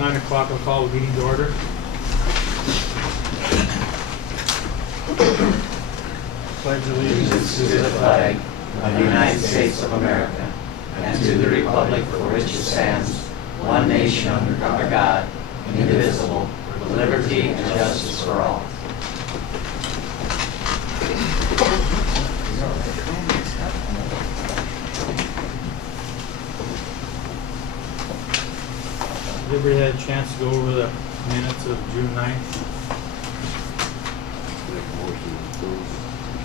9 o'clock, I'll call the meeting to order. Pledge allegiance To the flag of the United States of America and to the republic for which it stands, one nation under God, indivisible, with liberty and justice for all. Has everybody had a chance to go over the minutes of June 9th?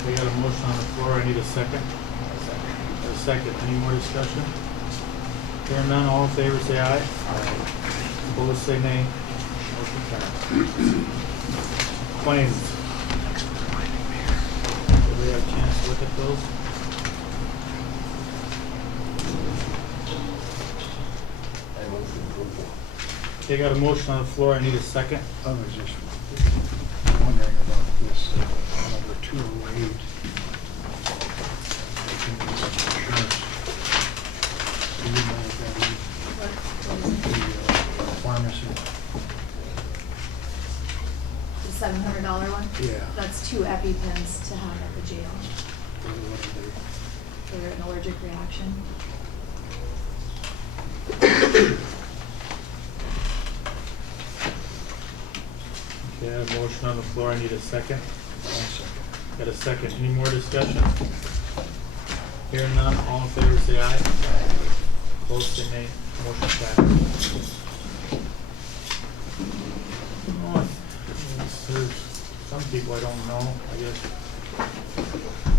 We got a motion on the floor. I need a second. A second. Any more discussion? Hearing none, all in favor say aye. Aye. Opposed say nay. Motion carries. Claims. Everybody have a chance to look at those? Okay, got a motion on the floor. I need a second. I was just wondering about this number 208. I think it's insurance. Do you know what that is? The pharmacy. The $700 one? Yeah. That's 2 EpiPens to have at the jail What are they? for an allergic reaction. Okay, I have a motion on the floor. I need a second. 1 second. Got a second. Any more discussion? Hearing none, all in favor say aye. Opposed say nay. Motion passes. There's some people I don't know, I guess.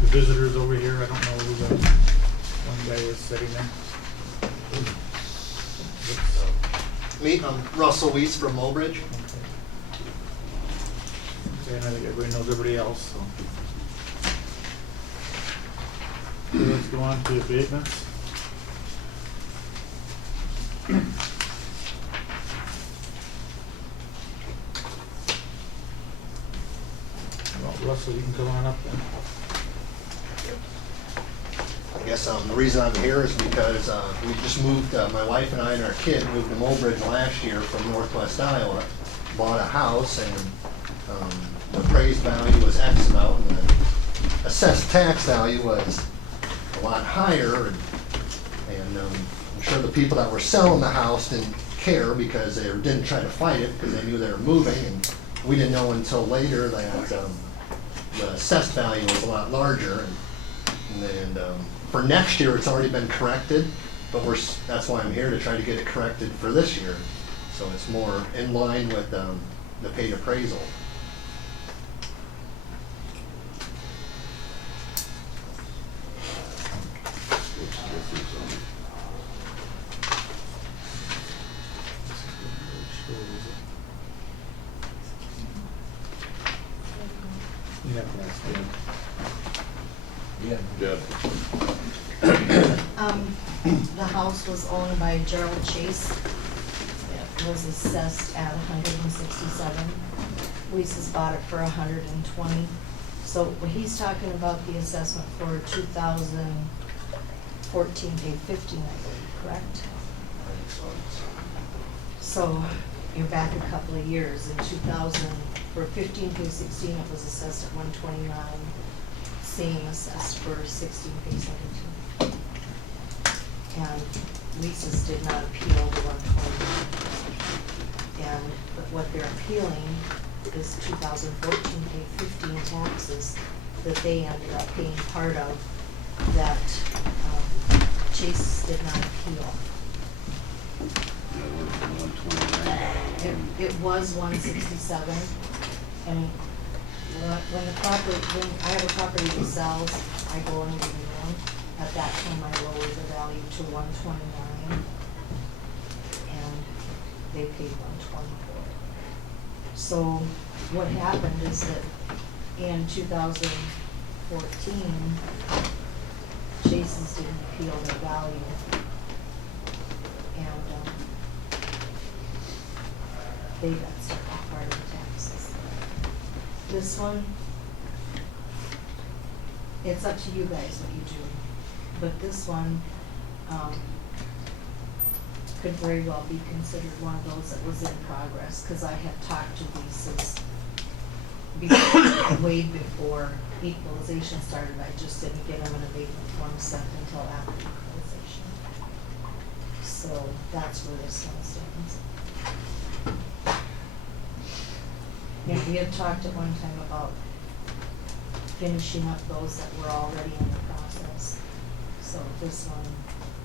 The visitors over here, I don't know who the one guy is sitting there. Me, I'm Russell Weiss from Mulbridge. Okay, and I think everybody knows everybody else, so. Okay, let's go on to abatements. Well, Russell, you can come on up then. I guess the reason I'm here is because we just moved, my wife and I and our kid moved to Mulbridge last year from Northwest Iowa, bought a house, and the appraised value was X amount, and the assessed tax value was a lot higher, and I'm sure the people that were selling the house didn't care because they didn't try to fight it because they knew they were moving, and we didn't know until later that the assessed value was a lot larger, and for next year it's already been corrected, but that's why I'm here, to try to get it corrected for this year, so it's more in line with the paid appraisal. Yeah, that's good. The house was owned by Gerald Chase. It was assessed at 167. Leases bought it for 120. So when he's talking about the assessment for 2014, paid 15, I believe, correct? So you're back a couple of years. In 2000, for 15, paid 16, it was assessed at 129. Same assessed for 16, paid 17. And leases did not appeal to 129. And but what they're appealing is 2014 paid 15 taxes that they ended up paying part of that Chase did not appeal. It was 167, and when I have a property that sells, I go and review them. At that time, I lowered the value to 129, and they paid 124. So what happened is that in 2014, Chase's didn't appeal their value, and they got stuck with part of the taxes. This one, it's up to you guys what you do, but this one, could very well be considered one of those that was in progress, cause I had talked to leases before, way before equalization started, I just didn't get them an abatement form sent until after equalization. So that's where this one stands. Yeah, we had talked at one time about finishing up those that were already in the process. So this one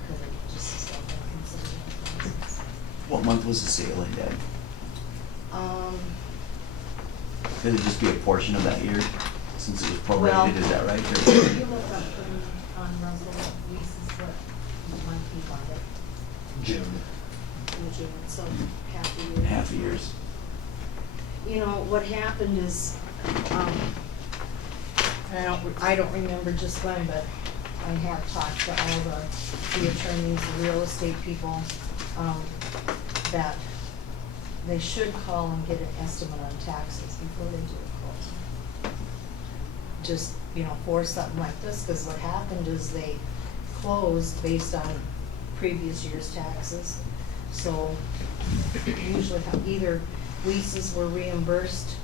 could have just as well been considered in the process. What month was the sale in, Deb? Could it just be a portion of that year, since it was Well- prorated, is that right? If Or- you look up on Roswell leases, what month you bought it, June. in June, so half a year. Half a years. You know, what happened is, I don't remember just when, but I have talked to all the attorneys, the real estate people, that they should call and get an estimate on taxes before they do a closing. Just, you know, for something like this, cause what happened is they closed based on previous year's taxes. So usually either leases were reimbursed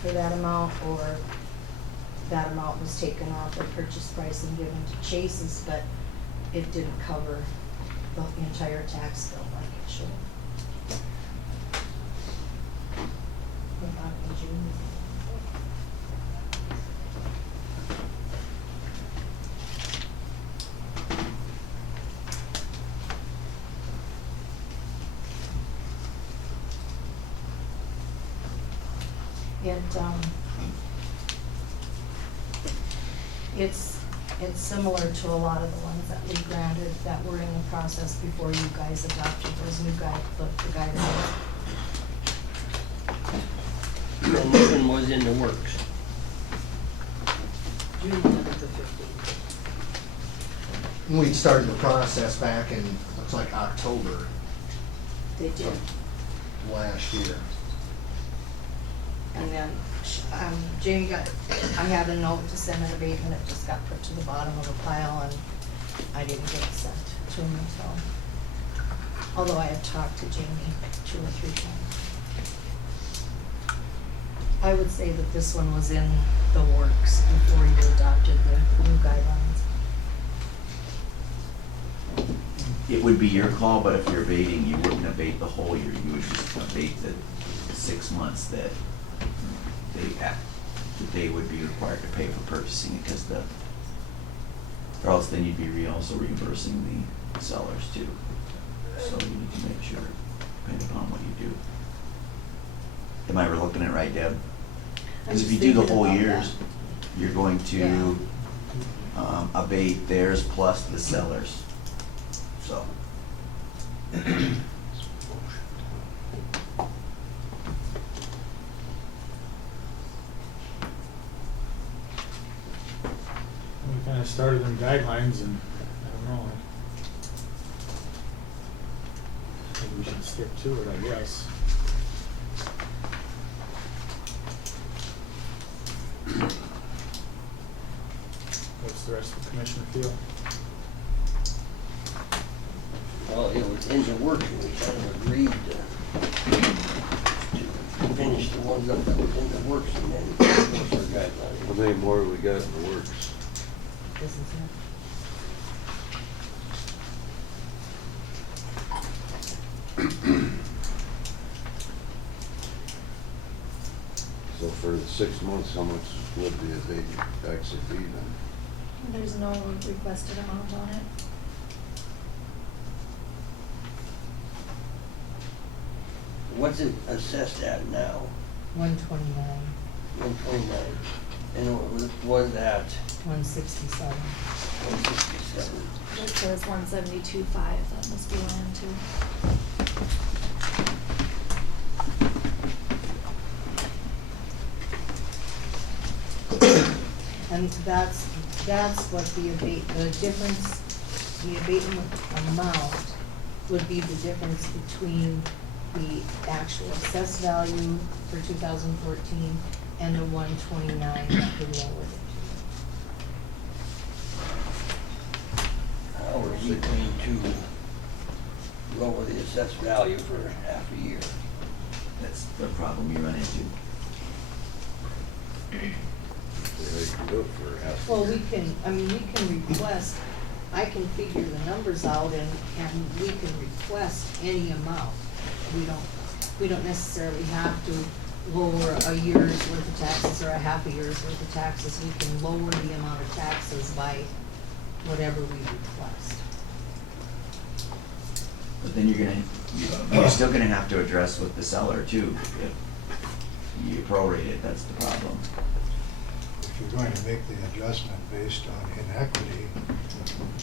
for that amount, or that amount was taken off their purchase price and given to Chase's, but it didn't cover the entire tax bill like it should. About in June. It's similar to a lot of the ones that we granted that were in the process before you guys adopted those new the guidelines. And this one was in the works. June 11th to 15th. We started the process back in, looks like October They did. last year. And then, Jamie I had a note to send an abatement, it just got put to the bottom of a pile, and I didn't get it sent to him until, although I had talked to Jamie 2 or 3 times. I would say that this one was in the works before you adopted the new guidelines. It would be your call, but if you're abating, you wouldn't abate the whole year, you would just abate the 6 months that they would be required to pay for purchasing it, because or else then you'd be also reimbursing the sellers too. So you need to make sure, depending upon what you do. Am I looking at it right, Deb? Because if you do the whole years, you're going to abate theirs plus the sellers, so. We kinda started them guidelines and, I don't know. I think we should stick to it, I guess. What's the rest of the commission feel? Well, it was in the works, and we kind of agreed to finish the ones up that was in the works, and then those are guidelines. How many more we got in the works? This is it. So for the 6 months, how much would the abatement actually be then? There's no requested amount on it. What's it assessed at now? 129, 129, and it was at 167. 167. It says 172.5, that must be land too. And that's what the abatement amount would be the difference between the actual assessed value for 2014 and the 129 that we lowered it How are you going to lower the assessed value for half a year. That's the problem you run into. They can do it for half a Well, year. we can request, I can figure the numbers out and we can request any amount. We don't necessarily have to lower a year's worth of taxes or a half a year's worth of taxes. We can lower the amount of taxes by whatever we request. But then you're still gonna have to address with the seller too. If you prorate it, that's the problem. If you're going to make the adjustment based on inequity,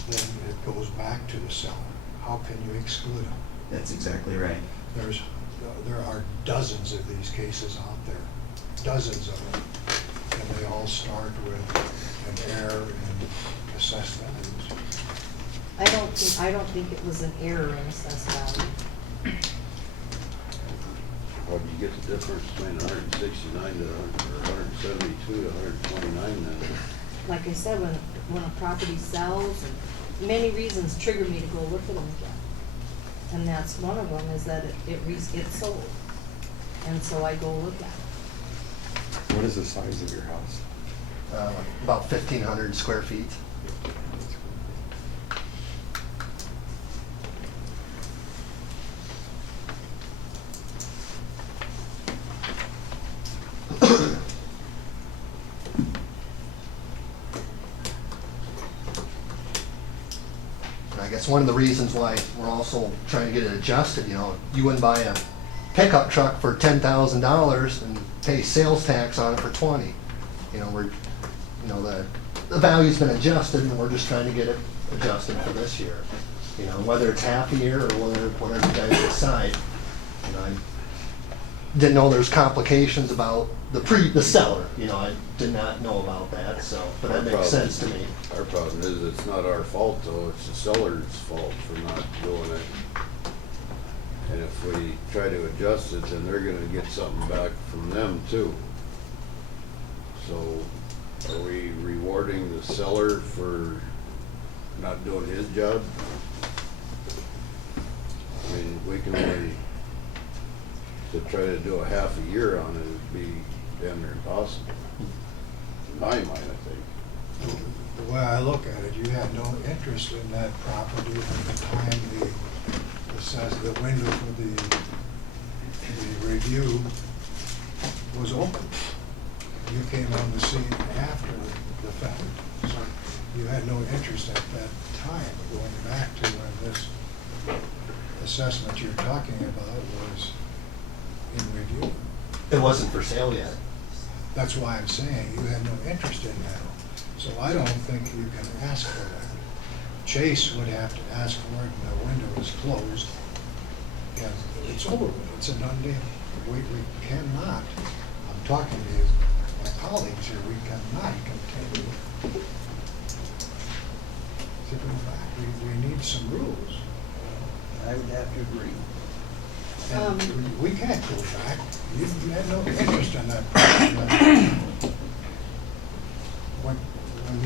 then it goes back to the seller. How can you exclude them? That's exactly right. There are dozens of these cases out there, dozens of them, and they all start with an error in assessed values. I don't think it was an error in assessed value. How do you get the difference between 169 to 172 to 129 then? Like I said, when a property sells, and many reasons trigger me to go look at them again. And that's one of them, is that it sold. And so I go look at it. What is the size of your house? About 1,500 square feet. And I guess one of the reasons why we're also trying to get it adjusted, you wouldn't buy a pickup truck for $10,000 and pay sales tax on it for 20. The value's been adjusted and we're just trying to get it adjusted for this year. Whether it's half a year or whatever you guys decide. I didn't know there's complications about the seller. I did not know about that, but that makes sense to me. Our problem is it's not our fault though, it's the seller's fault for not doing it. And if we try to adjust it, then they're gonna get something back from them too. So are we rewarding the seller for not doing his job? I mean, we can only, to try to do a half a year on it would be damn near impossible. In my mind, I think. The way I look at it, you had no interest in that property from the time the window for the review was open. You came on the scene after the fact, so you had no interest at that time. Going back to when this assessment you're talking about was in review. It wasn't for sale yet. That's why I'm saying you had no interest in that. So I don't think you can ask for that. Chase would have to ask for it when the window is closed. And it's over with. It's a done deal. We cannot, I'm talking to you, my colleagues here, we cannot continue to go back. We need some rules. I would have to agree. And we can't go back. You had no interest in that property when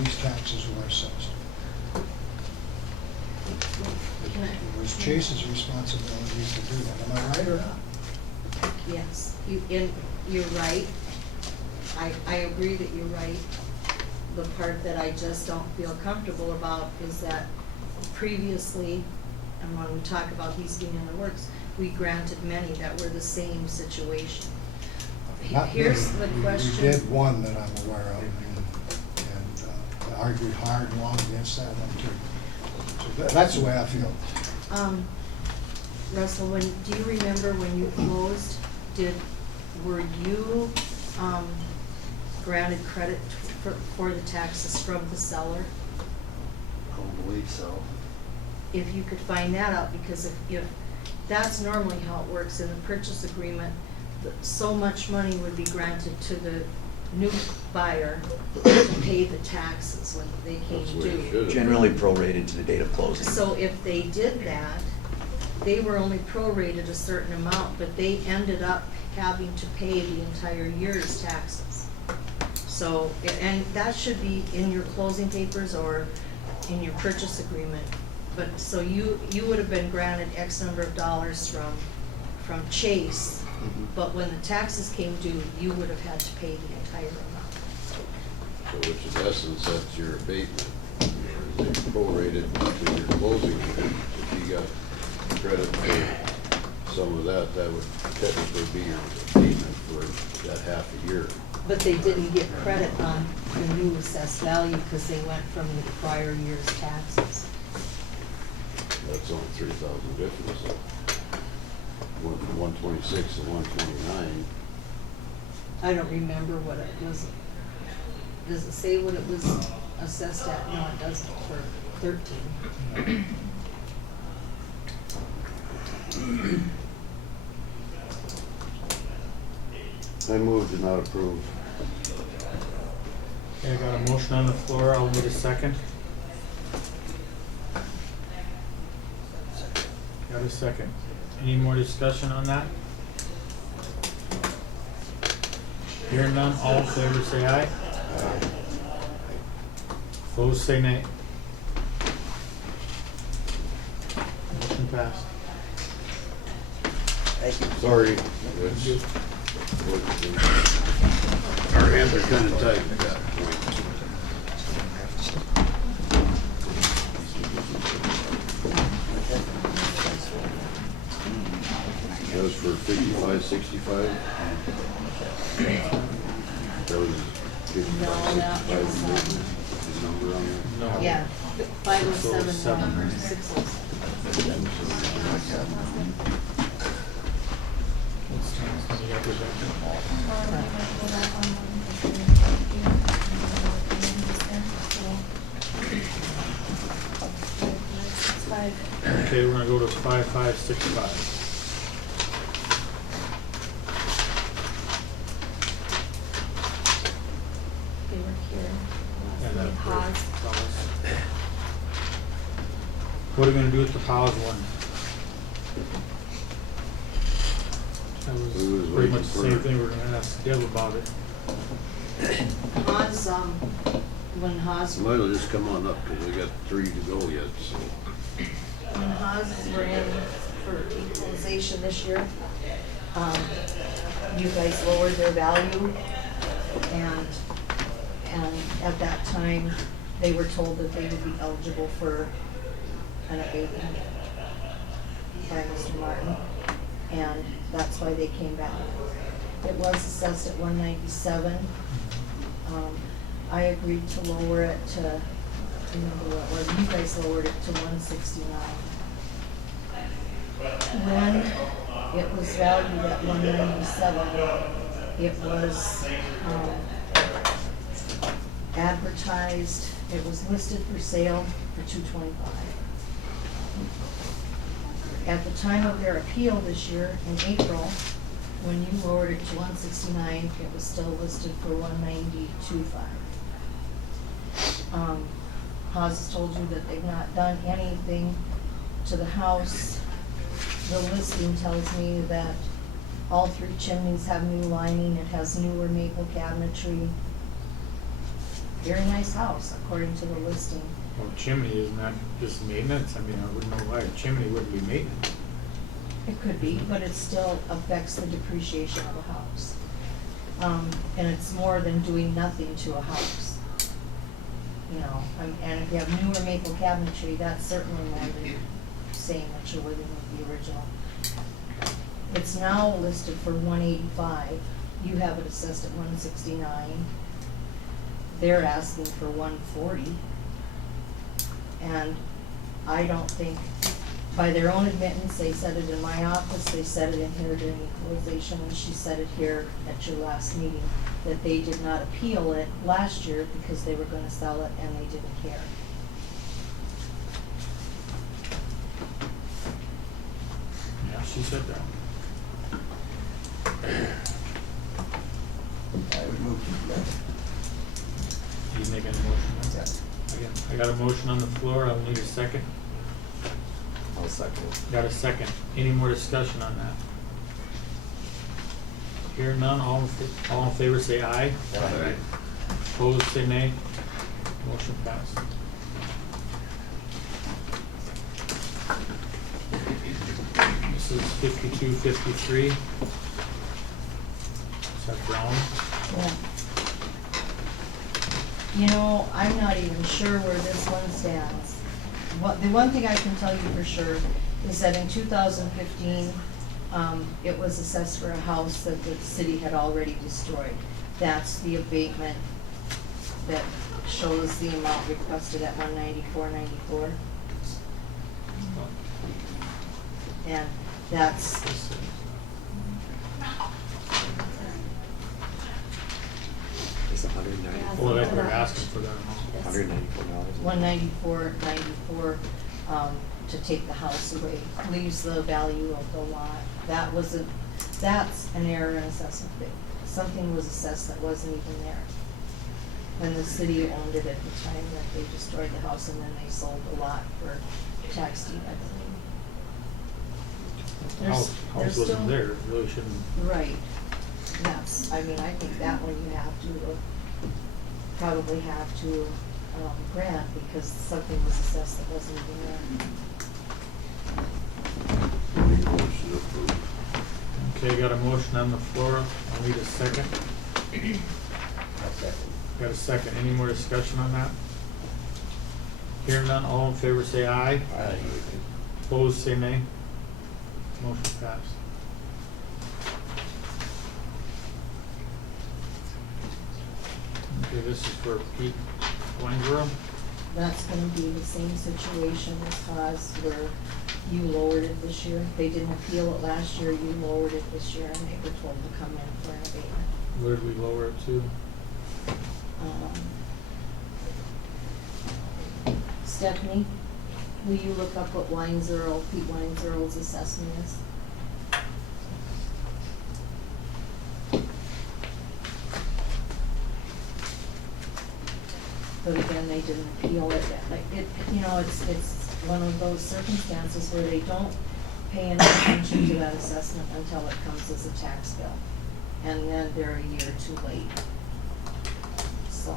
these taxes were assessed. It was Chase's responsibility to do that. Am I right or not? Yes, you're right. I agree that you're right. The part that I just don't feel comfortable about is that previously, and when we talk about these being in the works, we granted many that were the same situation. Not Here's me. the question. We did one that I'm aware of, and I argued hard and long against that one too. So that's the way I feel. Russell, do you remember when you closed, were you granted credit for the taxes from the seller? I don't believe so. If you could find that out, because if that's normally how it works in the purchase agreement, so much money would be granted to the new buyer to pay the taxes when they came That's the way it due. should have. Generally prorated to the date of closing. So if they did that, they were only prorated a certain amount, but they ended up having to pay the entire year's taxes. So, and that should be in your closing papers or in your purchase agreement, but, so you would have been granted X number of dollars from Chase, but when the taxes came due, you would have had to pay the entire amount. So which in essence, that's your abatement. They prorated to your closing event. If you got credit for some of that, that would technically be your abatement for that half a year. But they didn't get credit on the new assessed value because they went from the prior year's taxes. That's only 3,000 difference. Went from 126 to 129. I don't remember what it was. Does it say what it was assessed at? No, it doesn't, for 13. I move to not approve. Okay, I got a motion on the floor, I'll need a second. Got a second. Any more discussion on that? Hearing none, all in favor say aye. Opposed say nay. Motion passed. Sorry. It's- Our hands are kind of tight at that point. That was for 55, 65? That was 55, No, that 65, was, the number on there? No. Yeah, 507, 607. 607. What's next? You got the second? Okay, we're gonna go to 5565. They were here. And that Pause. What are we gonna do with the pause one? That We was was pretty waiting much the for- same thing, we're gonna ask Deb about it. Haas, when Haas, Might as well just come on up, because we got 3 to go yet, so. when Haas were in for equalization this year, you guys lowered their value, and at that time, they were told that they would be eligible for an abatement by Mr. Martin, and that's why they came back. It was assessed at 197. I agreed to lower it to, I remember what it was, you guys lowered it to 169. When it was valued at 197, it was advertised, it was listed for sale for 225. At the time of their appeal this year, in April, when you lowered it to 169, it was still listed for 192.5. Haas has told you that they've not done anything to the house. The listing tells me that all 3 chimneys have new lining, it has newer maple cabinetry. Very nice house, according to the listing. Well, chimney is not just maintenance, I mean, I wouldn't know why a chimney wouldn't be maintenance. It could be, but it still affects the depreciation of a house. And it's more than doing nothing to a house. You know, and if you have newer maple cabinetry, that's certainly more than saying that you're living with the original. It's now listed for 185. You have it assessed at 169. They're asking for 140. And I don't think, by their own admittance, they said it in my office, they said it in here during equalization, and she said it here at your last meeting, that they did not appeal it last year because they were gonna sell it and they didn't care. Yeah, she said that. I would move to that. He's making a motion. I got a motion on the floor, I'll need a second. I'll second it. Got a second. Any more discussion on that? Hear none, all in favor say aye. Aye. Opposed say nay. Motion passed. This is 5253. Is that Brown? Yeah. You know, I'm not even sure where this one stands. The one thing I can tell you for sure is that in 2015, it was assessed for a house that the city had already destroyed. That's the abatement that shows the amount requested at 194.94. And that's, It's $194. Well, that they're asking for that amount. $194. 194.94, to take the house away, leaves the value of the lot. That's an error in assessment. Something was assessed that wasn't even there. And the city owned it at the time that they destroyed the house, and then they sold the lot for tax deed, I believe. House There's wasn't still- there, it really shouldn't. Right, that's, I mean, I think that one you have to, probably have to, grant, because something was assessed that wasn't even there. Make a motion to approve. Okay, got a motion on the floor. I'll need a second. I'll second. Got a second. Any more discussion on that? Hearing none, all in favor say aye. Aye. Opposed, say nay. Motion passed. Okay, this is for Pete Weinborough. That's gonna be the same situation as Haas, where you lowered it this year. They didn't appeal it last year, you lowered it this year, and they were told to come in for an abatement. Where did we lower it to? Stephanie, will you look up what Pete Weinzierl's assessment is? But again, they didn't appeal it, like, it's one of those circumstances where they don't pay any attention to that assessment until it comes as a tax bill. And then they're a year too late. So.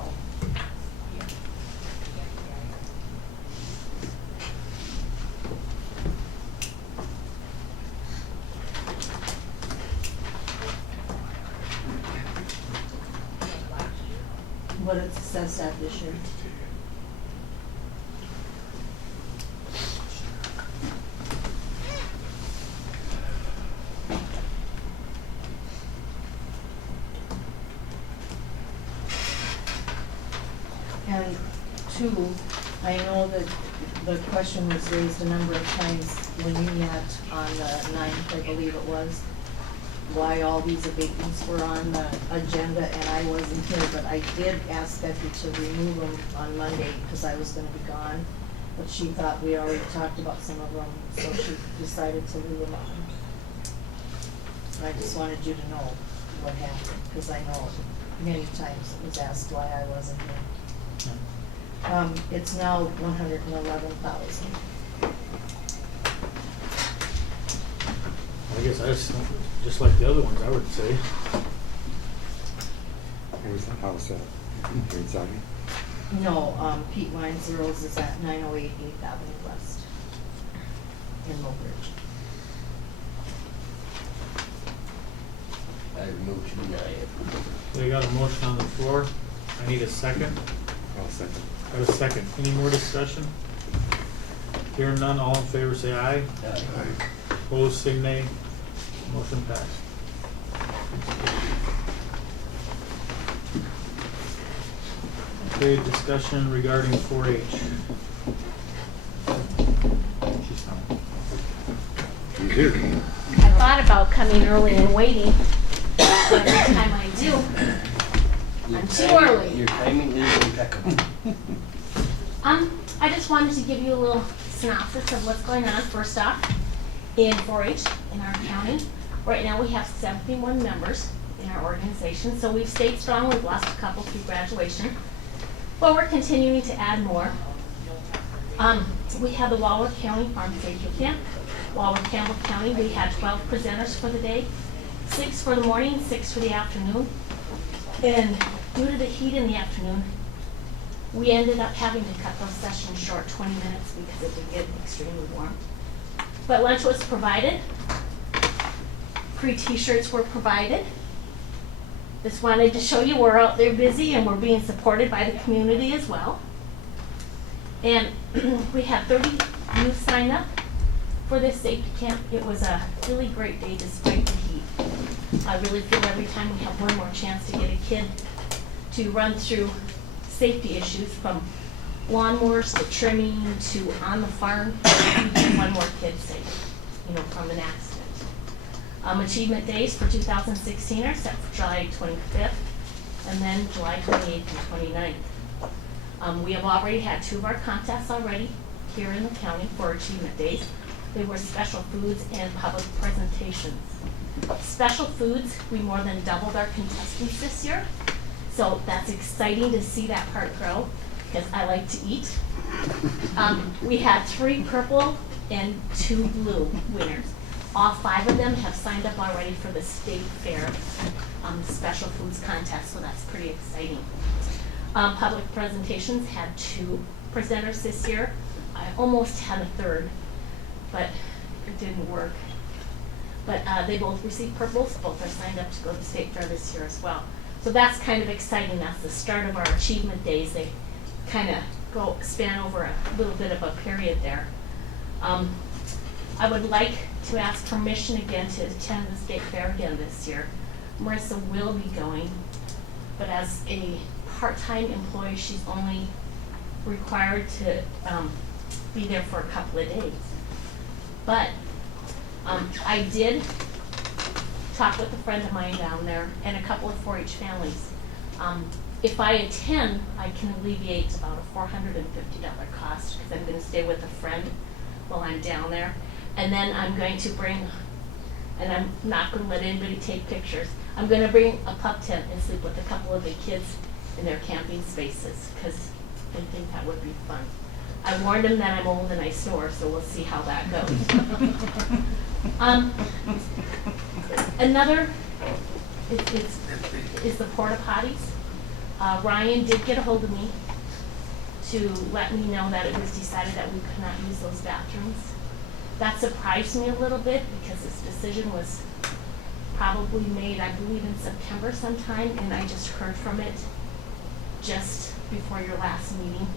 What it's assessed at this year. And two, I know that the question was raised a number of times when you met on the 9th, I believe it was, why all these abatements were on the agenda, and I wasn't here, but I did ask Becky to remove them on Monday, because I was gonna be gone. But she thought we already talked about some of them, so she decided to leave them on. And I just wanted you to know what happened, because I know many times it was asked why I wasn't here. It's now 111,000. I guess just like the other ones, I would say. Where's the house at? Green Saga? No, Pete Weinzierl's is at 908 8th Avenue West in Mobridge. I move to deny it. We got a motion on the floor. I need a second. I'll second. Got a second. Any more discussion? Hearing none, all in favor say aye. Aye. Opposed, say nay. Motion passed. Okay, discussion regarding 4-H. She's coming. He's here. I thought about coming early and waiting, but every time I do, I'm too early. Your timing is impeccable. I just wanted to give you a little synopsis of what's going on. First off, in 4-H in our county, right now we have 71 members in our organization, so we've stayed strong. We've lost a couple through graduation, but we're continuing to add more. We have the Walworth County Farm Safety Camp. Walworth Campbell County, we had 12 presenters for the day, 6 for the morning, 6 for the afternoon. And due to the heat in the afternoon, we ended up having to cut those sessions short 20 minutes because it did get extremely warm. But lunch was provided. Free t-shirts were provided. Just wanted to show you we're out there busy and we're being supported by the community as well. And we had 30 youth sign up for this safety camp. It was a really great day despite the heat. I really feel every time we have one more chance to get a kid to run through safety issues, from lawnmowers to trimming to on the farm, we get one more kid safe, from an accident. Achievement days for 2016 are set for July 25th and then July 28th and 29th. We have already had 2 of our contests already here in the county for achievement days. They were special foods and public presentations. Special foods, we more than doubled our contestants this year. So that's exciting to see that part grow, because I like to eat. We had 3 purple and 2 blue winners. All 5 of them have signed up already for the state fair special foods contest, so that's pretty exciting. Public presentations had 2 presenters this year. I almost had a 3rd, but it didn't work. But they both received purples. Both are signed up to go to the state fair this year as well. So that's kind of exciting. That's the start of our achievement days. They kind of span over a little bit of a period there. I would like to ask permission again to attend the state fair again this year. Marissa will be going, but as a part-time employee, she's only required to be there for a couple of days. But I did talk with a friend of mine down there and a couple of 4-H families. If I attend, I can alleviate about a $450 cost, because I'm going to stay with a friend while I'm down there. And then I'm going to bring, and I'm not going to let anybody take pictures, I'm going to bring a pup tent and sleep with a couple of the kids in their camping spaces, because I think that would be fun. I warned them that I'm old and I snore, so we'll see how that goes. Another is the porta potties. Ryan did get a hold of me to let me know that it was decided that we could not use those bathrooms. That surprised me a little bit, because this decision was probably made, I believe, in September sometime, and I just heard from it just before your last meeting.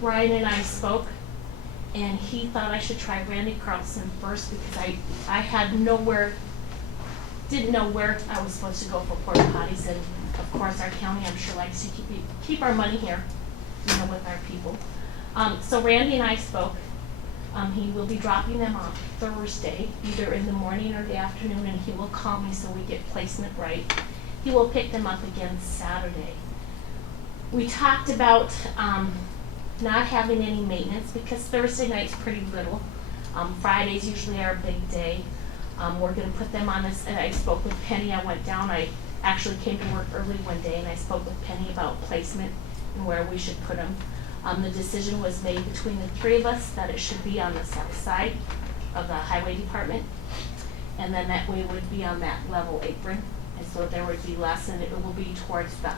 Ryan and I spoke, and he thought I should try Randy Carlson first, because I had didn't know where I was supposed to go for porta potties, and of course our county, I'm sure, likes to keep our money here, with our people. So Randy and I spoke. He will be dropping them off Thursday, either in the morning or the afternoon, and he will call me so we get placement right. He will pick them up again Saturday. We talked about not having any maintenance, because Thursday night's pretty little. Fridays usually are a big day. We're going to put them on this, and I spoke with Penny. I went down. I actually came to work early one day, and I spoke with Penny about placement and where we should put them. The decision was made between the 3 of us that it should be on the south side of the highway department, and then that way would be on that level apron, and so there would be less, and it will be towards the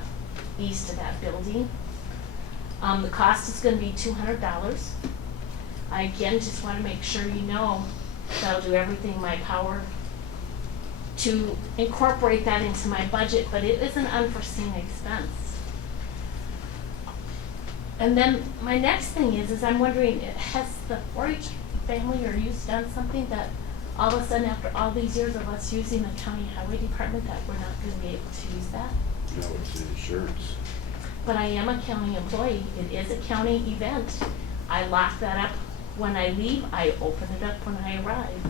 east of that building. The cost is going to be $200. I again just want to make sure you know that I'll do everything in my power to incorporate that into my budget, but it is an unforeseen expense. And then my next thing is I'm wondering, has the 4-H family or youth done something that all of a sudden, after all these years of us using the county highway department, that we're not going to be able to use that? No, it's the insurance. But I am a county employee. It is a county event. I lock that up when I leave. I open it up when I arrive.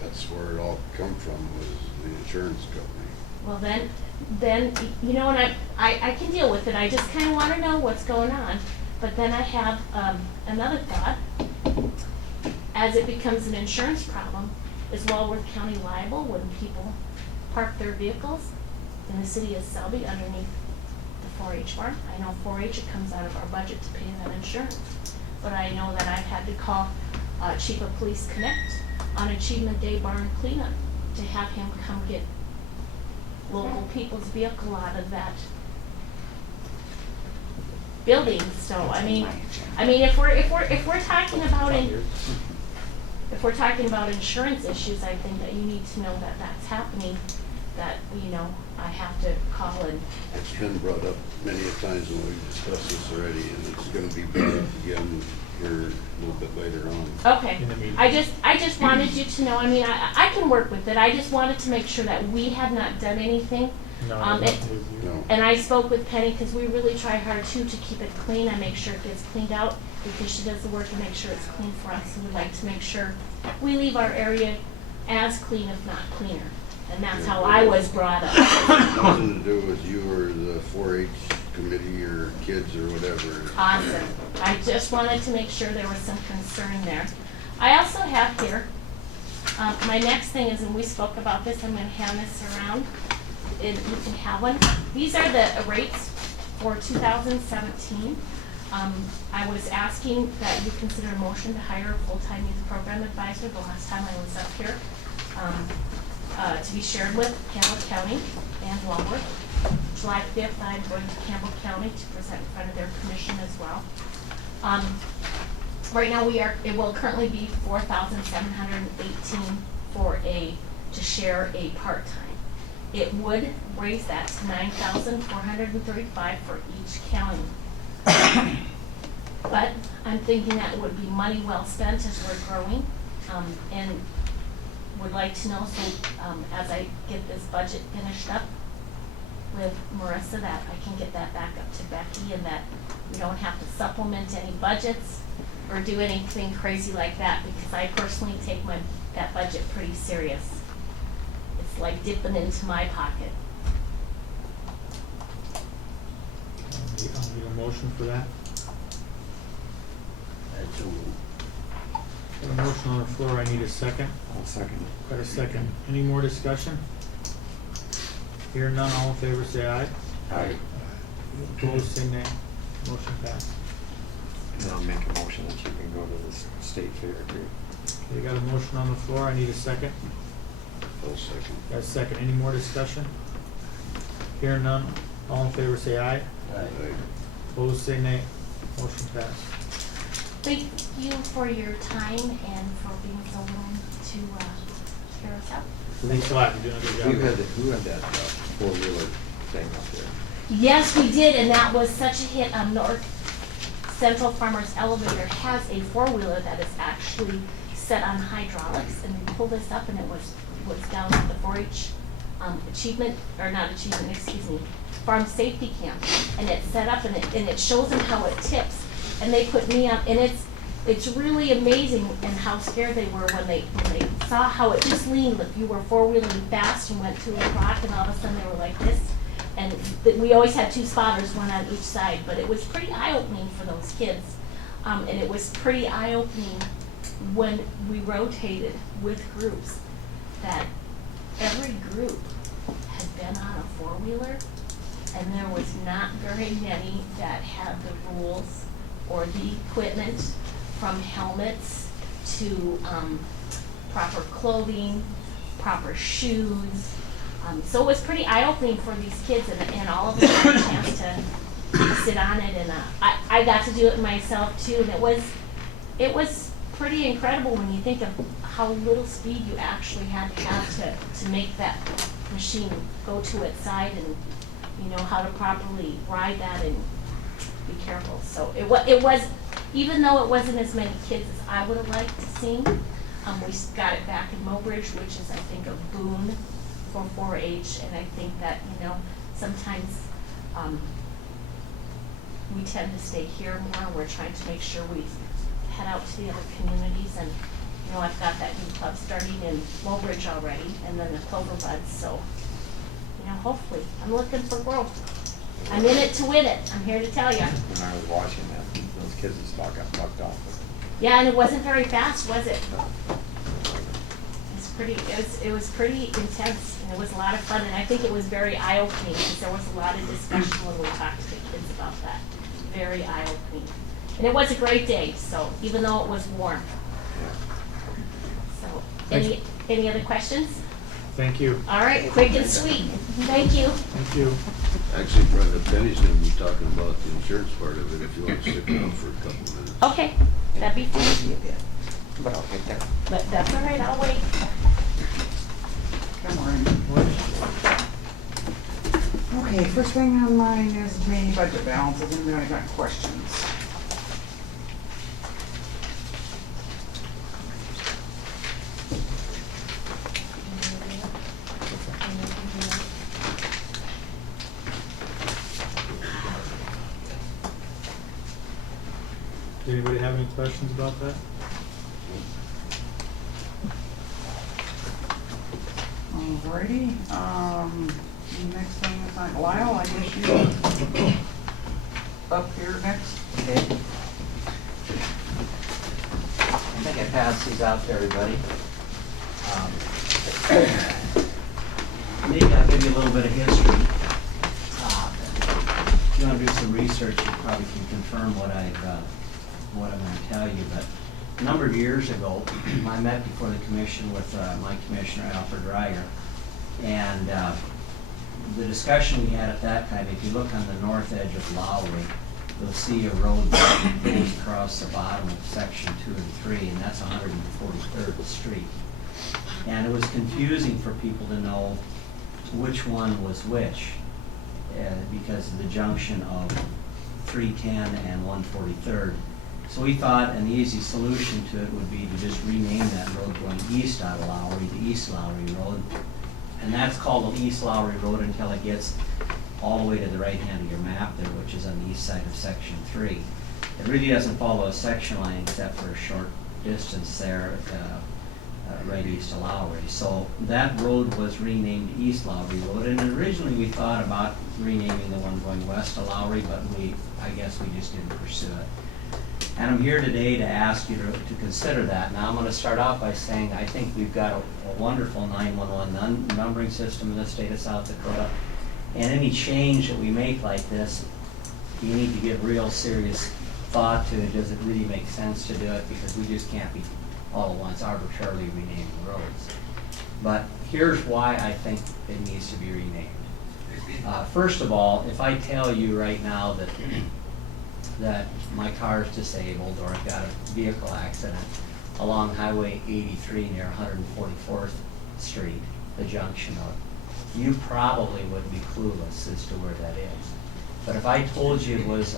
That's where it all come from, was the insurance company. Well, then, and I can deal with it. I just kind of want to know what's going on. But then I have another thought. As it becomes an insurance problem, is Walworth County liable when people park their vehicles in the city of Selby underneath the 4-H barn? I know 4-H, it comes out of our budget to pay that insurance. But I know that I've had to call Chief of Police Connect on Achievement Day barn cleanup to have him come get local people's vehicle out of that building. So I mean, if we're talking about if we're talking about insurance issues, I think that you need to know that that's happening, that, you know, I have to call and, It's been brought up many a times when we've discussed this already, and it's gonna be brought up again here a little bit later on. okay. In the meeting. I just wanted you to know, I mean, I can work with it, I just wanted to make sure that we had not done anything. No, Um, nothing it- to do with you. No. And I spoke with Penny, because we really try hard too to keep it clean, I make sure it gets cleaned out, because she does the work to make sure it's clean for us, and we like to make sure we leave our area as clean, if not cleaner. And that's how I was brought up. Nothing to do with you or the 4-H committee or kids or whatever. Awesome. I just wanted to make sure there was some concern there. I also have here, my next thing is, and we spoke about this, I'm gonna hand this around, and you can have one. These are the rates for 2017. I was asking that you consider a motion to hire a full-time youth program advisor the last time I was up here, to be shared with Campbell County and Walworth. July 5th, I'm going to Campbell County to present in front of their commission as well. Right now it will currently be $4,718 to share a part-time. It would raise that to $9,435 for each county. But I'm thinking that would be money well spent as we're growing, and would like to know, so as I get this budget finished up with Marissa, that I can get that back up to Becky, and that we don't have to supplement any budgets or do anything crazy like that, because I personally take that budget pretty serious. It's like dipping into my pocket. I'll need a motion for that. That's a Got a motion on the floor, I need a second. I'll second it. Got a second. Any more discussion? Hear none, all in favor say aye. Aye. Opposed, say nay. Motion passed. And I'll make a motion that you can go to the state fair too. Okay, got a motion on the floor, I need a second. I'll second. Got a second. Any more discussion? Hear none, all in favor say aye. Aye. Opposed, say nay. Motion passed. Thank you for your time and for being so willing to hear us out. Thanks a lot, you're doing a good job. Who had that four-wheeler thing up there? Yes, we did, and that was such a hit. North Central Farmers Elevator has a four-wheeler that is actually set on hydraulics, and we pulled this up, and it was down at the 4-H farm safety camp, and it's set up, and it shows them how it tips, and they put me up, and it's really amazing and how scared they were when they saw how it just leaned. If you were four-wheeling fast and went to a rock, and all of a sudden they were like this. And we always had two spotters, one on each side, but it was pretty eye-opening for those kids. And it was pretty eye-opening when we rotated with groups, that every group had been on a four-wheeler, and there was not very many that had the rules or the equipment, from helmets to proper clothing, proper shoes. So it was pretty eye-opening for these kids, and all of them had a chance to sit on it, and I got to do it myself too, and it was pretty incredible when you think of how little speed you actually had to have to make that machine go to its side, and you know how to properly ride that and be careful. So it was, even though it wasn't as many kids as I would have liked to see, we got it back in Mobridge, which is, I think, a boon for 4-H, and I think that, you know, sometimes we tend to stay here more. We're trying to make sure we head out to the other communities, and you know, I've got that new club starting in Walworth already, and then the Clover Buds, so you know, hopefully, I'm looking for growth. I'm in it to win it, I'm here to tell you. When I was watching that, those kids just about got bucked off. Yeah, and it wasn't very fast, was it? It was pretty intense, and it was a lot of fun, and I think it was very eye-opening, because there was a lot of discussion when we talked to the kids about that. Very eye-opening. And it was a great day, so, even though it was warm. So, any other questions? Thank you. All right, quick and sweet. Thank you. Thank you. Actually, Brenda Penny's gonna be talking about the insurance part of it, if you want to stick around for a couple minutes. Okay, that'd be fine. But I'll get there. But that's all right, I'll wait. Good morning. Okay, first thing on mine is the budget balances. Anybody got questions? Does anybody have any questions about that? Alrighty, next thing is on Lyle, I guess you up here next. Okay. I think I passed these out to everybody. Maybe I'll give you a little bit of history. If you want to do some research, you probably can confirm what I'm going to tell you. But a number of years ago, I met before the commission with my commissioner, Alfred Reiger, and the discussion we had at that time, if you look on the north edge of Lowry, you'll see a road that goes across the bottom of section 2 and 3, and that's 143rd Street. And it was confusing for people to know which one was which, because of the junction of 310 and 143rd. So we thought an easy solution to it would be to just rename that road going east out of Lowry to East Lowry Road. And that's called the East Lowry Road until it gets all the way to the right hand of your map there, which is on the east side of section 3. It really doesn't follow a section line except for a short distance there, right east of Lowry. So that road was renamed East Lowry Road, and originally we thought about renaming the one going west of Lowry, but I guess we just didn't pursue it. And I'm here today to ask you to consider that. Now I'm going to start off by saying I think we've got a wonderful 911 numbering system in the state of South Dakota. And any change that we make like this, you need to give real serious thought to, does it really make sense to do it? Because we just can't be all at once arbitrarily renaming roads. But here's why I think it needs to be renamed. First of all, if I tell you right now that my car is disabled or I've got a vehicle accident along Highway 83 near 144th Street, the junction of, you probably would be clueless as to where that is. But if I told you it was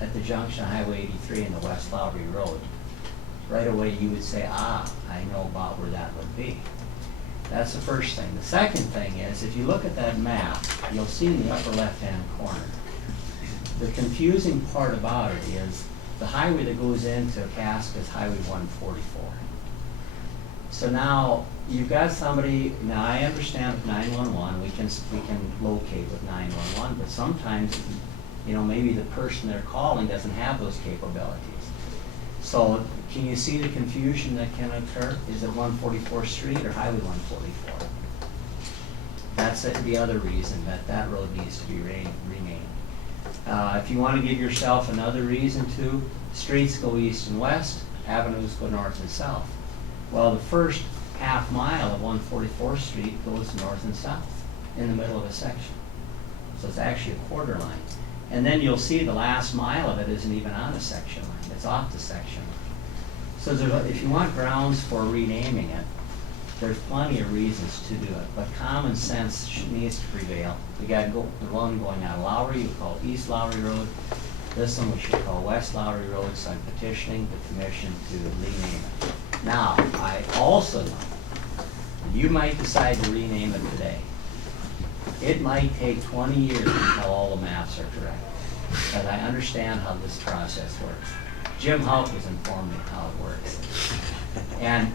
at the junction of Highway 83 and the West Lowry Road, right away you would say, I know about where that would be. That's the first thing. The second thing is, if you look at that map, you'll see in the upper left-hand corner, the confusing part about it is the highway that goes into Casca is Highway 144. So now you've got somebody, now I understand with 911, we can locate with 911, but sometimes, maybe the person they're calling doesn't have those capabilities. So can you see the confusion that can occur? Is it 144th Street or Highway 144? That's the other reason that road needs to be renamed. If you want to give yourself another reason to, streets go east and west, avenues go north and south. Well, the first half mile of 144th Street goes north and south in the middle of a section. So it's actually a quarter line. And then you'll see the last mile of it isn't even on a section line. It's off the section line. So if you want grounds for renaming it, there's plenty of reasons to do it. But common sense needs to prevail. We got the one going out of Lowry, we call East Lowry Road. This one we should call West Lowry Road, so I'm petitioning the commission to rename it. Now, I also know you might decide to rename it today. It might take 20 years until all the maps are correct, but I understand how this process works. Jim Houck has informed me how it works.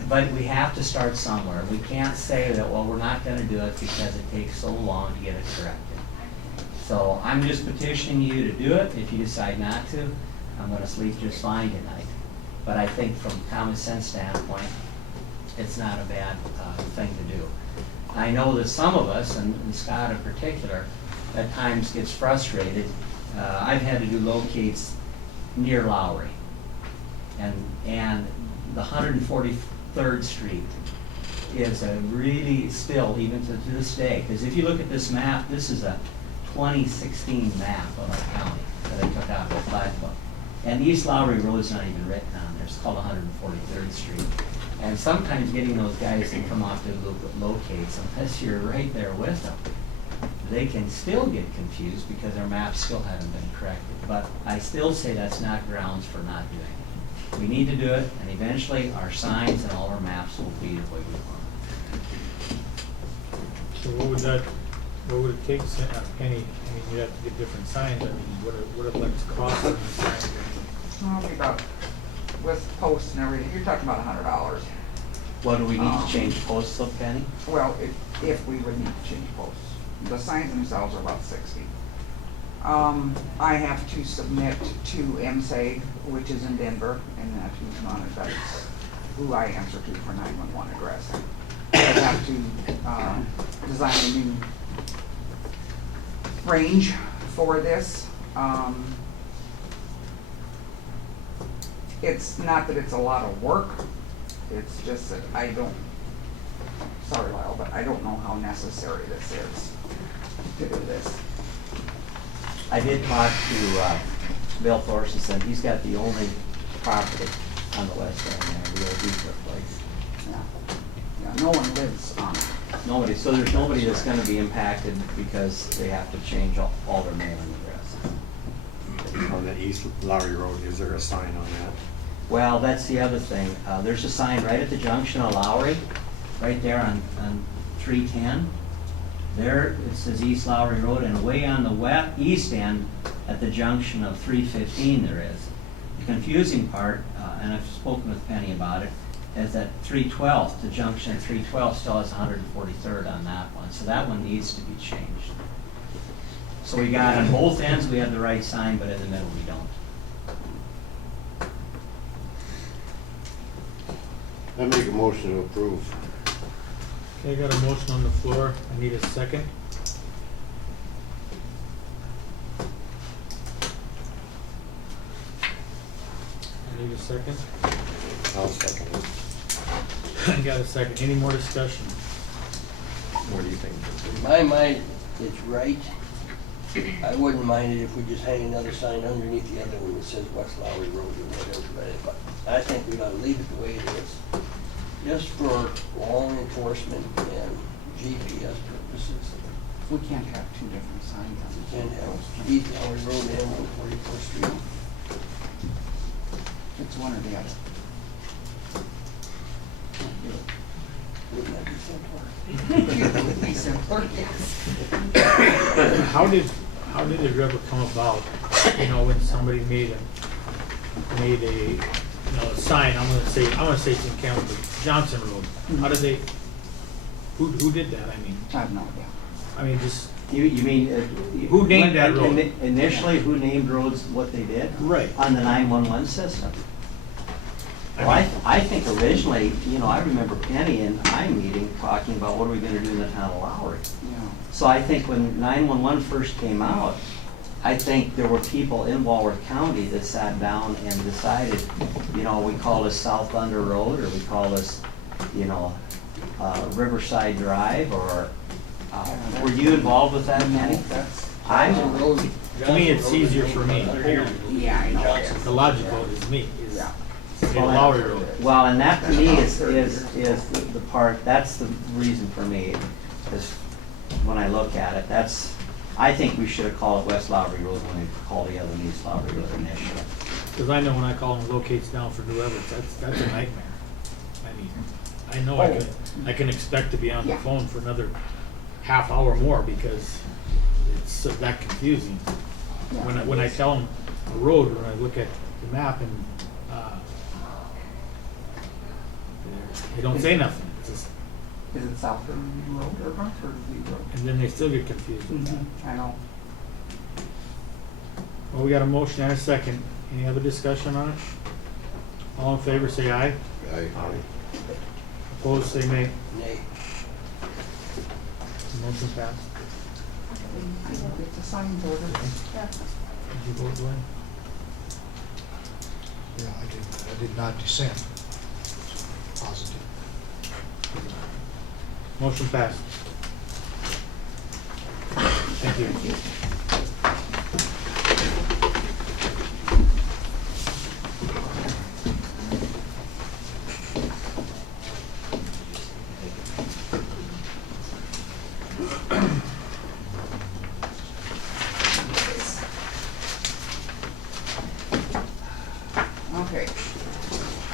But we have to start somewhere. We can't say that, well, we're not going to do it because it takes so long to get it corrected. So I'm just petitioning you to do it. If you decide not to, I'm going to sleep just fine tonight. But I think from a common sense standpoint, it's not a bad thing to do. I know that some of us, and Scott in particular, at times gets frustrated. I've had to do locates near Lowry. And the 143rd Street is a really still, even to this day, because if you look at this map, this is a 2016 map of our county that I took out of the flag book. And East Lowry Road's not even written on there, it's called 143rd Street. And sometimes getting those guys to come off to locate, unless you're right there with them, they can still get confused because their maps still haven't been corrected. But I still say that's not grounds for not doing it. We need to do it, and eventually our signs and all our maps will be the way we want. So what would it take, Penny, I mean, you'd have to get different signs, I mean, what it like to cost on the sign? Probably about, with posts and everything, you're talking about $100. What do we need to change posts up, Penny? Well, if we would need to change posts. The signs themselves are about 60. I have to submit to MSAG, which is in Denver, and that's who's on it, that's who I answer to for 911 address. I have to design a new range for this. It's not that it's a lot of work, it's just that I don't, sorry Lyle, but I don't know how necessary this is to do this. I did talk to Bill Thorstensen. He's got the only property on the west end there, the old Beaver place. Yeah, no one lives on it. Nobody, so there's nobody that's gonna be impacted because they have to change all their mailing addresses. On the East Lowry Road, is there a sign on that? Well, that's the other thing. There's a sign right at the junction of Lowry, right there on 310. There, it says East Lowry Road, and away on the east end, at the junction of 315 there is. The confusing part, and I've spoken with Penny about it, is that 312th, the junction of 312 still has 143rd on that one, so that one needs to be changed. So we got, on both ends, we have the right sign, but in the middle, we don't. I make a motion to approve. Okay, I got a motion on the floor, I need a second. I need a second. I'll second it. I got a second, any more discussion? What do you think? In my mind, it's right. I wouldn't mind it if we just hang another sign underneath the other one that says West Lowry Road or whatever, but I think we ought to leave it the way it is. Just for law enforcement and GPS purposes. We can't have two different signs on We it. can't have East Lowry Road and 144th Street. It's one or the other. Wouldn't that be simpler? It would be simpler, yes. How did it ever come about, you know, when somebody made a sign, I'm gonna say it's in Campbell, Johnson Road, how did they, who did that, I mean? I have no idea. I mean, just, You mean? Who named that road? Initially, who named roads what they did? Right. On the 911 system. Well, I think originally, you know, I remember Penny and I meeting talking about what are we gonna do in the town of Lowry. Yeah. So I think when 911 first came out, I think there were people in Walworth County that sat down and decided, you know, we call this South Thunder Road, or we call this, you know, Riverside Drive, or, were you involved with that, Penny? Johnson Road. to me, it's easier for me, Yeah, I know. the logical is me, is Yeah. say Lowry Road. Well, and that to me is the part, that's the reason for me, is when I look at it, that's, I think we should have called it West Lowry Road when we called the other one East Lowry Road initially. Because I know when I call them locates down for New Evans, that's a nightmare. I mean, I know I can expect to be on the Yeah. phone for another half hour more because it's so that confusing. When I tell them a road, when I look at the map and, they don't say nothing, it's just, Is it South Road or North or Lee Road? and then they still get confused with that. I know. Well, we got a motion and a second. Any other discussion on it? All in favor, say aye. Aye. Opposed, say nay. Nay. Motion passed. It's a sign order. Did you vote, Dwayne? Yeah, I did not dissent. Positive. Motion passed. Thank you. Okay.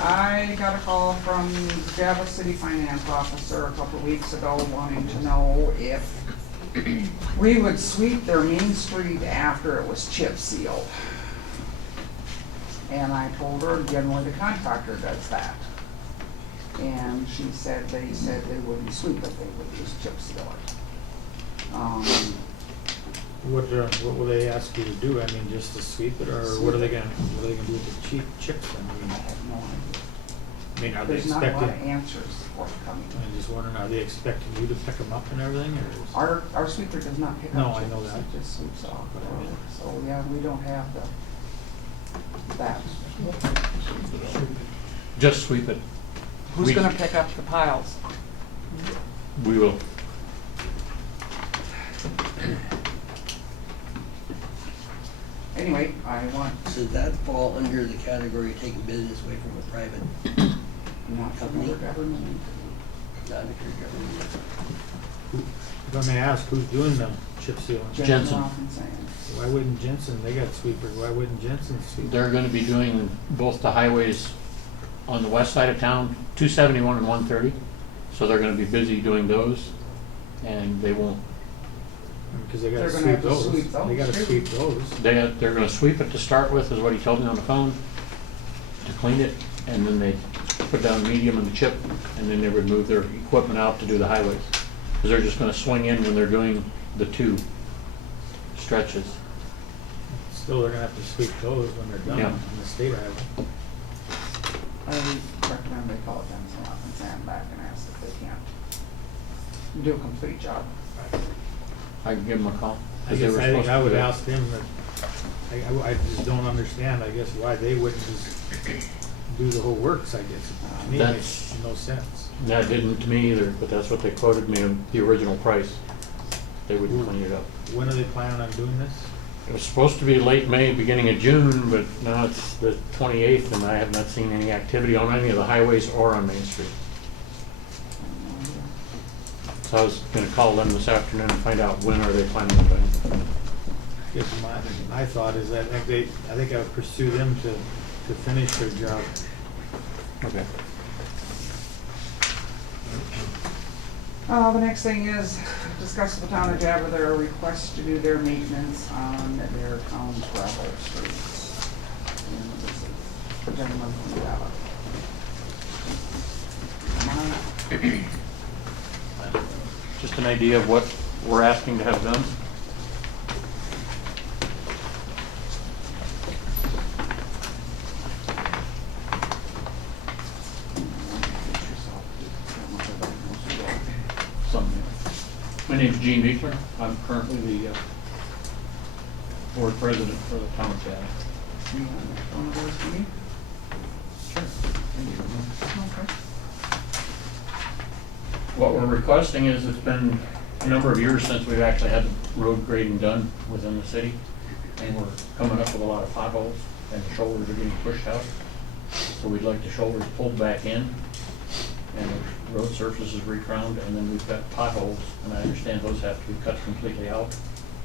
I got a call from Java City Finance Officer a couple weeks ago wanting to know if we would sweep their main street after it was chip sealed. And I told her generally the contractor does that. And she said they wouldn't sweep it, they would just chip seal it. What will they ask you to do? I mean, just to sweep it, or what are they gonna do with the cheap chips? I I mean, have no idea. I mean, are they There's not a lot of expecting? answers forthcoming. I'm just wondering, are they expecting you to pick them up and everything, or? is- Our sweeper does not pick No, up I know chips, that. it just sweeps off. But I mean- So, yeah, we don't have that. Just sweep it. Who's We- gonna pick up the piles? We will. Anyway, I want, So does that fall under the category of taking business away from a private, not from other government. not under government? If I may ask, who's doing the chip sealing? Jensen. Why wouldn't Jensen, they got sweepers, why wouldn't Jensen sweep? They're gonna be doing both the highways on the west side of town, 271 and 130. So they're gonna be busy doing those, and they won't, Because they gotta They're gonna sweep have to those. sweep those, They gotta too. sweep those. they're gonna sweep it to start with, is what he told me on the phone, to clean it, and then they put down medium and the chip, and then they would move their equipment out to do the highways. Because they're just gonna swing in when they're doing the 2 stretches. Still, they're gonna have to sweep those when they're done Yeah. in the state highway. I recommend they call Jensen up and sand back and ask if they can't do a complete job. I can give them a call. I 'cause they guess were I think supposed I to would do it. ask them that, I just don't understand, I guess, why they wouldn't just do the whole works, I guess. To me, it makes That's- no sense. That didn't to me either, but that's what they quoted me on the original price. They would clean it up. When are they planning on doing this? It was supposed to be late May, beginning of June, but now it's the 28th, and I have not seen any activity on any of the highways or on Main Street. So I was gonna call them this afternoon and find out when are they planning on doing it. I guess my thought is that I think I would pursue them to finish their job. Okay. The next thing is discuss with the town of Java their request to do their maintenance on their town's gravel streets. And this is the gentleman from Java. Just an idea of what we're asking to have done. My name's Gene Beekler. I'm currently the board president for the town of Java. You want one of those for me? Okay. What we're requesting is, it's been a number of years since we've actually had road grading done within the city, and we're coming up with a lot of potholes, and the shoulders are getting pushed out. So we'd like the shoulders pulled back in, and the road surface is re-crowned, and then we've got potholes, and I understand those have to be cut completely out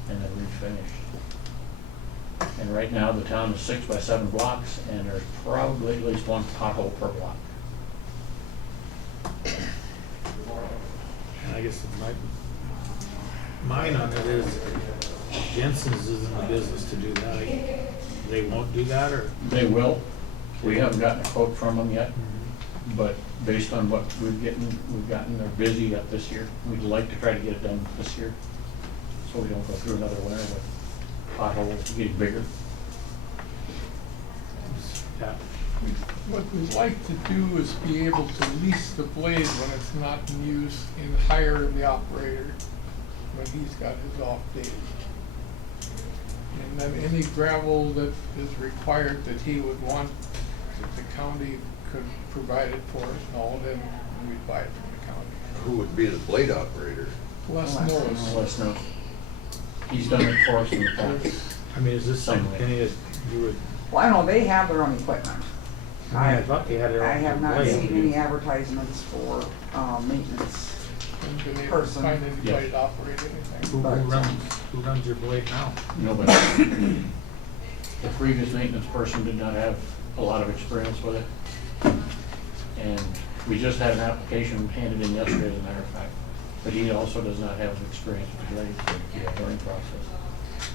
and then refinished. And right now, the town is 6 by 7 blocks, and there's probably at least 1 pothole per block. And I guess mine on it is Jensen's is in the business to do that. They won't do that, or? They will. We haven't gotten a quote from them yet, but based on what we've gotten, they're busy up this year. We'd like to try to get it done this year, so we don't go through another winter with potholes getting bigger. Yeah. What we'd like to do is be able to lease the blade when it's not in use and hire the operator when he's got his off days. And then any gravel that is required that he would want, that the county could provide it for us, no, then we'd buy it from the county. Who would be the blade operator? Les Les. knows. Let us know. He's done it for us in the past. I mean, is this something, Somewhere. Kenny, that you would, Well, I know they have their own equipment. I thought they had their own. I have not blade. seen any advertisements for, maintenance. Haven't been able to Person. find anybody Yes. to operate anything. Who runs your blade now? Nobody. the previous maintenance person did not have a lot of experience with it. And we just had an application handed in yesterday, as a matter of fact, but he also does not have experience with blades, the learning process.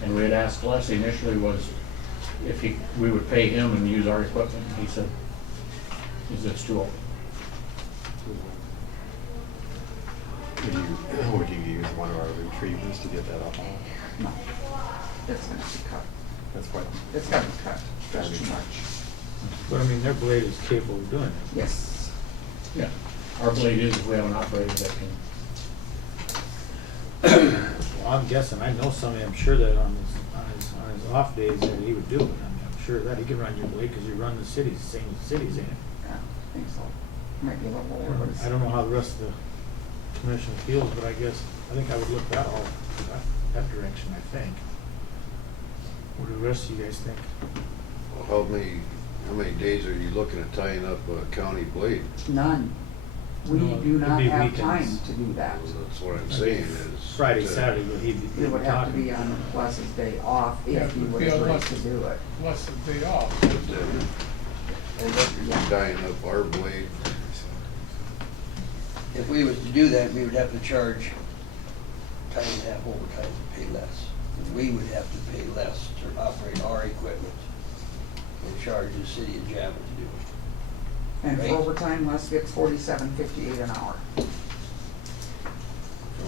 And we had asked Les initially was if we would pay him and use our equipment, and he said, it's too old. Would you use one of our retrievers to get that up on? No, it's gonna be cut. That's what, It's gotta be cut. There's too much. But I mean, their blade is capable of doing it. Yes. Yeah, our blade is, if we have an operator that can. Well, I'm guessing, I know somebody, I'm sure that on his off days that he would do it. I mean, I'm sure that he can run your blade, cause you run the cities, same cities, ain't it? Yeah, I think so. Might be a little older, but it's. I don't know how the rest of the commission feels, but I think I would look that direction, I think. What do the rest of you guys think? Well, how many days are you looking at tying up a county blade? None. We No, do not it'd be have time weekends. to do that. Well, that's what I'm saying is. Friday, to- Saturday, but he'd be It would have to be talking. on Les's day off Yeah, if he it would would be on agree Les. to do it. Less than day off. And if Tying up our blade. if we was to do that, we would have to charge time and a half overtime to pay less. We would have to pay less to operate our equipment and charge the city of Javits to do it. And for Right. overtime, Les gets $47.58 an hour. So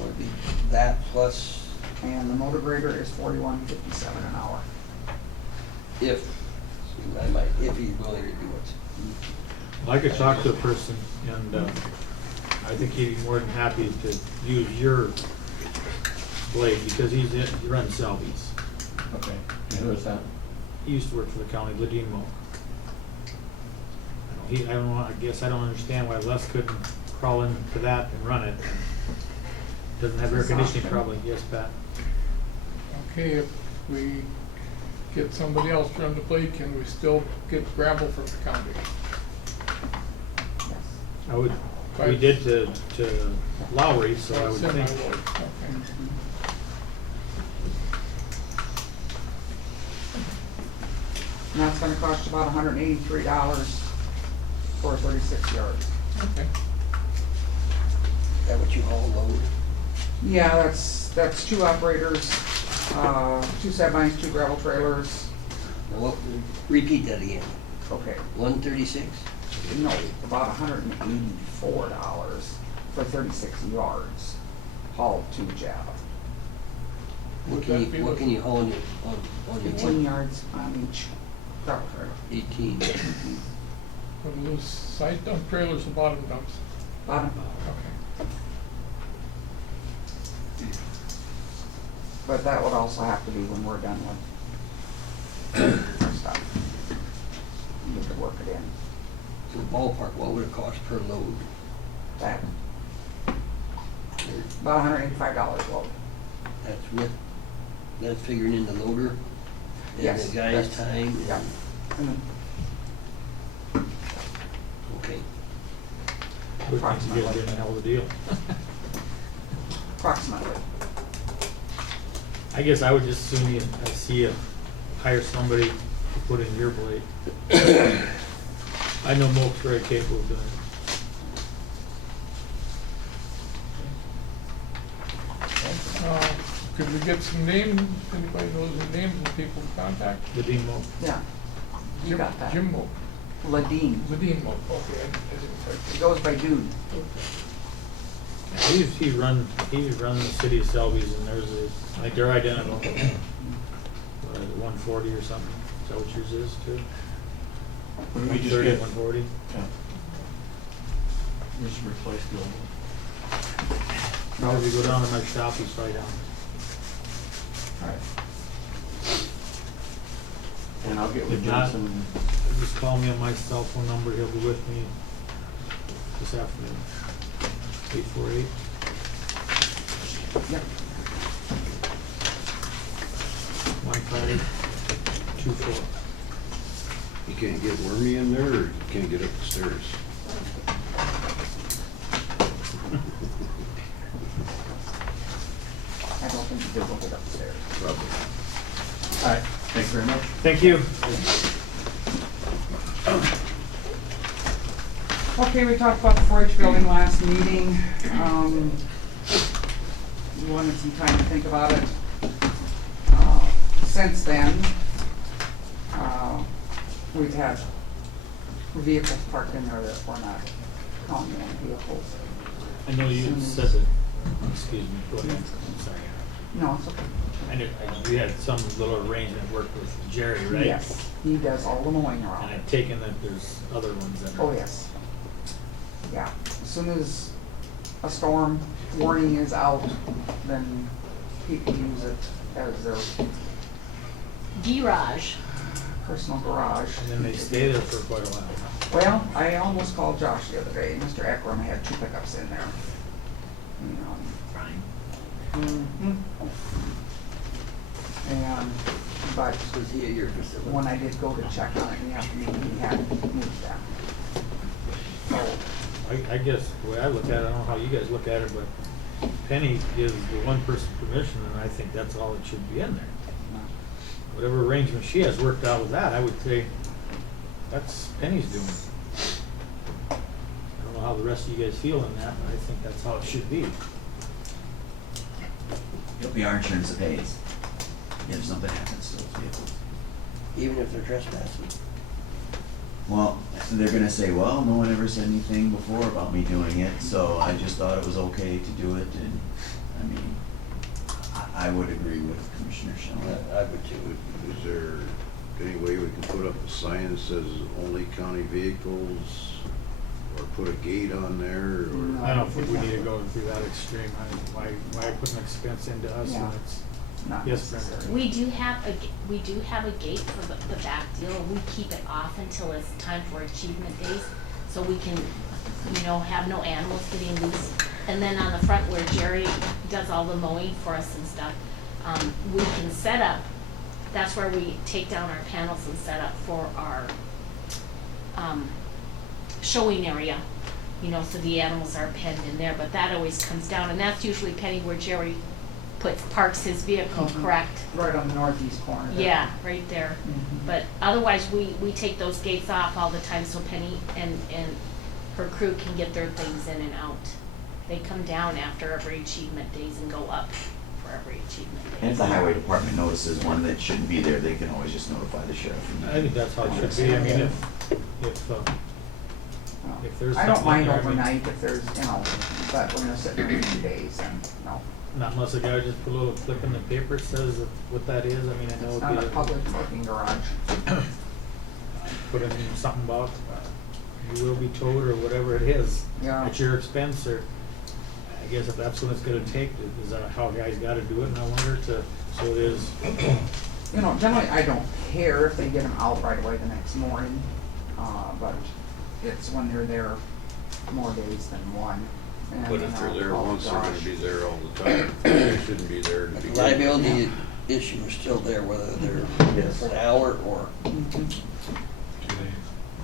it'd be that plus And the motor grader is $41.57 an hour. if he's willing to do it. Well, I could talk to a person, and I think he'd be more than happy to use your blade, because he runs Selby's. Okay. And who is that? He used to work for the county, Ladine Moak. I don't know, I guess I don't understand why Les couldn't crawl into that and run it. Doesn't have air conditioning probably, yes, Pat? Okay, if we get somebody else to run the blade, can we still get gravel from the county? Yes. We did to Lowry, so I would think. Semi-load, okay. And that's gonna cost you about $183 for 36 yards. Okay. Is that what you haul load? Yeah, that's two operators, 2 semis, 2 gravel trailers. Now, repeat that again. Okay, 136? no, about $184 for 36 yards hauled to Java. What can you haul on your 18 one? yards on each gravel trailer. 18. What are those side dump trailers or bottom dumps? Bottom. Okay. But that would also have to be when we're done with our stuff. You need to work it in. So ballpark, what would it cost per load? That, about $185 load. That's figuring in the loader and Yes, the guy's that's- time? yeah. and- And Okay. We think you guys did a hell of a deal. approximately. I guess I would just assume I see you hire somebody to put in your blade. I know Moak's very capable of doing it. Could we get some names, anybody knows the names of people to contact? Ladine Moak. Yeah, you got that. Jim Moak, Ladine. Ladine Moak, okay, I didn't quite. It goes by dude. He run the city of Selby's, and I think they're identical. What is it, 140 or something? Is that what yours is too? We just 130, get, 140? yeah. Just replace the old one. Now if you go down to my shop, he's right down. Alright. And I'll get with If not, Johnson. just call me on my cell phone number, he'll be with me this afternoon. 848. Yep. 1524. You can't get Wormy in there, or you can't get up the stairs? I don't think you did look it upstairs. Probably. All right. Thanks very much. Thank you. Okay, we talked about the 4-H building last meeting. We wanted some time to think about it. Since then, we've had vehicles parked in there that were not county-owned vehicles. I know you said that, excuse me, go ahead, I'm sorry. No, it's okay. I knew, you had some little arrangement work with Jerry, right? Yes, he does all the mowing around And it. I've taken that there's other ones that are. Oh, yes. Yeah, as soon as a storm warning is out, then people use it as their Garage. personal garage. And then they stay there for quite a while. Well, I almost called Josh the other day. Mr. Ekram had 2 pickups in there. Mhm. And, but Was he at your facility? when I did go to check on it in the afternoon, he had moved them. So, I guess, the way I look at it, I don't know how you guys look at it, but Penny gives the one person permission, and I think that's all that should be in there. Whatever arrangement she has worked out with that, I would say that's Penny's doing. I don't know how the rest of you guys feel on that, but I think that's how it should be. It'll be our insurance that pays if something happens to those vehicles. Even if they're trespassing? Well, they're gonna say, well, no one ever said anything before about me doing it, so I just thought it was okay to do it, and, I mean, I would agree with Commissioner Shelley. I would too. Is there any way we can put up a sign that says only county vehicles, or put a gate on there, or? I don't think we need to go through that extreme. Why put an expense into us when Yeah. it's, not yes, necessary. Brenda? We do have a gate for the back deal. We keep it off until it's time for achievement days, so we can, have no animals getting loose. And then on the front where Jerry does all the mowing for us and stuff, we can set up, that's where we take down our panels and set up for our, showing area, so the animals are penned in there, but that always comes down, and that's usually Penny where Jerry parks his vehicle, Mhm. correct? Right on the northeast corner there. Yeah, right there. Mhm. But otherwise, we take those gates off all the time so Penny and her crew can get their things in and out. They come down after every achievement days and go up for every achievement day. And if the highway department notices one that shouldn't be there, they can always just notify the sheriff. I think that's how it should be. I mean, if there's I don't something mind there, I mean- overnight if there's, but when they're sitting there for 2 days, then no. Not unless a guy just put a little clip in the paper that says what that is. I mean, I know It's it'd not be a public parking garage. put in something about you will be towed or whatever it is Yeah. at your expense, or I guess if that's what it's gonna take, is that how guys gotta do it? And I wonder so it is. Generally, I don't care if they get them out right away the next morning, but it's when they're there more days than one. And But then if they're I'll there call once, they're gonna Josh. be there all the time. They shouldn't be there to begin with. Liability issue is still there, whether they're there for an hour or. Mhm.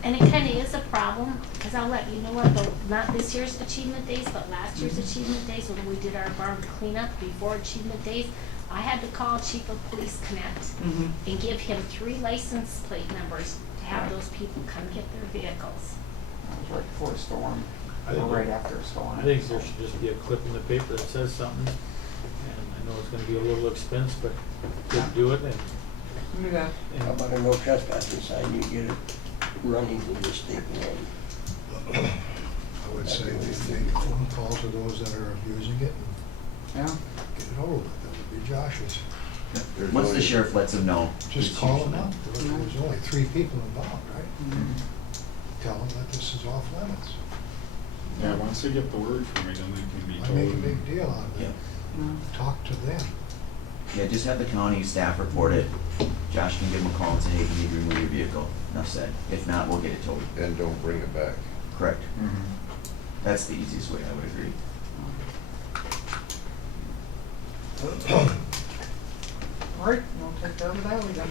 And it kinda is a problem, cause I'll let you know what, not this year's achievement days, but last year's achievement days, when we did our barn cleanup before achievement days, I had to call Chief of Police Connect Mhm. and give him 3 license plate numbers to have those people come get their vehicles. That was right before a storm, I or think right after a storm. I think there should just be a clip in the paper that says something, and I know it's gonna be a little expense, but just do it and. Do that. How about a no trespassing sign? You get it running and just staple on. I would say they make a phone call to those that are abusing it and Yeah. get it over with. That would be Josh's. There's Once the only- sheriff lets them know. Just it's call them usually- up. There's only 3 people involved, right? Mhm. Tell them that this is off limits. Yeah, once they get the word from me, then they can be Why told. make a big deal out of Yeah. it? No. Talk to them. Yeah, just have the county staff report it. Josh can give them a call and say, hey, you need to remove your vehicle. Enough said. If not, we'll get it towed. And don't bring it back. Correct. Mhm. That's the easiest way, I would agree. All right, we'll take care of that then.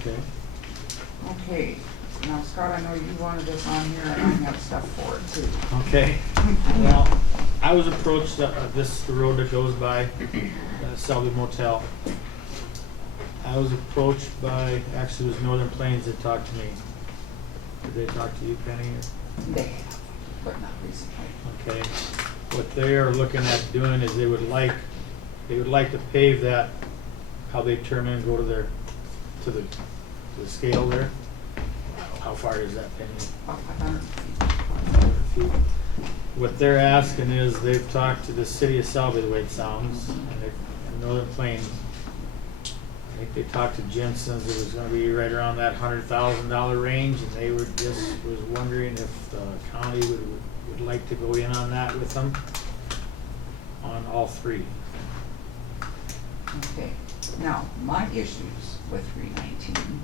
Okay. Okay, now Scott, I know you wanted this on here, and I have stuff for it too. Okay, well, I was approached, this, the road that goes by Selby Motel. I was approached by, actually it was Northern Plains that talked to me. Did they talk to you, Penny? They have, but not recently. Okay. What they are looking at doing is they would like to pave that, how they turn in and go to their, to the scale there. How far is that, Penny? About 500 feet. 500 feet. What they're asking is, they've talked to the city of Selby, the way it sounds, and in Northern Plains. I think they talked to Jensen's, it was gonna be right around that $100,000 range, and they were just, was wondering if the county would like to go in on that with them, on all three. Okay, now, my issues with 319,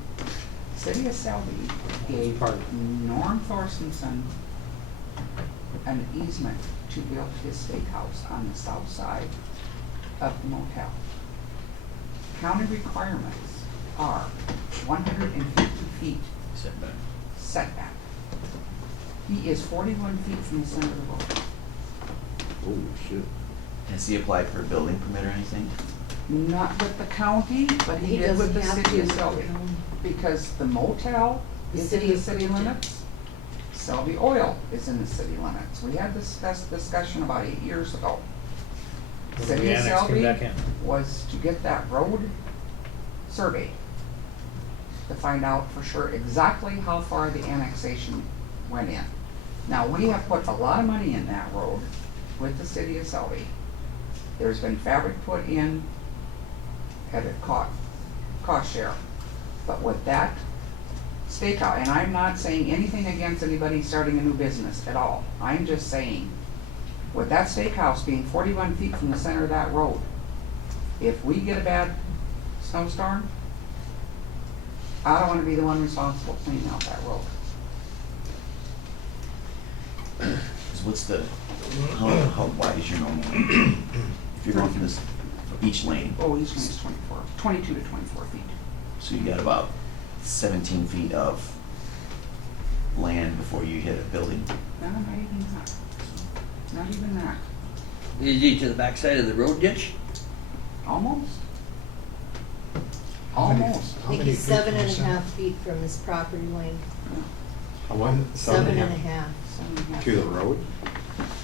City of Selby gave Part of it. Norm Thorstensen an easement to build his steakhouse on the south side of the motel. County requirements are 150 feet Setback. setback. He is 41 feet from the center of the road. Holy shit. Has he applied for a building permit or anything? Not with the county, but he He did with the doesn't have city of to. Selby. Because the motel The is city in the is city protected. limits. Selby Oil is in the city limits. We had this discussion about 8 years ago. When City the of annex came Selby back in. was to get that road surveyed to find out for sure exactly how far the annexation went in. Now, we have put a lot of money in that road with the city of Selby. There's been fabric put in at a cost share. But with that steakhouse, and I'm not saying anything against anybody starting a new business at all. I'm just saying, with that steakhouse being 41 feet from the center of that road, if we get a bad snowstorm, I don't wanna be the one responsible cleaning out that road. So what's the, how wide is your normal lane? If you're going from this, each lane, Oh, each one is 22 to 24 feet. so you got about 17 feet of land before you hit a building. No, not even that. Not even that. Is he to the backside of the road ditch? Almost. How many- Almost. I how think many he's feet 7.5 from feet from his property line. One, 7.5 7.5 to the road?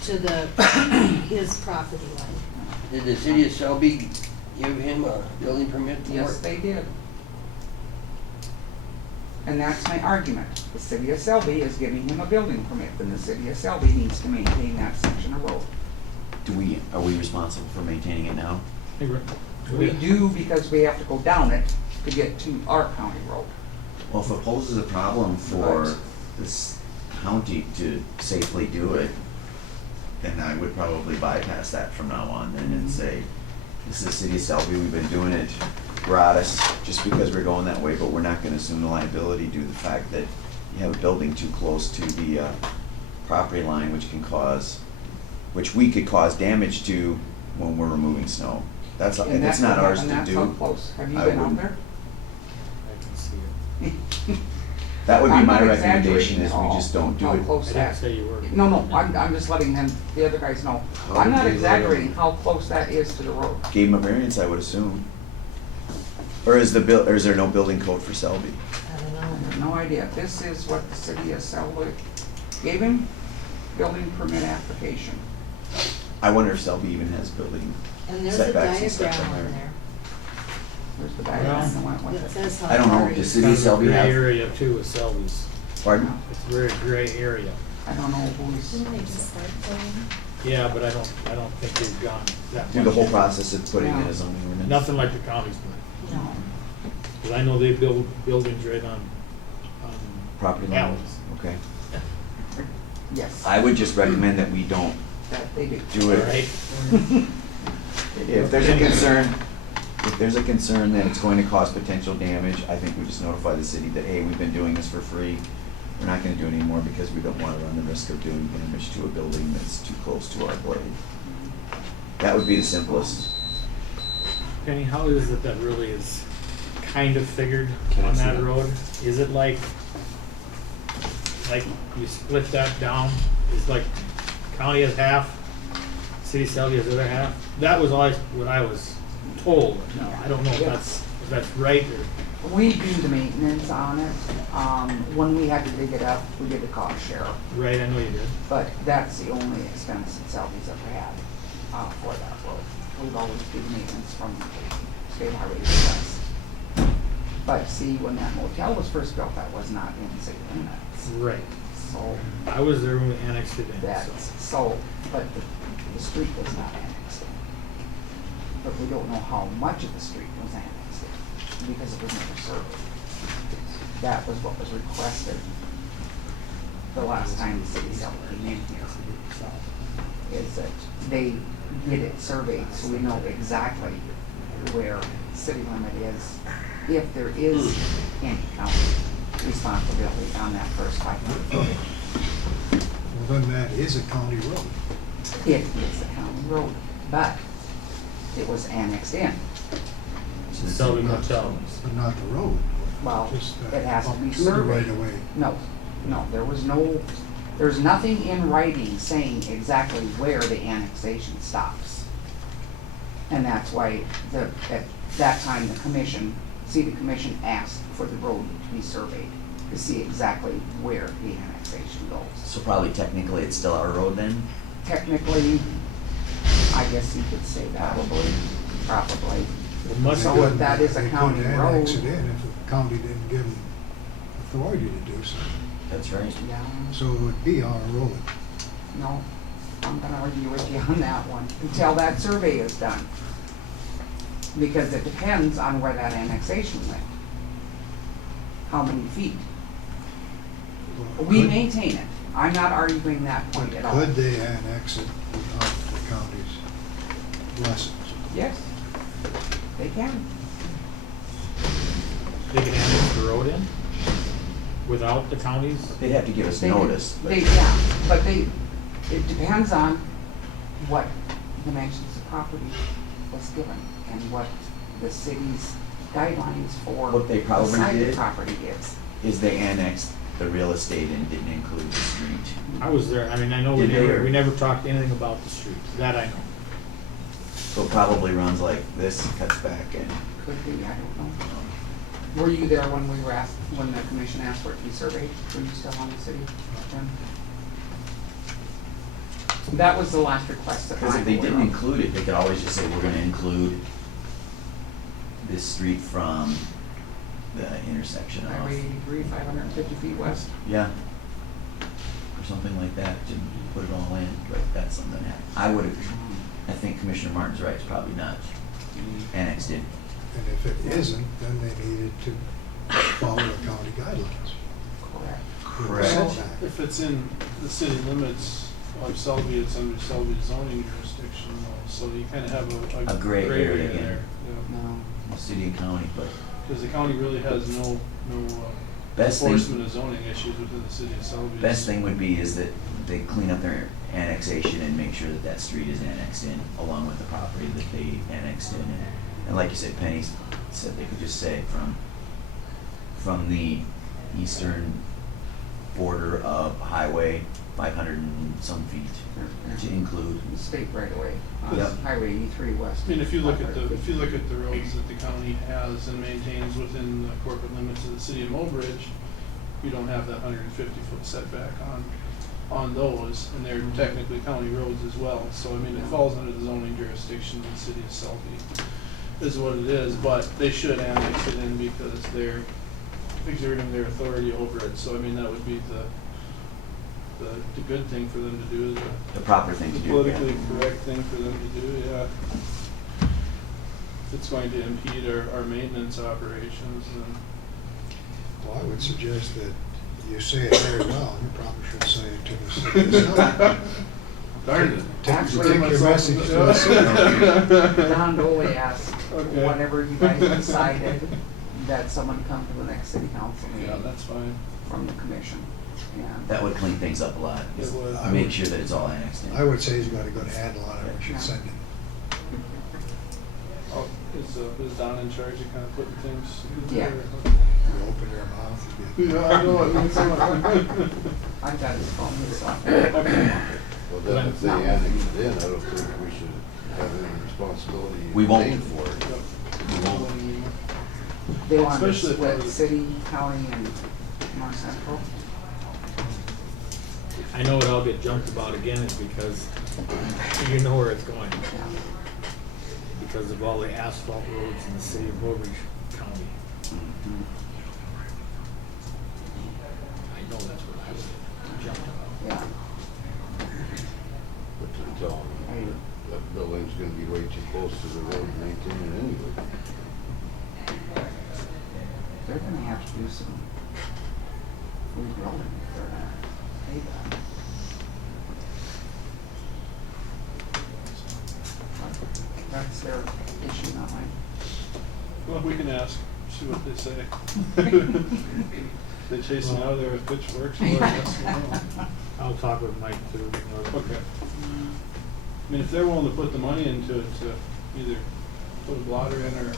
to the, his property line. Did the city of Selby give him a building permit for Yes, it? they did. And that's my argument. The city of Selby is giving him a building permit, then the city of Selby needs to maintain that section of road. Are we responsible for maintaining it now? We do because we have to go down it to get to our county road. Well, if it poses a problem for Right. this county to safely do it, then I would probably bypass that from now on then and say, this is the city of Selby, we've been doing it gratis just because we're going that way, but we're not gonna assume the liability due to the fact that you have a building too close to the property line, which we could cause damage to when we're removing snow. That's, if And it's that's not what- ours and to that's how do. close. Have you I been out wouldn't. there? I can see it. That would be I'm my not recommendation, exaggerating is at we all just don't do how it. close I that- didn't say you were. No, I'm just letting them, the other guys know. How I'm did not they let exaggerating him- how close that is to the road. Gave him a variance, I would assume. Or is there no building code for Selby? I don't I know. have no idea. This is what the city of Selby gave him, building permit application. I wonder if Selby even has building And there's a setbacks and stuff diagram down on there. there Where's the diagram that went with that it? says how I don't know, far does he's- city Kind of a Selby gray have- area too with Selby's. Pardon? It's a very gray area. I don't know who's. Didn't they just start going? Yeah, but I don't think they've gone that Through the much. whole process of putting in Yeah. a zoning ordinance? Nothing like the county's doing. No. Because I know they build buildings right on Property line? alleys. Okay. Yes, I would just recommend that we don't that they do. do All it. right? If there's a concern that it's going to cause potential damage, I think we just notify the city that, hey, we've been doing this for free. We're not gonna do it anymore because we don't wanna run the risk of doing damage to a building that's too close to our blade. That would be the simplest. Penny, how is it that really is kind of figured Can I on see that that? road? Is it like you split that down? It's like county has half, city of Selby has the other half? That was always what I was told. Now, I don't know if that's right, or, We do the maintenance on it. When we had to dig it up, we did the cost share. right, I know you did. But that's the only expense that Selby's ever had, for that road. We've always did maintenance from State Highway Express. But see, when that motel was first built, that was not in city limits. Right. So I was there when we annexed it in, that's, so. but the street was not annexed in. But we don't know how much of the street was annexed in, because it was never surveyed. That was what was requested the last time the city council came in here, is that they get it surveyed so we know exactly where city limit is, if there is any county responsibility on that first 500 feet. Well, then that is a county road. It is a county road, but it was annexed in. Selby Motel. But not the road. Well, Just it has to up be to the surveyed. right of way. No, there's nothing in writing saying exactly where the annexation stops. And that's why at that time, the commission asked for the road to be surveyed to see exactly where the annexation goes. So probably technically it's still our road then? Technically, I guess you could say that, probably. Well, must So be. if that is a county They couldn't annex road, it in if the county didn't give them authority to do so. That's right. yeah, So it would be our road. no, I'm gonna argue with you on that one, until that survey is done. Because it depends on where that annexation went. How many feet? Well, We could- maintain it, I'm not arguing that point at all. Could they annex it without the county's blessings? Yes, they can. They can annex the road in without the counties? They'd have to give us They- notice, but Yeah, but it depends on what dimensions of property was given and what the city's guidelines for What they the probably side of did- the property is. they annexed the real estate and didn't include the street. I was there, I mean, I know we Did they, never, or- we never talked anything about the street, that I know. So it probably runs like this, cuts back and, Could be, I don't know. Were you there when we were asked, when the commission asked for it to be surveyed? Were you still on the city then? That was the last request that because I if they didn't wrote. include it, they could always just say, we're gonna include this street from the intersection of. Highway 83, 550 feet west. Yeah. Or something like that, to put it all in, but that's something that, I think Commissioner Martin's right, it's probably not annexed in. And if it isn't, then they needed to follow the county guidelines. Correct. with the Correct. setback. If it's in the city limits of Selby, it's under Selby zoning jurisdiction though, so you kind of have A gray area again. there. No. City and county, but Because the county really has no best thing, enforcement of zoning issues within the city of Selby. best thing would be is that they clean up their annexation and make sure that that street is annexed in along with the property that they annexed in. And like you said, Penny said they could just say from the eastern border of highway, 500 and some feet, to include. State right away, Yep. Highway 83 west. I mean, if you look at 500 feet. the roads that the county has and maintains within the corporate limits of the city of Mobridge, you don't have that 150-foot setback on those, and they're technically county roads as well. So, I mean, it falls under the zoning jurisdiction of the city of Selby, is what it is, but they should annex it in because they're exerting their authority over it. So, I mean, that would be the good thing for them to do, The proper thing to the do. politically correct thing for them to do, yeah. If it's going to impede our maintenance operations, then. Well, I would suggest that you say it very well, you probably should say it to the city itself. Darn it. Actually, Take your message to the city. Don Doley asked, Okay. whenever you guys decided that someone come to the next city council Yeah, meeting that's fine. from the commission. And That would clean things up a lot. It would. Make sure that it's all annexed in. I would say he's got a good handle on it, we should Yeah. send it. Oh, is Don in charge of kind of putting things? Yeah. You open your mouth, you get. Yeah, I know it. I've got his phone, so. Okay. Well, then if they annex it in, I don't think we should have any responsibility We won't. paying for it. We won't. They want to Especially if split other- city, county, and North Central. I know what I'll get jumped about again is because you know where it's going. Because of all the asphalt roads in the city of Mobridge County. I know that's what I would get jumped about. Yeah. But to tell them, that building's gonna be way too close to the road to maintain it anyway. They're gonna have to do some rebuilding if they're not pay that. But that's their issue, not mine. Well, we can ask, see what they say. They chasing out of there with pitchforks, or yes, we know. I'll talk with Mike too. Okay. I mean, if they're willing to put the money into it to either put a blotter in or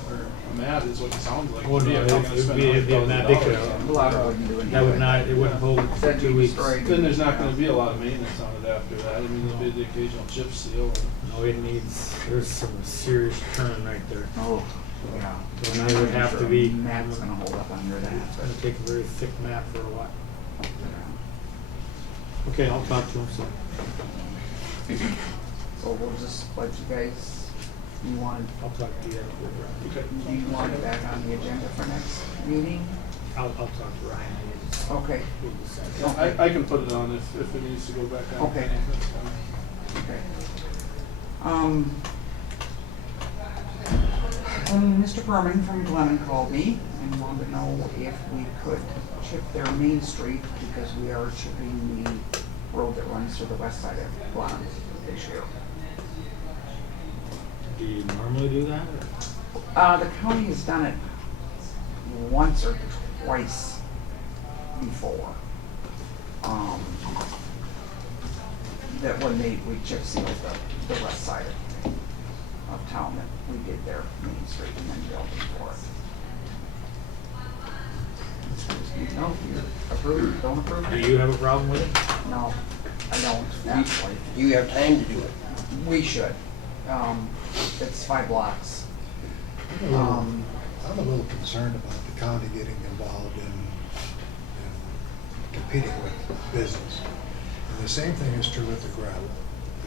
a mat is what it sounds like. Oh, no, If they're gonna spend $100,000 Blotter wouldn't do That would not, it wouldn't hold it for That'd be 2 weeks. destroyed. Then there's not gonna be a lot of maintenance on it after that. I mean, there'll be the occasional chip seal. No, it needs, there's some serious turn right there. Oh, yeah. So now it would have to be, Matt's gonna hold up under that, it's but. gonna take a very thick mat for a while. Okay, I'll talk to him, so. So we'll just let you guys, you want, I'll talk to you after. Okay. do you want it back on the agenda for next meeting? I'll talk to Ryan. Okay, We'll decide. No, I can put it on if it needs to go back on. Okay. That's fine. okay. Mr. Berman from Glennon called me and wanted to know if we could chip their main street because we are chipping the road that runs to the west side of Glennon this year. Do you normally do that? Or? The county has done it once or twice before. That when we chip sealed the west side of town, that we did their main street and then built it for it. No, you approve, don't approve? Do you have a problem with it? No, I don't, actually. You have time to do it. We should. It's 5 blocks. I'm a little concerned about the county getting involved in competing with business. And the same thing is true with the gravel.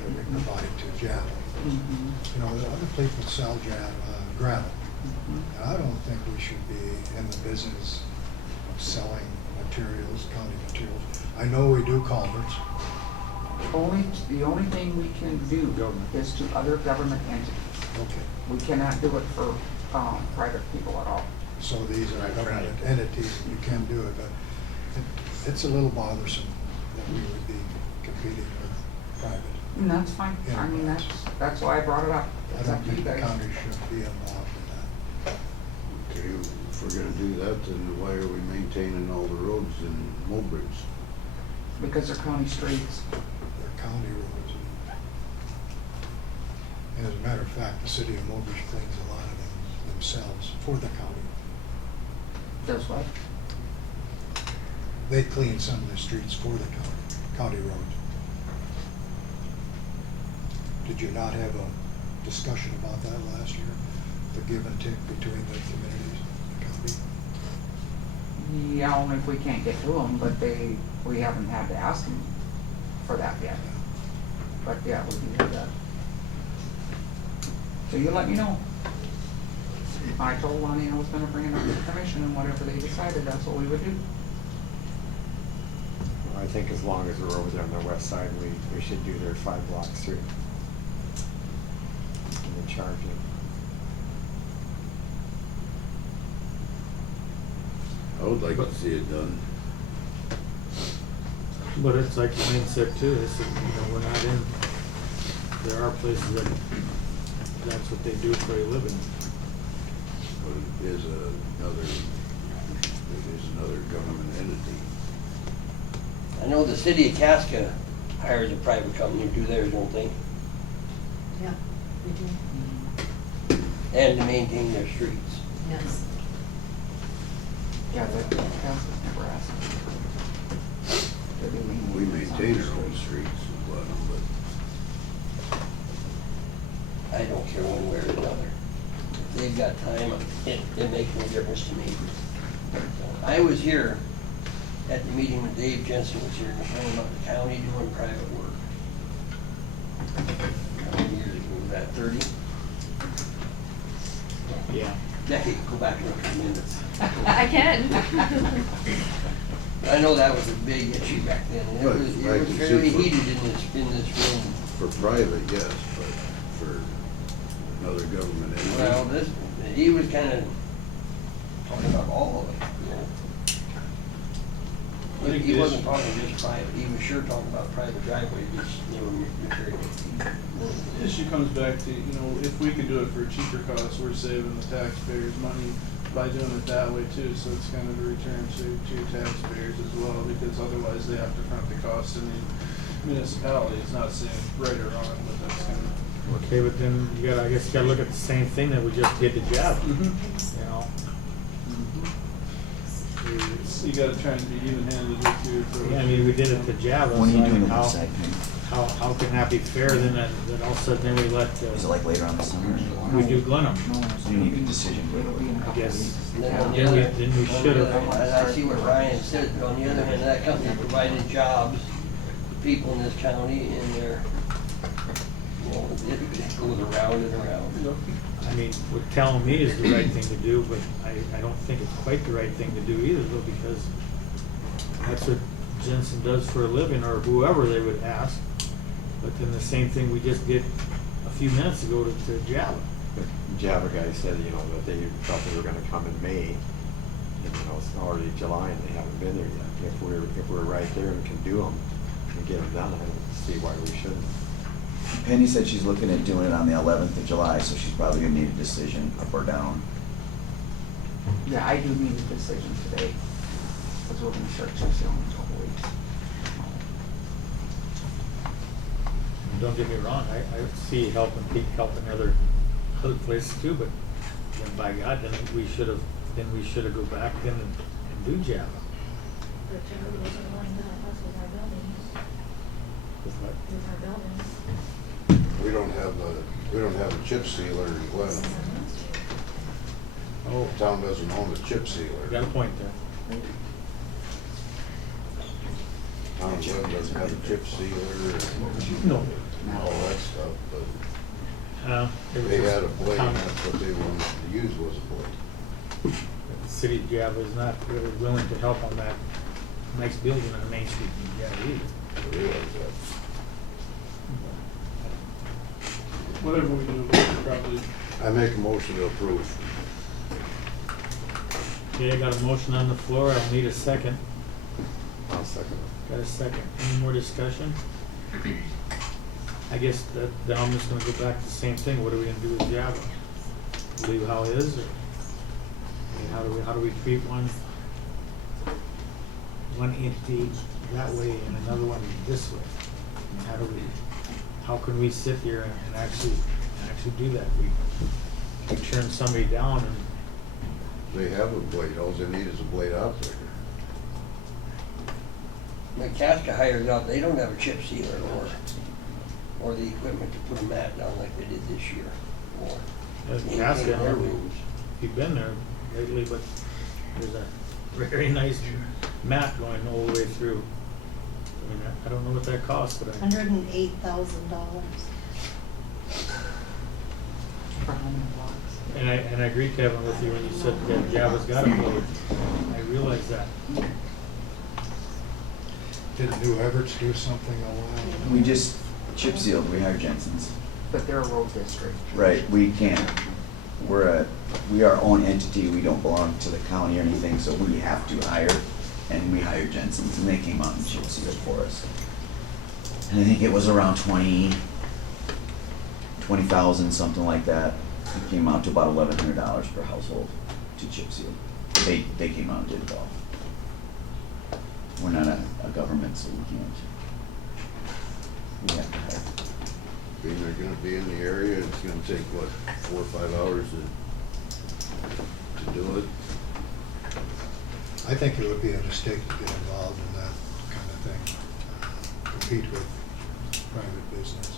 They're providing to Java. You know, the other people sell gravel. And I don't think we should be in the business of selling materials, county materials. I know we do culverts. The only thing we can do is to other government entities. Okay. We cannot do it for private people at all. So these are government entities, and you can do it, but it's a little bothersome that we would be competing with private. And that's fine. I mean, that's why I brought it up. I It's don't up to you think the guys. county should be involved in that. Okay, if we're gonna do that, then why are we maintaining all the roads in Mobridge? Because they're county streets. They're county roads. And as a matter of fact, the city of Mobridge cleans a lot of them themselves for the county. Does what? They clean some of the streets for the county roads. Did you not have a discussion about that last year? The give and take between the communities and the county? Yeah, only if we can't get to them, but we haven't had to ask them for that yet. But yeah, we do have that. So you let me know. I told Lonnie I was gonna bring it up to the commission, and whatever they decided, that's what we would do. I think as long as the roads are on the west side, we should do their 5 blocks through. And the charging. I would like to see it done. But it's like Wayne said too, this is, we're not in, there are places that, that's what they do for a living. But it is another government entity. I know the city of Casca hires a private company to do theirs, don't they? Yeah, we do. And to maintain their streets. Yes. Yeah, but council's never asked. We maintain our own streets, but I don't care one way or another. If they've got time, it makes no difference to me. I was here at the meeting when Dave Jensen was here, complaining about the county doing private work. How many years ago was that, 30? Yeah. Decade, go back and look at the minutes. I can. I know that was a big issue back then, and But it was I can see fairly for- heated in this room. For private, yes, but for another government entity. Well, he was kind of talking about all of it, you know. I think He the wasn't issue- talking just private, he was sure talking about private driveways, which they were material. The issue comes back to, you know, if we could do it for a cheaper cost, we're saving the taxpayers money by doing it that way too, so it's kind of a return to taxpayers as well, because otherwise they have to front the cost in the municipality. It's not saying right or wrong, but that's kind of. Okay, but then you gotta, I guess you gotta look at the same thing that we just did to Java, Mhm. you know? You gotta try and be even-handed with your approach. Yeah, I mean, we did it to Java. When are so you I doing mean, the how- site thing? How can that be fair then, then all of a sudden then we let, Is it like later on this summer? we do Glenham? So you need a decision. I guess. And then on the Then we, other- then we on the should other- have. And I see what Ryan said, but on the other hand, that company provided jobs to people in this county, and they're, you know, it goes around and around. I mean, what telling me is the right thing to do, but I don't think it's quite the right thing to do either, though, because that's what Jensen does for a living, or whoever they would ask. But then the same thing we just did a few minutes ago to Java. The Java guy said, you know, that they thought they were gonna come in May, and, you know, it's already July and they haven't been there yet. If we're right there and can do them and get them done, I don't see why we shouldn't. Penny said she's looking at doing it on the 11th of July, so she's probably gonna need a decision up or down. Yeah, I do need a decision today, because we're gonna start chip sealing in a couple weeks. Don't get me wrong, I see helping people, helping other places too, but then by God, then we should have go back then and do Java. But Java wasn't willing to help us with our buildings, With what? with our buildings. We don't have a chip sealer in Glenn. Oh, The town doesn't own a chip sealer. got a point there. Town of Glenn doesn't have a chip sealer No. and all that stuff, but It was they just had a blade, common- that's what they wanted to use was a blade. The city of Java is not really willing to help on that nice building on Main Street in Java either. I realize that. Whatever we do, we'll probably. I make a motion to approve. Okay, I got a motion on the floor, I'll need a second. I'll second it. Got a second. Any more discussion? I guess that, then I'm just gonna go back to the same thing. What are we gonna do with Java? Leave how it is, or, I mean, how do we treat one entity that way and another one this way? I mean, how can we sit here and actually do that? We turn somebody down and, They have a blade, all they need is a blade operator. McCaska hires out, they don't have a chip sealer or the equipment to put a mat down like they did this year. Or Casca, I maintain their don't know rooms. if you've been there lately, but there's a very nice mat going all the way through. I mean, I don't know what that costs, but I, $108,000. For how many blocks? and I agree, Kevin, with you when you said that Java's got a blade. I realize that. Didn't New Everett's do something a while ago? We just chip sealed, we hired Jensen's. But they're a road district. Right, we can't, we are our own entity, we don't belong to the county or anything, so we have to hire, and we hired Jensen's, and they came out and chip sealed for us. And I think it was around 20,000, something like that. It came out to about $1,100 per household to chip seal. They came out and did it all. We're not a government, so we can't. We have to hire. Being they're gonna be in the area, it's gonna take, what, 4 or 5 hours to do it? I think it would be a mistake to get involved in that kind of thing, compete with private business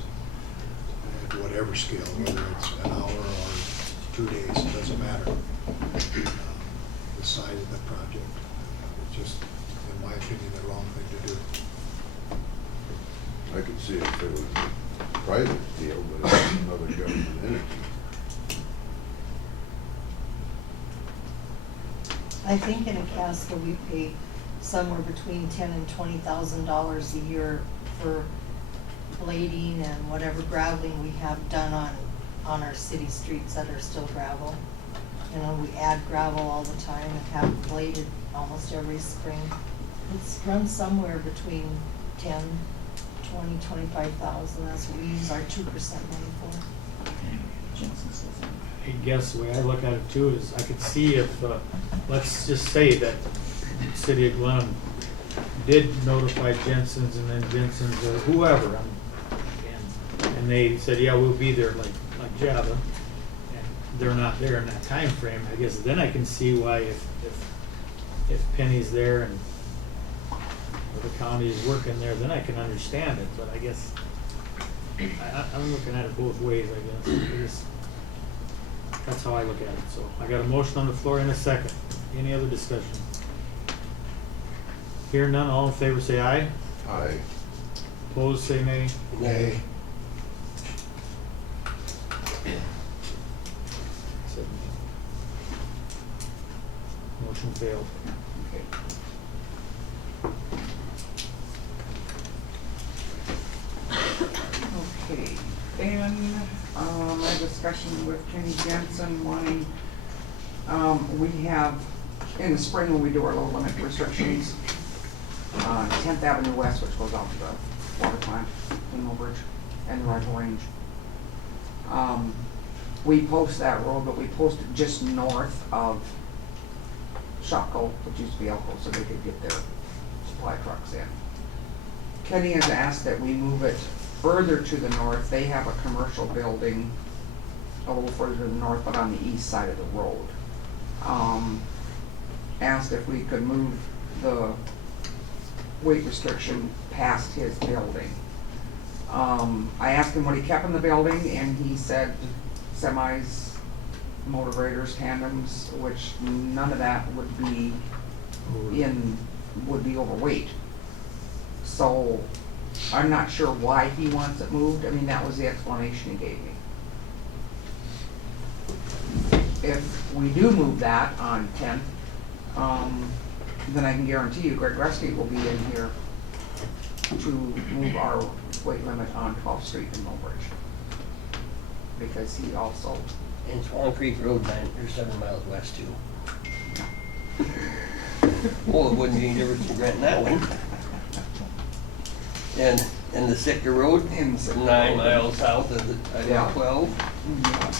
at whatever scale, whether it's an hour or 2 days, it doesn't matter. The size of the project, it's just, in my opinion, the wrong thing to do. I could see if it was a private deal, but it's another government entity. I think in Acasta, we pay somewhere between $10,000 and $20,000 a year for blading and whatever graveling we have done on our city streets that are still gravel. You know, we add gravel all the time and have it bladed almost every spring. It's run somewhere between 10, 20, 25,000. That's what we use our 2% money for. Jensen says that. I guess the way I look at it too is I could see if, let's just say that the city of Glenham did notify Jensen's and then Jensen's or whoever, and they said, yeah, we'll be there like Java, and they're not there in that time frame. I guess then I can see why if Penny's there and or the county is working there, then I can understand it, but I guess I'm looking at it both ways, I guess. That's how I look at it. So I got a motion on the floor in a second. Any other discussion? Hearing none, all in favor say aye. Aye. Opposed say nay. Nay. Motion failed. Okay, then, a discussion with Kenny Jensen wanting, we have, in the spring when we do our low limit restrictions, 10th Avenue West, which goes out to the water plant in Millbridge and Rifle Range. We post that road, but we post it just north of Shopko, which used to be Elko, so they could get their supply trucks in. Kenny has asked that we move it further to the north. They have a commercial building a little further to the north, but on the east side of the road. Asked if we could move the weight restriction past his building. I asked him what he kept in the building, and he said semis, motor graders, tandems, which none of that would be would be overweight. So I'm not sure why he wants it moved. I mean, that was the explanation he gave me. If we do move that on 10th, then I can guarantee you Greg Resky will be in here to move our weight limit on 12th Street in Millbridge. Because he also, And Swan Creek Road, 9 or 7 miles west too. Well, it wouldn't be any difference in granting that one. And the Sitka Road, In the Sitka 9 Road. miles south of the, I Yeah. think 12. yeah.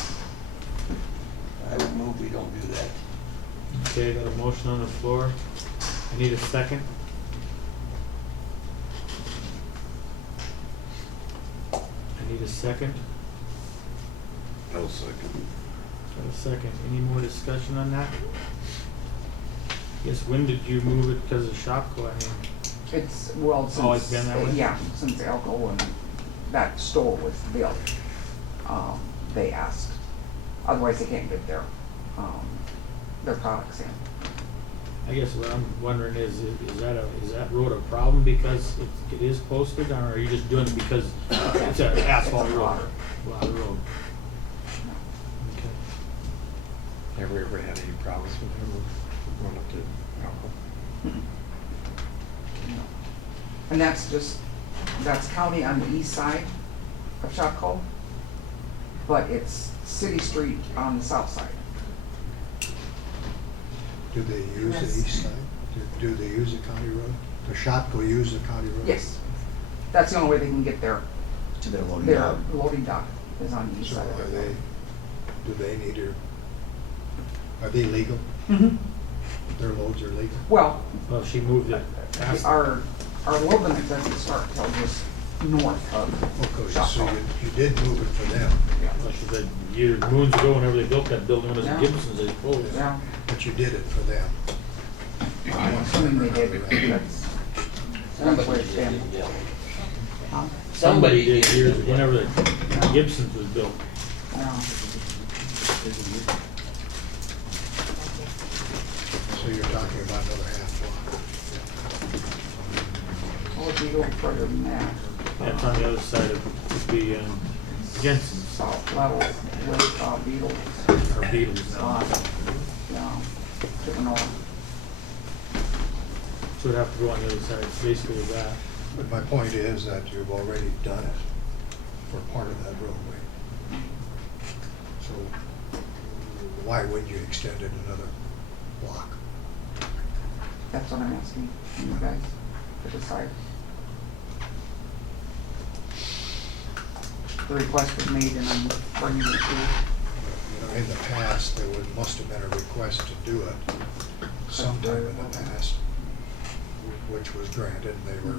I would move we don't do that. Okay, got a motion on the floor. I need a second. I need a second. I'll second. Got a second. Any more discussion on that? Yes, when did you move it because of Shopko? I mean, It's, well, since. Oh, it's been that way? Yeah, since Elko and that store was built, they asked. Otherwise, they can't get their products in. I guess what I'm wondering is that road a problem because it is posted, or are you just doing it because it's an asphalt It's a road? water. Water road. Okay. Have we ever had any problems with him going up to Alco? And that's county on the east side of Shopko, but it's city street on the south side. Do they use the Yes. east side? Do they use the county road? Does Shopko use the county road? Yes, that's the only way they can get To their loading their dock. loading dock is on the east So side of are it. do they need to, are they legal? Mhm. Their loads are legal? Well, Well, she moved it past. our load limit doesn't start till just north of Okay, so Shopko. you did move it for them, Well, she said years, moons ago, whenever they built that building, when it was Yeah. Gibson's, they closed. Yeah, but you did it for them. I'm assuming they did, that's Somebody where did, it's been. yeah. Huh? Somebody did. years, whenever the Gibson's was built. Yeah. So you're talking about another half block. Oh, it'd be a little further than that. Yeah, it's on the other side of, it'd be, against South level with, Beatles. our Beatles. Yeah, to the north. So it'd have to go on the other side, basically that. But my point is that you've already done it for part of that roadway. So why wouldn't you extend it another block? That's what I'm asking you guys to decide. The request was made and I'm bringing it to you. You know, in the past, must have been a request to do it sometime in the past, which was granted, and they were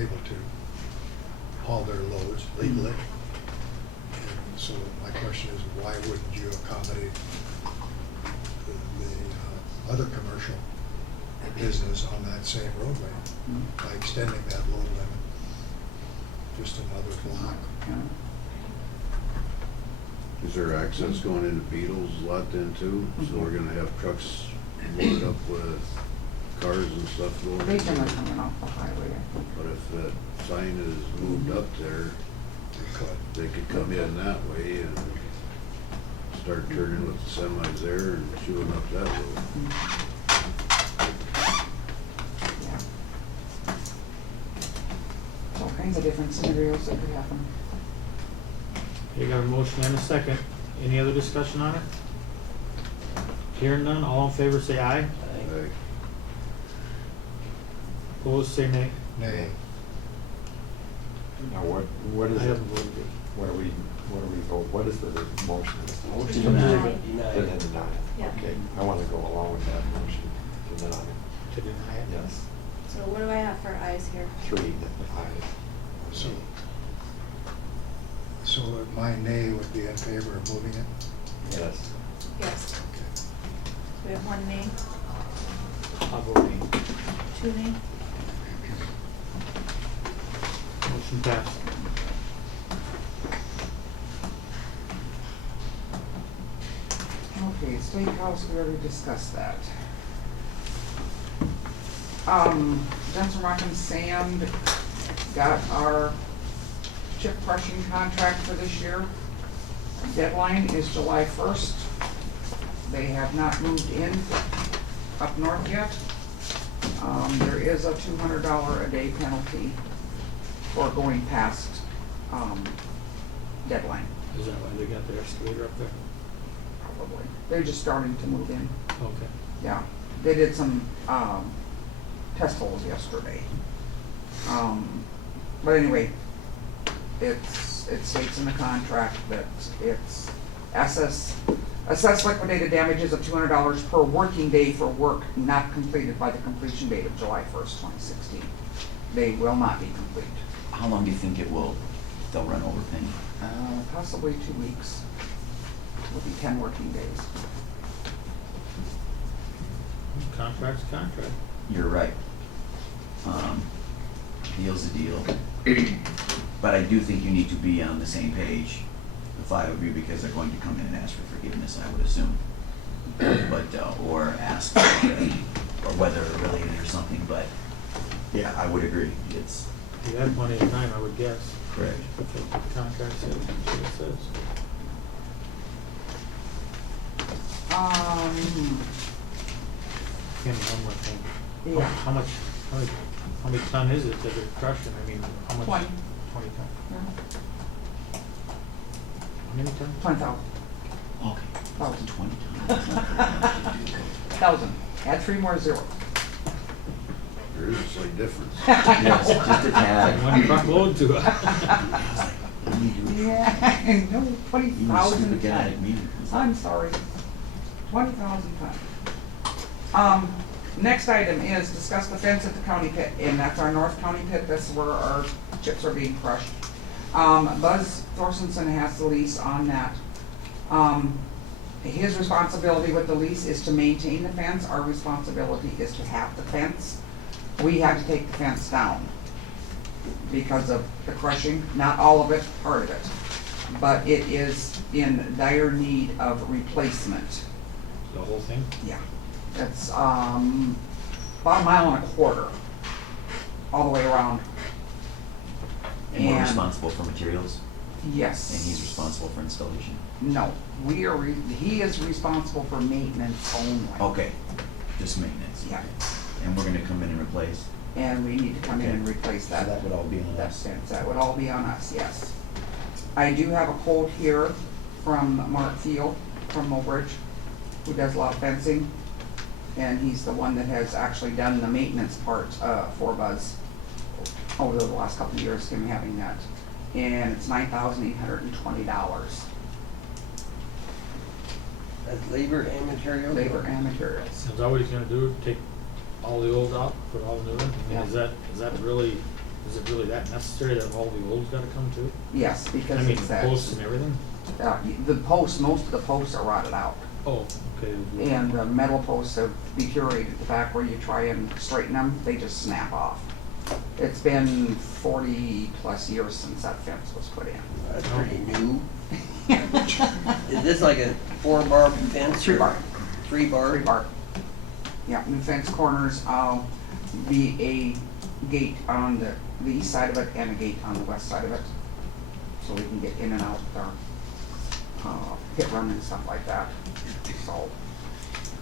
able to haul their loads legally. And so my question is, why wouldn't you accommodate the other commercial business on that same roadway by extending that load limit just another block? Is there access going into Beatles lot then too? So we're gonna have trucks loaded up with cars and stuff going? They generally coming off the highway, I think. But if that sign is moved up there, they could come in that way and start turning with the semis there and chewing up that road. Yeah. All kinds of different scenarios that could happen. You got a motion and a second. Any other discussion on it? Hearing none, all in favor say aye. Like, Opposed say nay. Nay. Now, what is I it? haven't voted. What do we vote, what is the motion? Motion To deny. To then deny it. Yeah. Okay, I want to go along with that motion, to deny it. To deny it? Yes, So what do I have for ayes here? 3 ayes. So my nay would be in favor of moving it? Yes. Yes. We have one nay, I'll vote nay. 2 nay. Motion passed. Okay, steakhouse, we already discussed that. Jensen Rock and Sand got our chip crushing contract for this year. Deadline is July 1st. They have not moved in up north yet. There is a $200 a day penalty for going past, deadline, Is that why they got their excavator up there? probably. They're just starting to move in. Okay. Yeah, they did some, test holes yesterday. But anyway, it states in the contract that it's assess liquidated damages of $200 per working day for work not completed by the completion date of July 1st, 2016. They will not be complete. How long do you think they'll run over, Penny? Possibly 2 weeks. Will be 10 working days. Contract's a contract. You're right. Deal's a deal. But I do think you need to be on the same page, the 5 of you, because they're going to come in and ask for forgiveness, I would assume. But, or ask, or whether really there's something, but, yeah, I would agree. It's You had plenty of time, I would guess. correct. What the contract says, that's what it says. Again, one more thing. Yeah. How many ton is it that they're crushing? I mean, how much? 20. 20 ton. Yeah. How many ton? 20,000. Okay. Thousand. 20 tons. Thousand. Add 3 more zeros. there is a slight difference. Yes, just a tad. One truckload to it. Yeah, no, You were a 20,000 stupid guy ton. at me. I'm sorry. 20,000 ton. Next item is discuss the fence at the county pit, and that's our North County pit. That's where our chips are being crushed. Buzz Thorstensen has the lease on that. His responsibility with the lease is to maintain the fence. Our responsibility is to have the fence. We had to take the fence down because of the crushing, not all of it, part of it. but it is in dire need of replacement. The whole thing? Yeah, it's, about a mile and a quarter, all the way around. And we're And- responsible for materials, Yes. and he's responsible for installation. No, he is responsible for maintenance only. Okay, just maintenance. Yeah, And we're gonna come in and replace. and we need to come in and replace So that. that would all be on That us. fence, that would all be on us, yes. I do have a quote here from Mark Field from Mobridge, who does a lot of fencing. And he's the one that has actually done the maintenance part, for Buzz over the last couple of years, him having that. And it's $9,820, That's labor and material? labor and materials. Is that what he's gonna do, take all the old out, put all the new in? I mean, Yeah. is it really that necessary that all the old's gotta come too? Yes, I because mean, it's that, posts and everything? the posts, most of the posts are rotted out. Oh, okay. And the metal posts have deteriorated. The back where you try and straighten them, they just snap off. It's been 40+ years since that fence was put in. That's pretty new. Is this like a 4-bar fence? 3-bar. 3-bar? 3-bar. Yeah, new fence corners, be a gate on the east side of it and a gate on the west side of it. So we can get in and out with our pit run and stuff like that. So,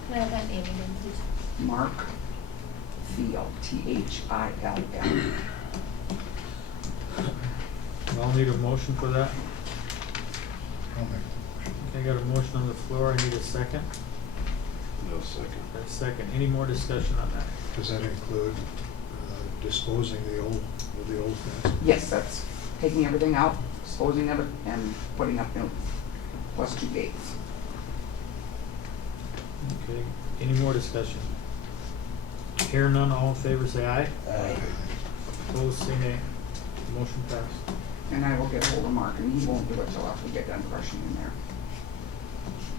Can I have that name again, please? Mark Thiel, Thill. I'll need a motion for that. I'll make the motion. Okay, I got a motion on the floor, I need a second. No second. Got a second, any more discussion on that? Does that include disposing of the old fence? Yes, that's taking everything out, disposing of it, and putting up new, plus 2 gates. Okay, any more discussion? Hear none, all in favor say aye. Aye. Opposed, say nay. Motion passed. And I will get hold of Mark, and he won't do it till after we get done crushing in there.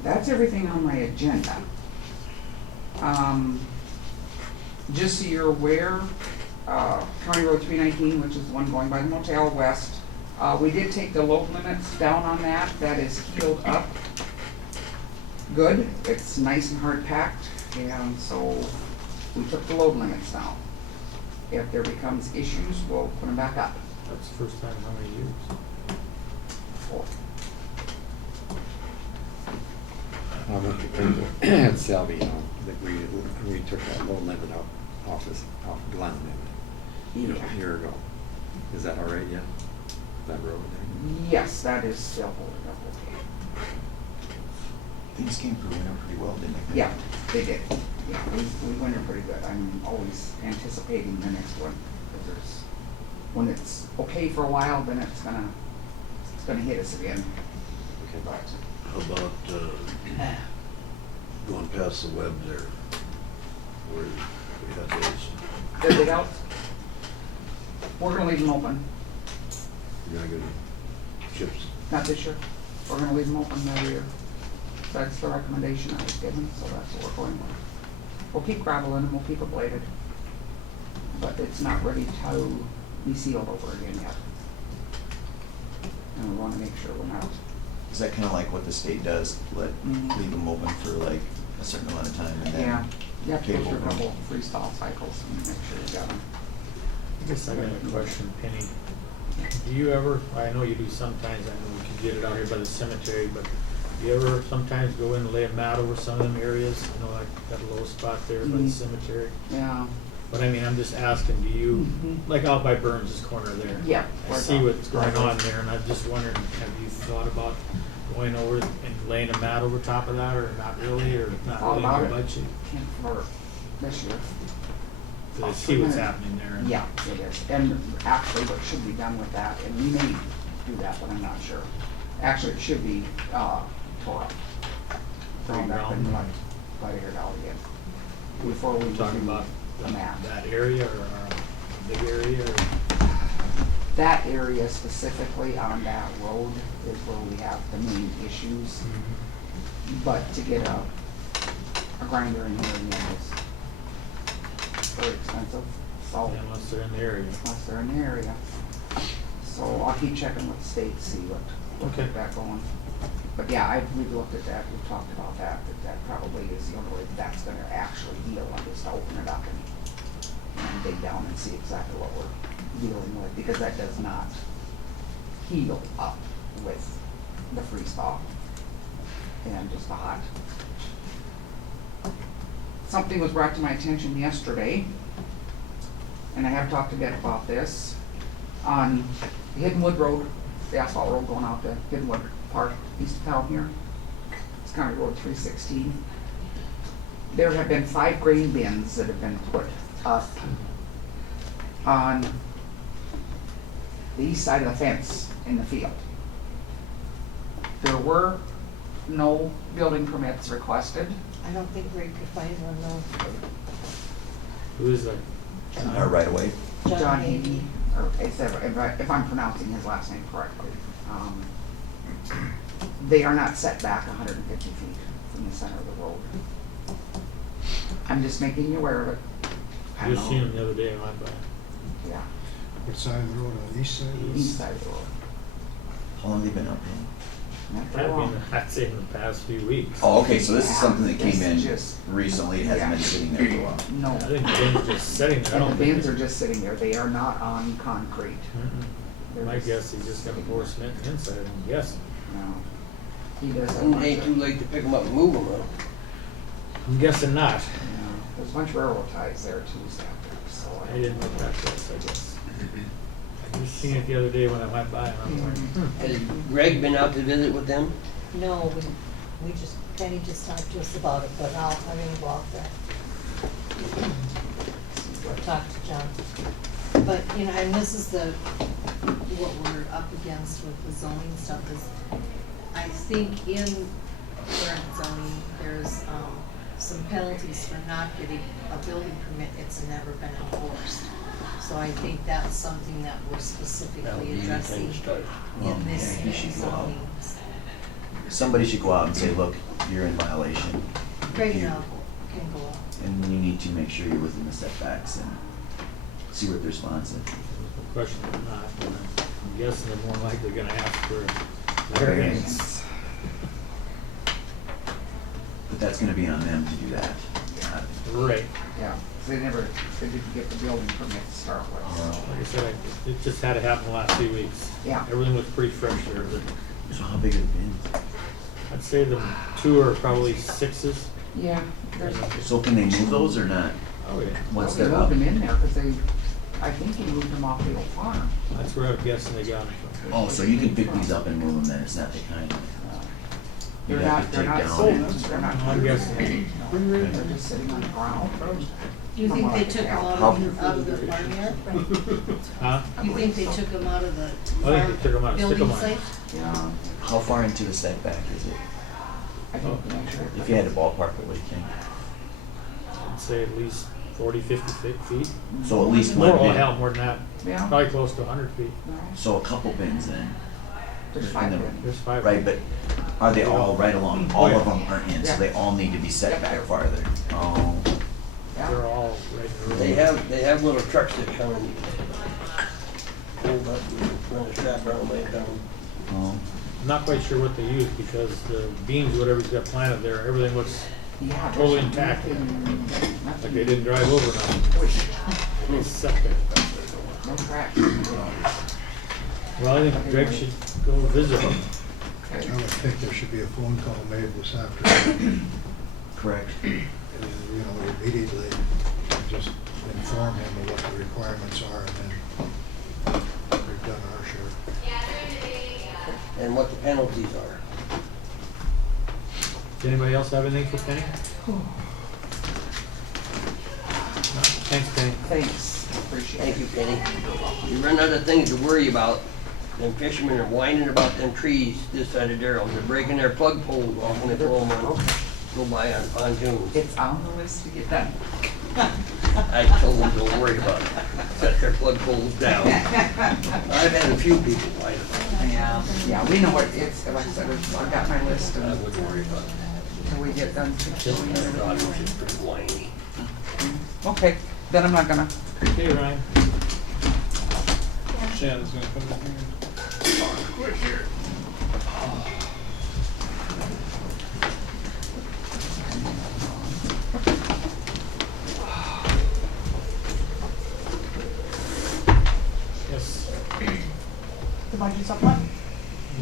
That's everything on my agenda. Just so you're aware, County Road 319, which is the one going by the motel west, we did take the load limits down on that. That is healed up good. It's nice and hard packed, and so we took the load limits down. If there becomes issues, we'll put them back up. That's the first time in how many years? 4. At Selby, you know, that we took that low limit off Glen limit a year ago. Is that all right yet? That road there? Yes, that is still holding up okay. Things came through winter pretty well, didn't they? Yeah, they did. Yeah, we went in pretty good. I'm always anticipating the next one, because when it's okay for a while, then it's gonna hit us again. Okay. But How about, going past the web there, where we had those, they're big out. We're gonna leave them open. you're not gonna chips? Not this year. We're gonna leave them open every year. That's the recommendation I was given, so that's what we're going with. We'll keep gravel in and we'll keep it bladed. But it's not ready to be sealed over again yet. And we wanna make sure we're not. Is that kinda like what the state does, Mhm. leave them open for like a certain amount of time and then? Yeah, you have to go cable through a them? couple freestyle cycles and make sure you got them. I guess I got a question, Penny. Do you ever, I know you do sometimes, I know we can get it out here by the cemetery, but do you ever sometimes go in and lay a mat over some of them areas? You know, like that low spot there by the Mhm. cemetery? Yeah. But I mean, I'm just asking, do you, Mhm. like out by Burns's corner there? Yeah. I where see the what's going driveway- on there, and I'm just wondering, have you thought about going over and laying a mat over top of that, or not really, or not Thought really in about your it. budget? Can't flirt this year. 'Cause I see what's happening there. and- Yeah, it is. And actually, what should be done with that, and we may do that, but I'm not sure. Actually, it should be, tore up. Thrown up and let it out again. Before we Talking do about the mat. that area, or a big area, or? That area specifically on that road is where we have the main issues. But to get a grinder in here again is very expensive, so, Unless they're in the area. unless they're in the area. So I'll keep checking with the state to see what look Okay. at that going. But yeah, we've looked at that, we've talked about that, that probably is the only way that's gonna actually heal, is to open it up and dig down and see exactly what we're dealing with, because that does not heal up with the freeze thaw and just the hot. Something was brought to my attention yesterday, and I have talked to Deb about this, on Hiddenwood Road, the asphalt road going out to Hiddenwood Park, east of town here. It's County Road 316. There have been 5 grain bins that have been put up on the east side of the fence in the field. There were no building permits requested. I don't think Greg could find one though. Who is that? Or right away. John Haney, or if I'm pronouncing his last name correctly. They are not set back 150 feet from the center of the road. I'm just making you aware of it. I Just know. seen him the other day, I went by. Yeah, What side of the road, on the east side? east side of the road. How long have they been up there? Not I've very long. been, I'd say in the past few weeks. Oh, okay, so this is Yeah, something that this came in is just- recently, it hasn't been yeah. sitting there for a while. No. I think the bins just sitting there. I And don't the think bins it- are just sitting there. They are not on concrete. They're My just guess he's just gonna pour cement inside, I'm guessing. No. He does have a And it bunch ain't of, too late to pick them up and move them, huh? I'm guessing not. yeah, there's a bunch of railroad ties there too, so. I didn't look that close, I guess. I just seen it the other day when I went by and I'm like, Has Greg been out to visit with them? No, Penny just talked to us about it, but I'm gonna go out there. Or talk to John. But, you know, and this is what we're up against with the zoning stuff is, I think in current zoning, there's, some penalties for not getting a building permit, it's never been enforced. So I think that's something that we're That would specifically be the addressing thing to start. in this Yeah, you should go out. zoning. Somebody should go out and say, look, you're in violation. Greg Here. and I can go out. And you need to make sure you're within the setbacks and see what the response is. no question or not. I'm guessing they're more likely gonna ask for a variance. But that's gonna be on them to do that. Right. Yeah, 'cause they didn't get the building permit to start with. Like I said, it just had to happen the last few weeks. Yeah. Everything was pretty fresh there, but So how big are the bins? I'd say the 2 are probably 6s. Yeah, there's. So can they move those or not? Oh, yeah. One Well, step they up? moved them in there because I think he moved them off the old farm. That's where I'm guessing they got them from. Oh, so you can pick these up and move them then, it's not the kind of. They're You'd have not, to they're take not down sold, and- they're not. I'm guessing. No, they're just sitting on the ground. Do you think they took them out of the farm yard? Huh? You think they took them out of the I think they took 'em out of building Sycamore. site? Yeah, How far into the setback is it? I think the next year. If you had to ballpark it, what do you think? I'd say at least 40, 50 feet. So at least More, one oh bin. hell, more than that. Yeah. Probably close to 100 feet. No, So a couple bins then. there's And 5 the- bins. There's 5. Right, but are they all right along? All of them are in, so Yeah. they all need to be set back farther. Oh, Yeah. They're all right in the road. They have little trucks that come and hold up and run a strap around way down. oh. I'm not quite sure what they use because the beams, whatever he's got planted there, everything looks Yeah. totally there's intact. nothing- Like they didn't drive over nothing. Nothing. It's septic. No tracks. Well, I think Greg should go visit them. I would think there should be a phone call made this afternoon, Correct. immediately, and just inform him of what the requirements are, and then we've done our share. And what the penalties are. Does anybody else have anything for Penny? No? Thanks, Penny. Thanks, appreciate it. Thank you, Penny. You run out of things to worry about. Them fishermen are whining about them trees this side of Darrell. They're breaking their plug poles off when they pull them on, go by on pontoons. It's on the list to get done. I told them, don't worry about it. Set their plug poles down. I've had a few people whine about it. Yeah, we know what it's, like I said, I've got my list I and wouldn't worry about it. when we get done. Their daughter's just pretty whiny. Okay, then I'm not gonna. Hey, Ryan. Shannon's gonna come in here and talk quick here. Yes. The budget's up what?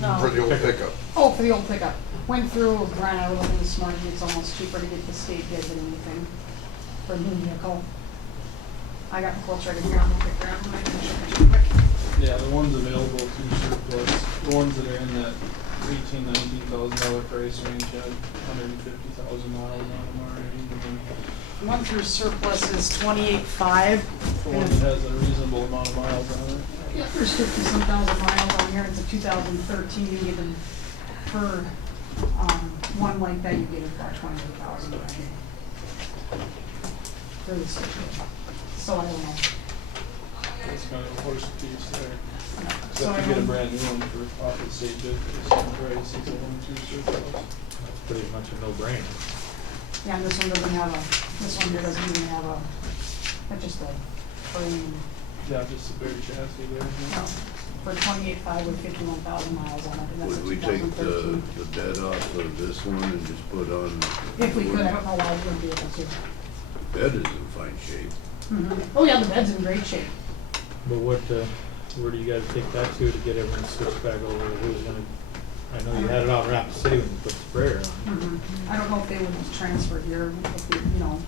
No. For the old pickup. Oh, for the old pickup. Went through, Brian, I was looking this morning, it's almost cheaper to get the state bid than anything for a new vehicle. I got the quotes right here, I'm gonna pick around, I can show you quick. Yeah, the ones available through surplus, the ones that are in that $19,000 price range had 150,000 miles on them already. And then The one through surplus is 28.5. the one that has a reasonable amount of miles on it. Yeah, there's 50-some thousand miles on here, it's a 2013, you get them per, one like that, you get about 28,000 right here. For the state bid. So I don't know. That's kind of a horse piece there. So Except I you get a don't- brand new one for off the state bid for the same price as the one through surplus. That's pretty much a no-brainer. Yeah, and this one doesn't have a, this one here doesn't even have a, that's just a frame. Yeah, just a bare chassis there. No, for 28.5 with 51,000 miles on it, and that's a Would we take 2013. the bed off of this one and just put on? If we could, I don't know why we wouldn't be able to. Bed is in fine shape. Oh yeah, the bed's in great shape. But what, where do you guys take that to get everyone switched back over? Who's gonna, I know you had it out in Rapid City when you put the sprayer on. I don't know if they would transfer here, if we, you know,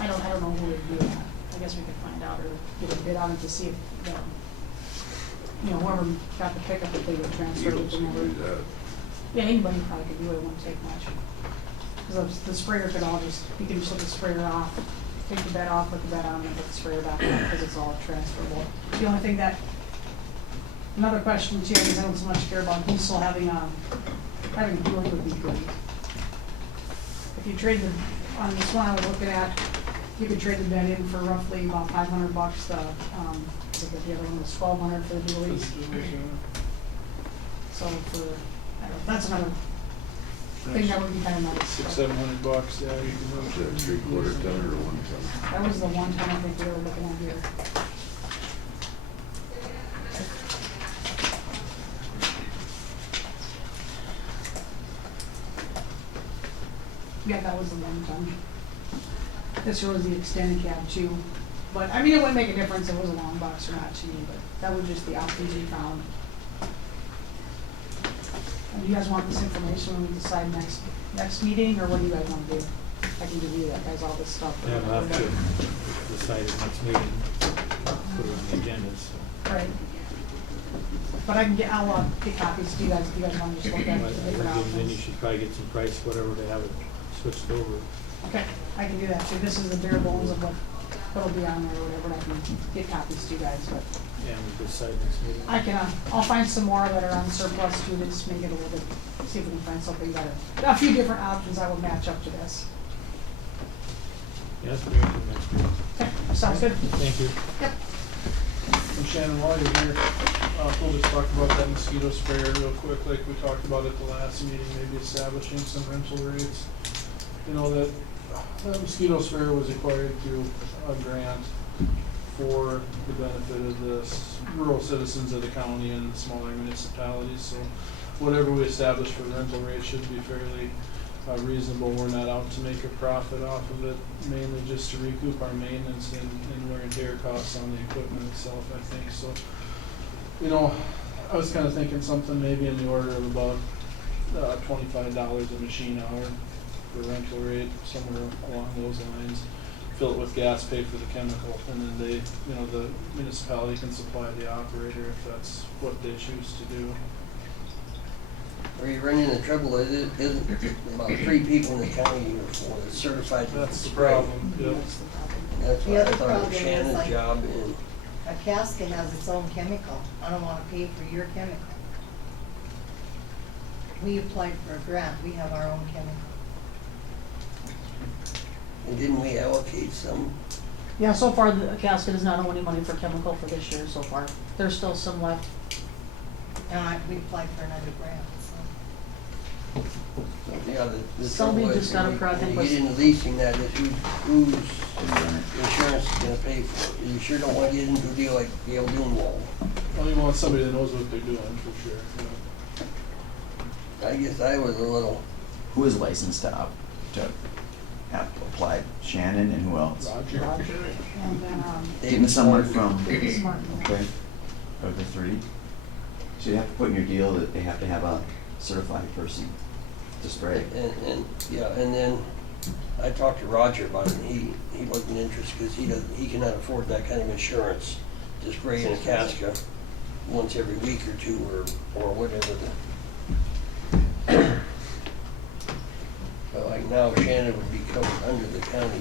I don't know who would do that. I guess we could find out or get a bid on it to see if, you know, whoever got the pickup, if they would transfer it Eagles to can do them. that. Yeah, anybody probably could do it, it wouldn't take much. Because the sprayer could all just, you can just let the sprayer off, take the bed off, put the bed on, and then put the sprayer back on, because it's all transferable. The only thing that, another question too, because I don't so much care about diesel, having fuel would be great. If you trade the, on this one I was looking at, you could trade the bed in for roughly about $500. The other one was $1,200 for the dualies. So for, I don't know, that's another thing that would be kind of nice. $600-700, yeah, you can Is move that 3/4 ton or 1 ton? That was the one time I think we were looking at here. Yeah, that was the one time. This here was the extended cab too, but I mean, it wouldn't make a difference if it was a long box or not to me, but that was just the options we found. And you guys want this information when we decide next meeting, or what do you guys want to do? I can give you that, guys, all this stuff. Yeah, we'll have to decide at next meeting, put it on the agenda, so. Right. But I can get, I'll get copies to you guys if you guys want to just look at the different Then you options. should probably get some price, whatever, to have it switched over. Okay, I can do that too. This is the bare bones of what'll be on there or whatever, and I can get copies to you guys, but And we decide next meeting. I can, I'll find some more that are on surplus too, to just make it a little bit, see if we can find something better. A few different options that would match up to this. Yes, bring it to next meeting. Okay, sounds good. Thank you. Yep. And Shannon, while you're here, we'll just talk about that mosquito sprayer real quick, like we talked about at the last meeting, maybe establishing some rental rates. You know, that mosquito sprayer was acquired through a grant for the benefit of the rural citizens of the county and the smaller municipalities, so whatever we establish for rental rates should be fairly reasonable. We're not out to make a profit off of it, mainly just to recoup our maintenance and wear and tear costs on the equipment itself, I think. So, you know, I was kind of thinking something maybe in the order of about $25 a machine hour for rental rate, somewhere along those lines. Fill it with gas, pay for the chemical, and then they, you know, the municipality can supply the operator if that's what they choose to do. Are you running into trouble, isn't about 3 people in the county here for it, certified to That's the spray? problem, yep. That's The why I other thought it problem was is, Shannon's like, job and a casket has its own chemical. I don't wanna pay for your chemical. We applied for a grant, we have our own chemical. and didn't we allocate some? Yeah, so far the casket has not owed any money for chemical for this year so far. There's still some left. And we applied for another grant, so. Yeah, the Somebody trouble is, just got a when project you was- get into leasing that, is whose insurance is gonna pay for it? You sure don't wanna get into a deal like Gail Dunewald. Well, you want somebody that knows what they're doing, for sure, you know. I guess I was a little, Who is licensed to have applied? Shannon and who else? Roger. And then, Getting someone from, David Martin. okay, of the three. So you have to put in your deal that they have to have a certified person to spray. and, yeah, and then I talked to Roger about it, and he wasn't interested, because he cannot afford that kind of insurance to spray in a casca once every week or two, or whatever the. But like now Shannon would be covered under the county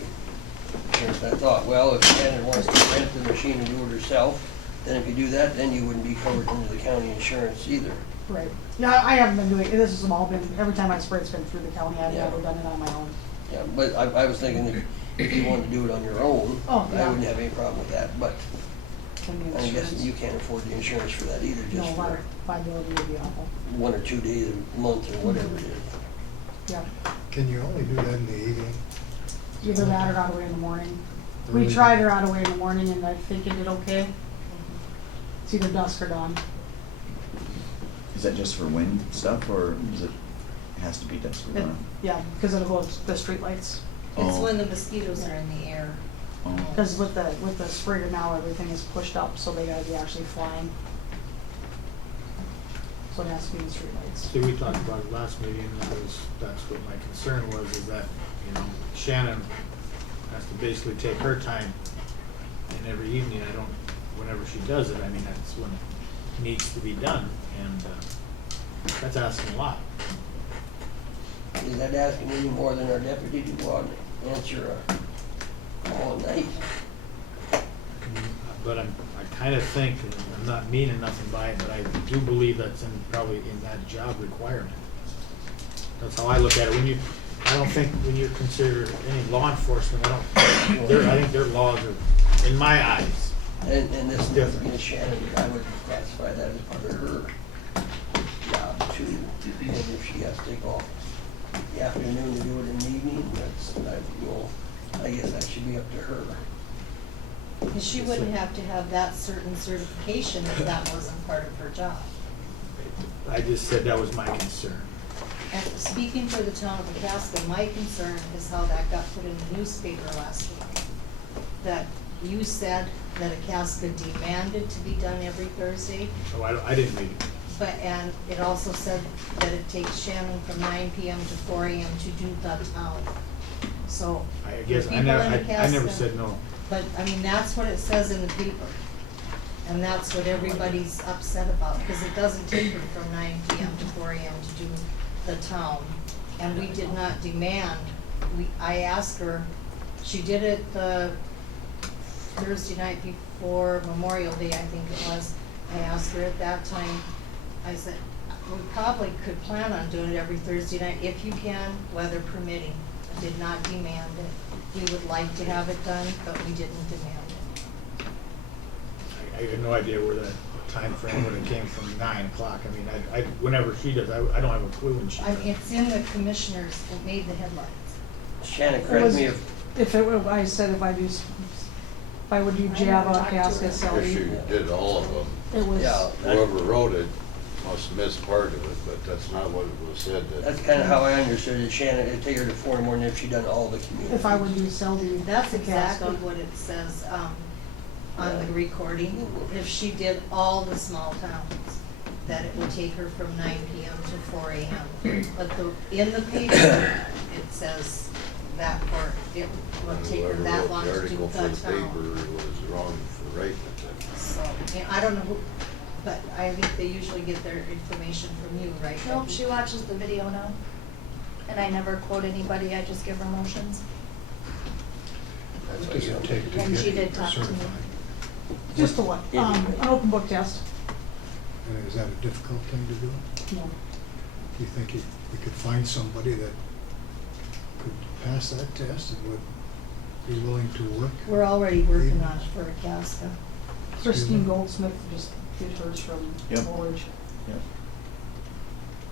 insurance. I thought, well, if Shannon wants to rent the machine and do it herself, then if you do that, then you wouldn't be covered under the county insurance either. Right. Yeah, I haven't been doing, this has all been, every time I spray, it's been through the county. I've Yeah. never done it on my own. Yeah, but I was thinking if you wanted to do it on your own, Oh, I yeah. wouldn't have any problem with that, but Can be I'm guessing insurance. you can't afford the insurance for that either, No, just for liability would be awful. 1 or 2 days a month or whatever it is. Yeah. Can you only do that in the evening? Either that or out away in the morning. We Really? tried her out away in the morning and I think it did okay. It's either dusk or dawn. Is that just for wind stuff, or is it has to be dusk or It- dawn? Yeah, because of the streetlights. It's Oh. when the mosquitoes are in the air. Oh. Because with the sprayer now, everything is pushed up, so they gotta be actually flying. So it has to be in streetlights. See, we talked about it last meeting, and that's what my concern was, is that, you know, Shannon has to basically take her time, and every evening, whenever she does it, I mean, that's when it needs to be done, and, that's asking a lot. Is that asking any more than our deputy to go out and answer a call at night? But I kind of think, and I'm not meaning nothing by it, but I do believe that's probably in that job requirement. That's how I look at it. I don't think when you consider any law enforcement, I think their laws are, in my eyes. And this, Different. Ms. Shannon, I would classify that as part of her job too. And if she has to take off the afternoon to do it in the evening, I guess that should be up to her. And she wouldn't have to have that certain certification if that wasn't part of her job. I just said that was my concern. And speaking for the town of Itasca, my concern is how that got put in the newspaper last week. That you said that Itasca demanded to be done every Thursday, So I didn't read it. and it also said that it takes Shannon from 9 PM to 4 AM to do the town. So. I guess, for I people never, in I never Itasca- said no. But, I mean, that's what it says in the paper. And that's what everybody's upset about, because it doesn't take her from 9 PM to 4 AM to do the town. And we did not demand, I asked her, she did it the Thursday night before Memorial Day, I think it was. I asked her at that time, I said, we probably could plan on doing it every Thursday night if you can, weather permitting. I did not demand it. We would like to have it done, but we didn't demand it. I had no idea where that time frame when it came from 9 o'clock. I mean, whenever she does, I don't have a clue when she I does. mean, it's in the commissioners, it made the headlines. Shannon, It correct was- me if, If it were, I said if I would do Java, Casca, If Selby. you did all of them, It was, yeah, whoever wrote it must have missed part of it, but that's not what it was said that. that's kind of how I understood it. Shannon, it'd take her to 4 in the morning if she'd done all the communities. if I would do Selby, That's Casca. exactly what it says, on the recording. If she did all the small towns, that it would take her from 9 PM to 4 AM. But in the paper, it says that it would take her Whoever that wrote long the to do article the for the paper town. was wrong for writing it. So, I don't know who, but I think they usually get their information from you, right? Nope, Becky? she watches the video now. And I never quote anybody, I just give her motions. What does it take to And she get did talk to me. certified? Just a what? An open book test. And is that a difficult thing to do? No. Do you think we could find somebody that could pass that test and would be willing to work? We're already working on it for Itasca. Christine Goldsmith just did hers from Yep. Woolwich. Yep.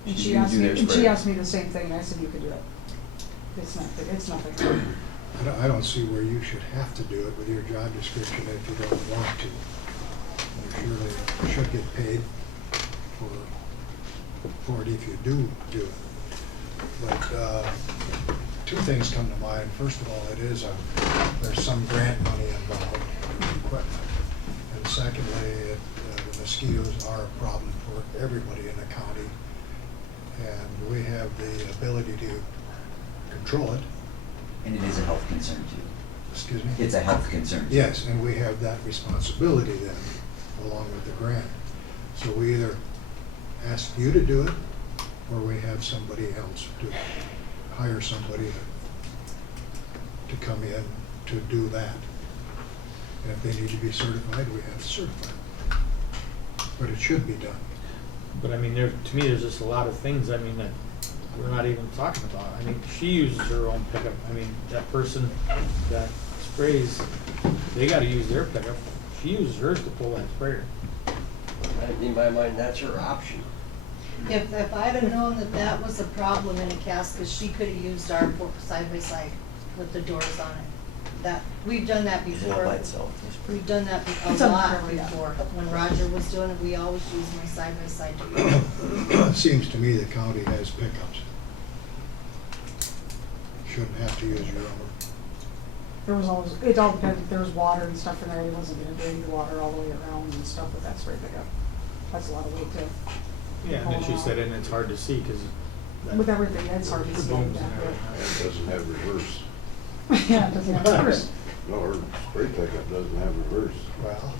And She's she gonna asked do me, their and she spray. asked me the same thing, and I said you could do it. It's nothing. I don't see where you should have to do it with your job description if you don't want to. You surely should get paid for for it if you do it. But two things come to mind. First of all, there's some grant money involved in equipment. And secondly, the mosquitoes are a problem for everybody in the county. And we have the ability to control it. And it is a health concern too. Excuse me? It's a health concern. too. Yes, and we have that responsibility then, along with the grant. So we either ask you to do it, or we have somebody else hire somebody to come in to do that. And if they need to be certified, we have to certify them. But it should be done. But I mean, to me, there's just a lot of things, I mean, that we're not even talking about. I mean, she uses her own pickup. I mean, that person that sprays, they gotta use their pickup. She uses hers to pull that sprayer. In my mind, that's her option. If I'd have known that that was a problem in a cask, she could have used our side by side with the doors on it. We've done that Is it before. by itself? We've done that a It's lot unfair, yeah. before. When Roger was doing it, we always used my side by side to use it. It seems to me the county has pickups. Shouldn't have to use your own. There was always, it all depended, if there was water and stuff in there, he wasn't gonna drain the water all the way around and stuff with that spray pickup. That's a lot of weight too. Yeah, and then she said, and it's hard to see, cause. With everything, it's hard to see. Booms that, and yeah. everything. It doesn't have reverse. Yeah, it doesn't have first. No, her spray pickup doesn't have reverse. Well,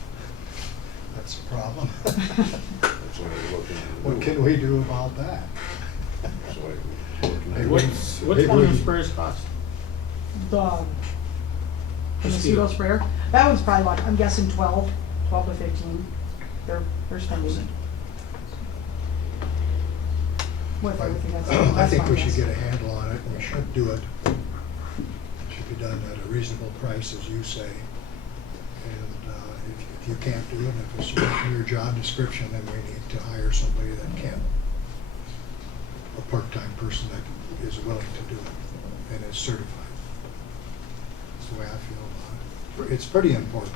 that's a problem. That's why we're looking at the What new can one. we do about that? That's why we're looking at. What's Hey, one of them Woody. sprayers cost? The Mosquito. mosquito sprayer, that one's probably about, I'm guessing 12 to 15. They're spending. With everything that's. I think my we should guess. get a handle on it, and we should do it. It should be done at a reasonable price, as you say. And if you can't do it, if it's in your job description, then we need to hire somebody that can. A part-time person that is willing to do it and is certified. That's the way I feel about it. It's pretty important.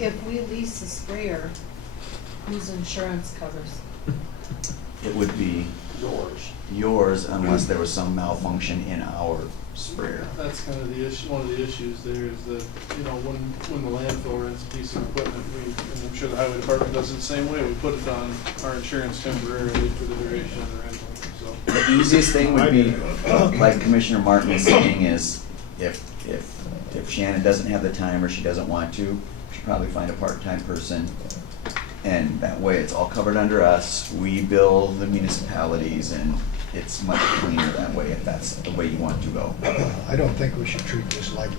If we lease a sprayer, whose insurance covers? It would be yours unless there was some malfunction in our sprayer. That's kind of the issue, one of the issues there is that, you know, when the landfill rents a piece of equipment, and I'm sure the highway department does it the same way, we put it on our insurance temporarily for the duration of the rental, so. The easiest thing would be, like Commissioner Martin is saying, is if Shannon doesn't have the time or she doesn't want to, she should probably find a part-time person. And that way it's all covered under us. We bill the municipalities and it's much cleaner that way if that's the way you want to go. I don't think we should treat this lightly.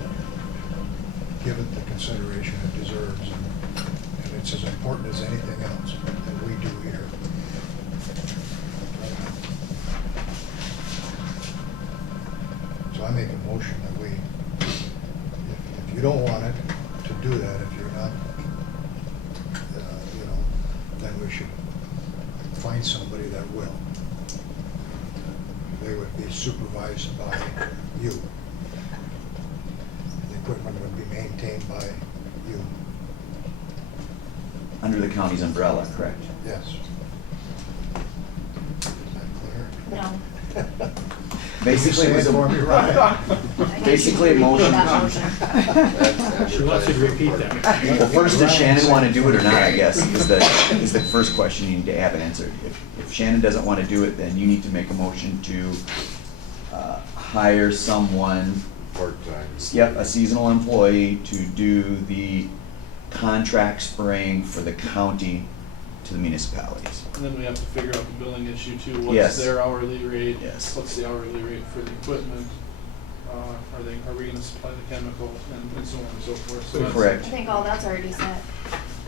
Give it the consideration it deserves, and it's as important as anything else that we do here. So I make a motion that we, if you don't want it, to do that, if you're not, then we should find somebody that will. They would be supervised by you. The equipment would be maintained by you. Under the county's umbrella, correct? Yes. Is that clear? No. Basically, it was Say it for me, Ryan. basically a motion. She wants you to repeat that. Well, first, does Shannon want to do it or not, I guess, is the first question you need to have answered. If Shannon doesn't want to do it, then you need to make a motion to hire someone, Part-time. yep, a seasonal employee to do the contract spraying for the county to the municipalities. And then we have to figure out the billing issue too. Yes. What's their hourly rate? Yes. What's the hourly rate for the equipment? Are we gonna supply the chemical and so on and so forth? So that's- Correct. I think all that's already set.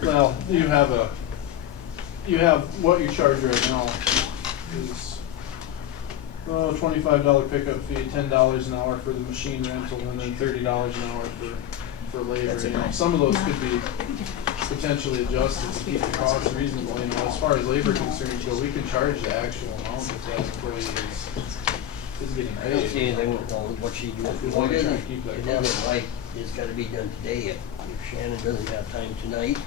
Well, you have what you charge right now is $25 pickup fee, $10 an hour for the machine rental, and then $30 an hour for labor. That's it, You know, right? some of those could be potentially adjusted to keep the cost reasonable. You know, as far as labor concerns go, we can charge the actual amount that that employee is getting I don't paid. see anything wrong with what she does. If we It wanna try isn't, to keep that it cost. isn't like it's gotta be done today. If Shannon doesn't have time tonight,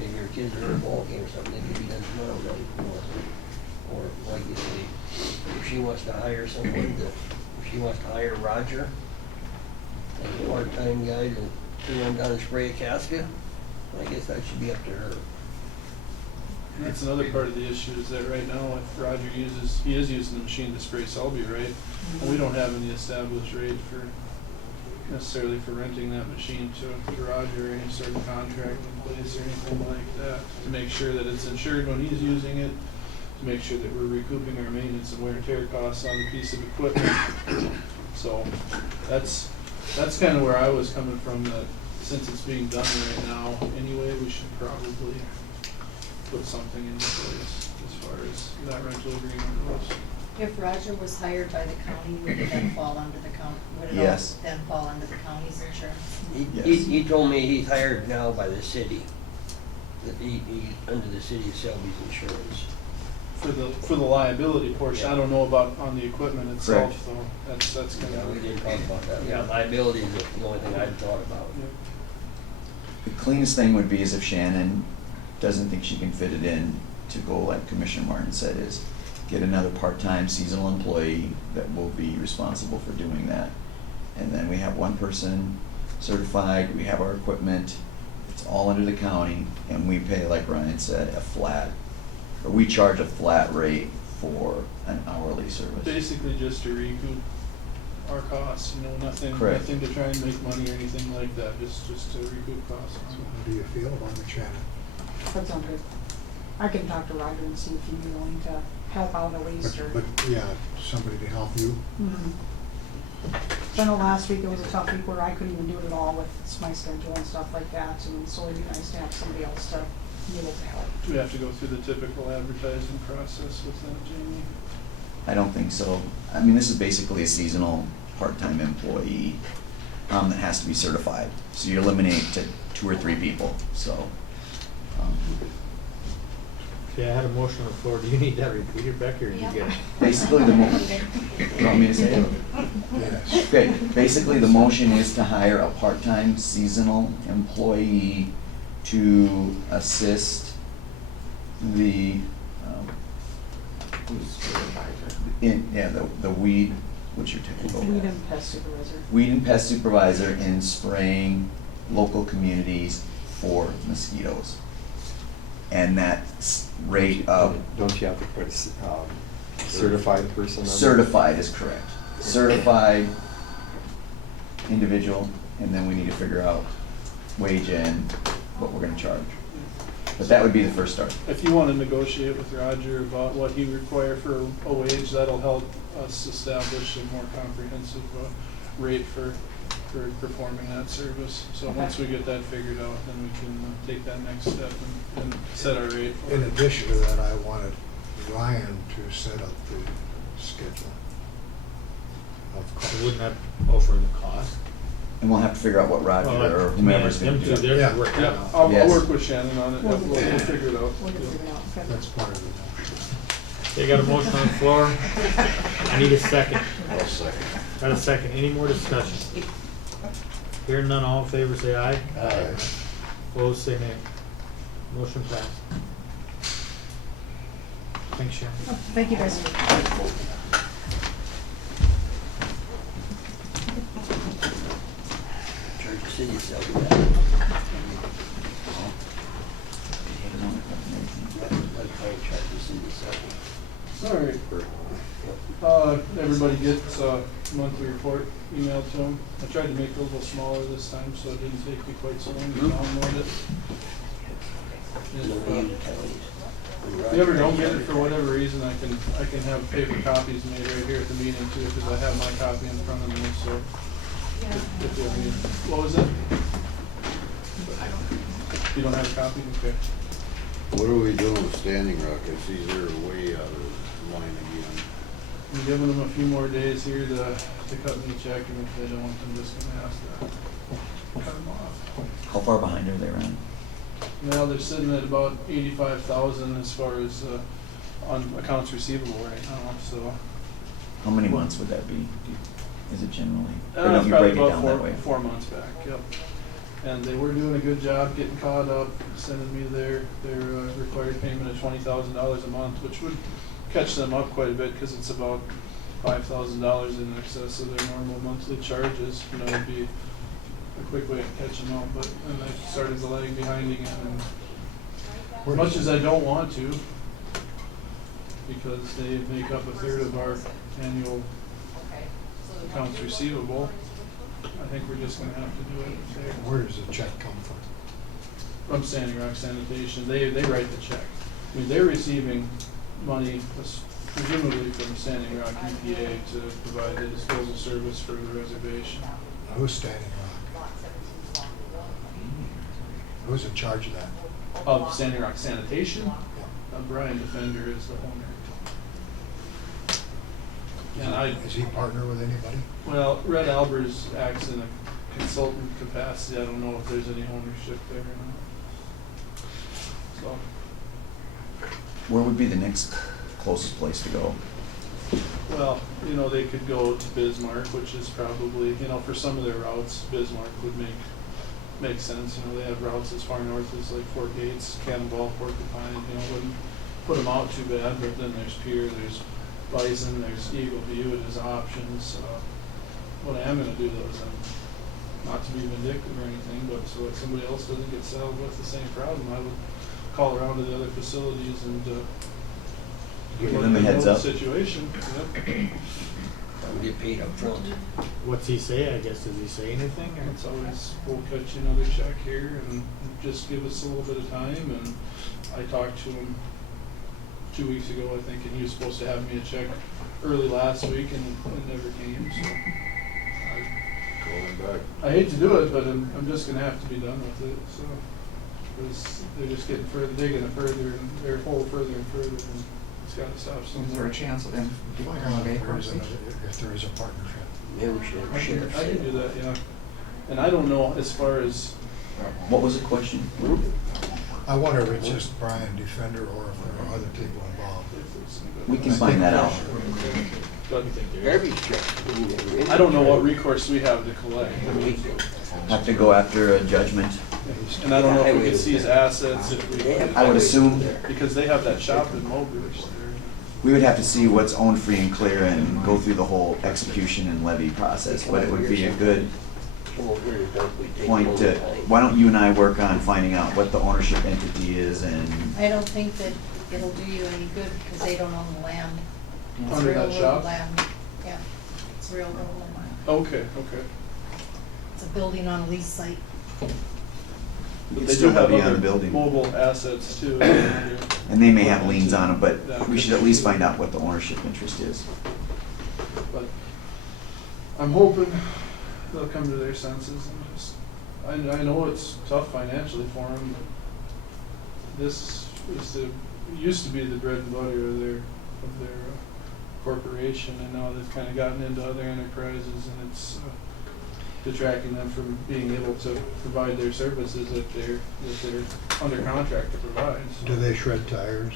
if your kids are at a ball game or something, it could be done tomorrow night, you know. Or like she wants to hire someone to, if she wants to hire Roger, as a part-time guy to run down and spray a casket, I guess that should be up to her. And that's another part of the issue, is that right now, if Roger he is using the machine to spray Selby, right? And we don't have any established rate necessarily for renting that machine to Roger, or any sort of contract in place or anything like that, to make sure that it's insured when he's using it, to make sure that we're recouping our maintenance and wear and tear costs on the piece of equipment. So that's kind of where I was coming from, that since it's being done right now anyway, we should probably put something into place as far as that rental agreement goes. If Roger was hired by the county, would it then fall under the county, would it Yes. all then fall under the county's insurance? He told me he's hired now by the city, that he under the city of Selby's insurance. For the liability portion, I don't know about on the equipment itself, Correct. though. That's kind Yeah, of. we didn't talk about that. Yeah, liability is the only thing I'd thought about. The cleanest thing would be is if Shannon doesn't think she can fit it in, to go like Commissioner Martin said, is get another part-time seasonal employee that will be responsible for doing that. And then we have one person certified, we have our equipment, it's all under the county, and we pay, like Ryan said, we charge a flat rate for an hourly service. Basically just to recoup our costs, nothing Correct. to try and make money or anything like that, just to recoup costs. So how do you feel about it, Shannon? That sounds good. I can talk to Roger and see if he'd be willing to help out at least, or. But, yeah, somebody to help you? Mhm. I know last week it was a tough week where I couldn't even do it at all with my schedule and stuff like that, and so it'd be nice to have somebody else to be able to help. Do we have to go through the typical advertising process with that, Jamie? I don't think so. I mean, this is basically a seasonal part-time employee that has to be certified. So you eliminate to 2 or 3 people, so. Okay, I had a motion on the floor. Do you need that repeated, Becky, or did you get it? Basically, the you want me to say it? Yes. Okay, basically, the motion is to hire a part-time seasonal employee to assist the, the weed, what's your technical? Weed and pest supervisor. Weed and pest supervisor in spraying local communities for mosquitoes. And that rate of. Don't you have to put certified person on there? Certified is correct. Certified individual, and then we need to figure out wage and what we're gonna charge. But that would be the first start. If you want to negotiate with Roger about what he require for a wage, that'll help us establish a more comprehensive rate for performing that service. So once we get that figured out, then we can take that next step and set our rate. In addition to that, I wanted Ryan to set up the schedule of costs. Wouldn't that offer the cost? And we'll have to figure out what Roger or whomever's gonna Them do. two, they're Yeah. working Yeah, out. I'll Yes. work with Shannon on it. We'll figure it out. We'll get it figured out, okay. That's part of the motion. They got a motion on the floor. I need a second. I'll second. Got a second. Any more discussion? Hearing none, all in favor say aye. Aye. Opposed, say nay. Motion passed. Thanks, Sharon. Thank you, guys. Charge the city of Selby that. I'd probably charge the city of Selby. All right. Everybody gets a monthly report emailed to them. I tried to make it a little smaller this time, so it didn't take me quite so long to download it. If you ever don't get it for whatever reason, I can have paper copies made right here at the meeting too, because I have my copy in front of me, so. If you ever need, what was it? You don't have a copy? Okay. What are we doing with Standing Rock? I see they're way out of line again. I'm giving them a few more days here to cut me a check, and if they don't, I'm just gonna ask to cut them off. How far behind are they, Ryan? Well, they're sitting at about 85,000 as far as on accounts receivable right now, so. How many months would that be? Is it generally? Or It's don't you probably break it about down that way? 4 months back, yep. And they were doing a good job getting caught up, sending me their required payment of $20,000 a month, which would catch them up quite a bit, because it's about $5,000 in excess of their normal monthly charges. You know, it'd be a quick way to catch them up, but then I started to lag behind again, and as much as I don't want to, because they make up a third of our annual accounts receivable, I think we're just gonna have to do it. Where does the check come from? From Standing Rock Sanitation, they write the check. I mean, they're receiving money presumably from Standing Rock EPA to provide the disposal service for the reservation. Who's Standing Rock? Who's in charge of that? Of Standing Rock Sanitation, Brian Defender is the owner. Is he partner with anybody? Well, Red Albers acts in a consultant capacity. I don't know if there's any ownership there or not. So, Where would be the next closest place to go? well, you know, they could go to Bismarck, which is probably, you know, for some of their routes, Bismarck would make sense. You know, they have routes as far north as like Fort Gates, Cannonball, Porcupine. You know, wouldn't put them out too bad. But then there's Pierre, there's Bison, there's Eagle View as options. What I am going to do though is, not to be vindictive or anything, but so if somebody else doesn't get saddled with the same problem, I would call around to the other facilities and give them a heads up. Situation. Yep. We get paid up front. What's he say? I guess, does he say anything? Or? It's always, we'll cut you another check here and just give us a little bit of time. And I talked to him 2 weeks ago, I think, and he was supposed to have me a check early last week, and it never came. So I hate to do it, but I'm just going to have to be done with it. So because they're just getting further, digging it further, and their hole further and further, and it's got to stop somewhere. Is there a chance of them Find declaring out bankruptcy? if there is a partnership. Maybe we should have I sheriff. can do that, yeah. And I don't know as far as, What was the question? I wonder if it's just Brian Defender or if there are other people involved. We can find that out. but Garbage truck. I don't know what recourse we have to collect. I mean, Have to go after a judgment. and I don't know if we could seize assets if we. I would assume Because they have that shop in Mulberry. we would have to see what's owned free and clear and go through the whole execution and levy process, but it would be a good point to, why don't you and I work on finding out what the ownership entity is and, I don't think that it'll do you any good because they don't own the land. It's Under real that little shop? land. Yeah, it's real little land. Okay, okay. It's a building on a lease site. But it's they still do have heavy on the other building. mobile assets too. And they may have liens on them, but we should at least find out what the ownership interest is. But I'm hoping they'll come to their senses and just, I know it's tough financially for them, but this is used to be the bread and butter of their corporation, and now they've kind of gotten into other enterprises, and it's detracting them from being able to provide their services that they're under contract to provide. So Do they shred tires?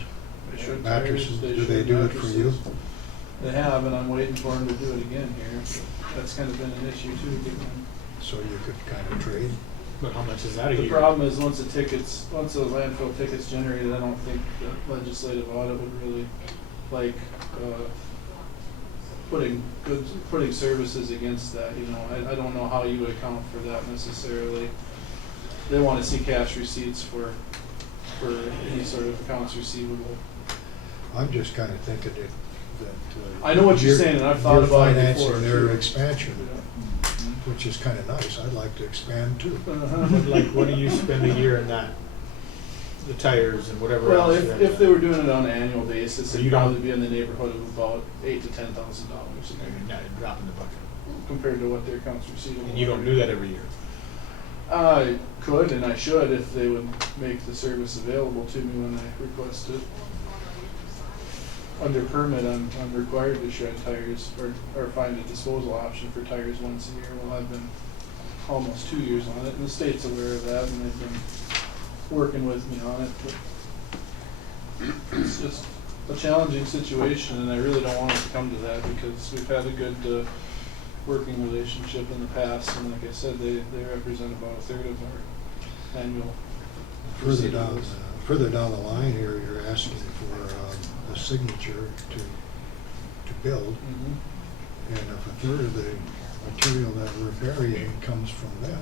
they shred Mattresses? tires, Do they shred do it for you? mattresses. They have, and I'm waiting for them to do it again here. That's kind of been an issue too, getting them. So you could kind of trade? But how much is that a The year? problem is, once the landfill ticket's generated, I don't think the legislative audit would really like, putting services against that, you know. I don't know how you would account for that necessarily. They want to see cash receipts for any sort of accounts receivable. I'm just kind of thinking that. I know what you're saying, and I've thought about it before, You're financing their too. expansion, which is kind of nice. I'd like to expand too. But like, what do you spend a year in that? The tires and whatever Well, else? you have if to- they were doing it on an annual basis, So it'd you don't- probably be in the neighborhood of about $8,000 to $10,000 a year. You're not dropping the bucket. Compared to what their accounts receivable. And you don't do that every year? I could and I should if they would make the service available to me when I request it. Under permit, I'm required to shred tires or find a disposal option for tires once a year. Well, I've been almost 2 years on it, and the state's aware of that, and they've been working with me on it. But it's just a challenging situation, and I really don't want it to come to that because we've had a good working relationship in the past, and like I said, they represent about a third of our annual Further down, receivables. further down the line here, you're asking for the signature to build. And if a third of the material that we're burying comes from them,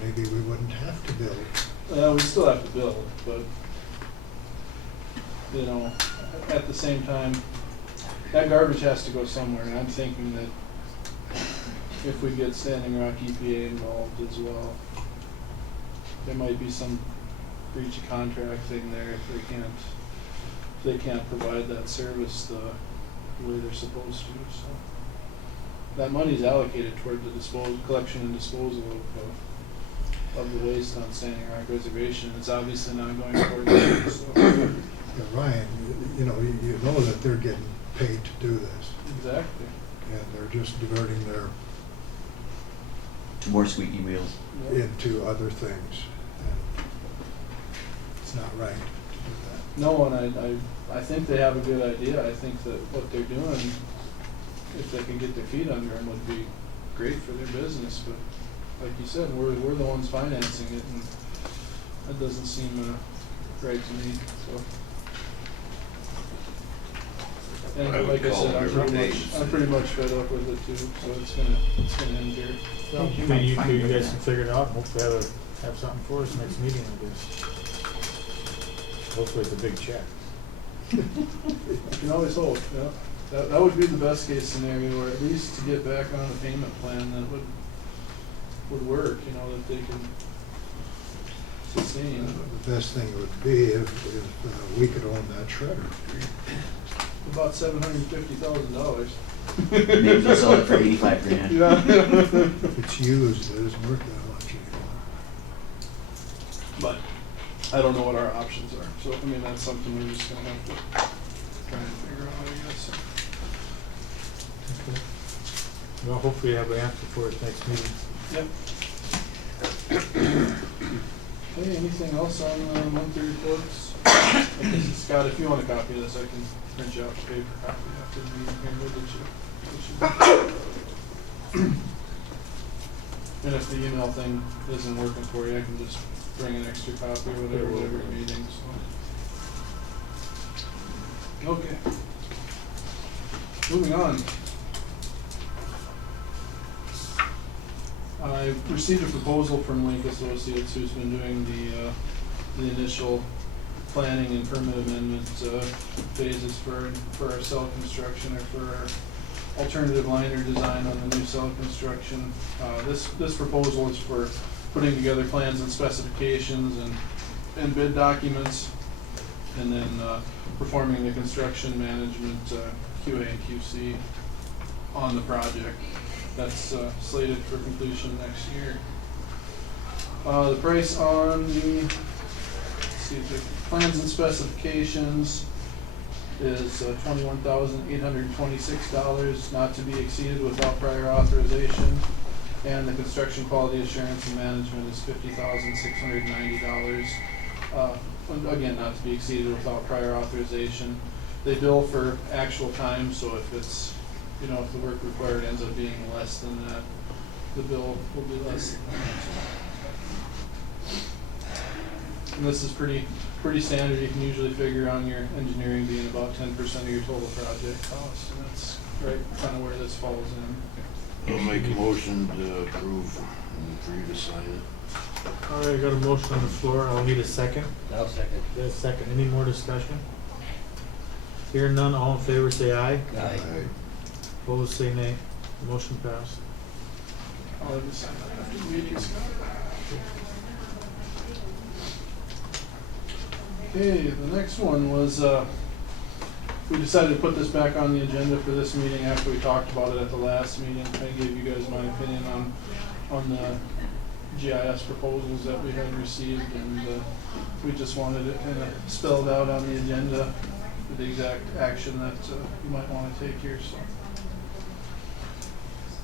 maybe we wouldn't have to build. We still have to build, but, you know, at the same time, that garbage has to go somewhere, and I'm thinking that if we get Standing Rock EPA involved as well, there might be some breach of contract thing there if they can't provide that service the way they're supposed to, so. That money's allocated toward the collection and disposal of the waste on Standing Rock Reservation. It's obviously not going toward that, so. Yeah, Ryan, you know that they're getting paid to do this, Exactly. and they're just diverting their More squeaky wheels. into other things. And it's not right to do that. No, and I think they have a good idea. I think that what they're doing, if they can get their feet under them, would be great for their business. But like you said, we're the ones financing it, and that doesn't seem right to me. So, I and would like I call said, them every day. I'm pretty much fed up with it too. So it's gonna end here. Well, maybe you guys can figure it out, and hopefully have something for us next meeting, I guess. Hopefully it's a big check. You can always hope, yeah. That would be the best case scenario, or at least to get back on a payment plan that would work, you know, that they can sustain. The best thing would be if we could own that shredder. About $750,000. Maybe they'll sell it for 85 grand. Yeah. If it's used, it isn't worth that much anymore. But I don't know what our options are, so I mean, that's something we're just gonna have to try and figure out, I guess. Okay. Well, hopefully you have an answer for us next meeting. Yep. Hey, anything else on monthly reports? I guess, Scott, if you want a copy of this, I can print you out a paper copy after the meeting here. What did you? And if the email thing isn't working for you, I can just bring an extra copy or whatever to every meeting, so. Okay. Moving on. I received a proposal from Link Associates, who's been doing the initial planning and permit amendment phases for our cell construction, or for our alternative liner design on the new cell construction. This proposal is for putting together plans and specifications and bid documents, and then performing the construction management QA and QC on the project. That's slated for completion next year. The price on the, the plans and specifications is $21,826, not to be exceeded without prior authorization. And the construction quality assurance and management is $50,690. Again, not to be exceeded without prior authorization. They bill for actual time, so if it's, you know, if the work required ends up being less than that, the bill will be less than that. And this is pretty standard. You can usually figure on your engineering being about 10% of your total project cost, and that's right kind of where this falls in. I'll make a motion to approve and for you to sign it. All right, I got a motion on the floor. I'll need a second. I'll second. Get a second. Any more discussion? Hearing none, all in favor say aye. Aye. Opposed say nay. Motion passed. I'll have you sign that after the meeting, Scott. Okay, the next one was, we decided to put this back on the agenda for this meeting after we talked about it at the last meeting. I gave you guys my opinion on the GIS proposals that we had received, and we just wanted it kind of spelled out on the agenda for the exact action that you might want to take here, so.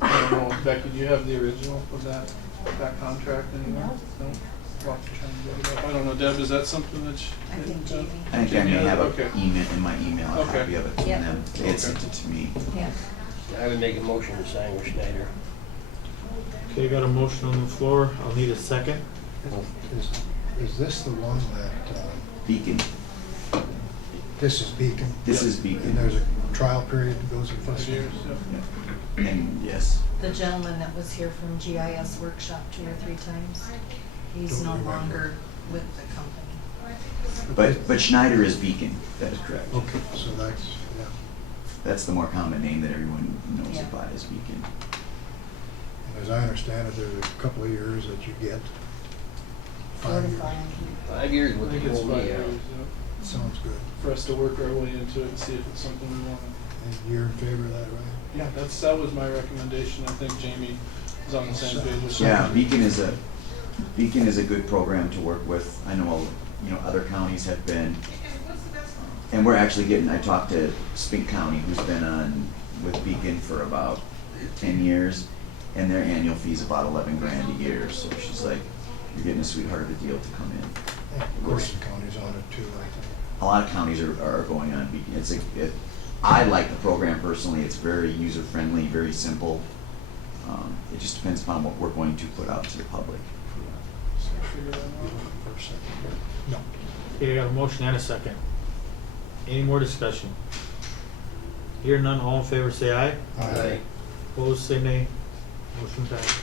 I don't know, Becky, do you have the original of that contract anywhere? No? Well, I'm trying to get it up. I don't know, Deb, is that something that I think Jamie. I think I may have Okay. a email in my email, a Okay. copy of it from Yep. them. They had sent it to me. Yeah. I would make a motion to sign with Schneider. Okay, got a motion on the floor. I'll need a second. Is this the one that, Beacon, this is Beacon? this is Beacon. And there's a trial period that goes with this? 5 years, yeah. And yes, The gentleman that was here from GIS workshop 2 or 3 times, he's no longer with the company. but Schneider is Beacon, that is correct. Okay, so that's, yeah. That's the more common name that everyone knows Yeah. it by, is Beacon. And as I understand it, there's a couple of years that you get. 4 to 5 years. 5. 5 years I with think the it's whole 5 year. years, yeah, Sounds good. for us to work our way into it and see if it's something we want. And you're in favor of that, right? Yeah, that was my recommendation. I think Jamie is on the same page with Yeah, that. Beacon is a good program to work with. I know, other counties have been, and we're actually I talked to Spink County, who's been on with Beacon for about 10 years, and their annual fee's about 11 grand a year, so she's like, you're getting a sweetheart of a deal to come in. Yeah, of course, the county's on it too, I think. A lot of counties are going on Beacon. I like the program personally. It's very user-friendly, very simple. It just depends upon what we're going to put out to the public. So figure that out. For a second. No. Okay, I got a motion and a second. Any more discussion? Hear none, all in favor say aye. Aye. Opposed, say nay. Motion passed.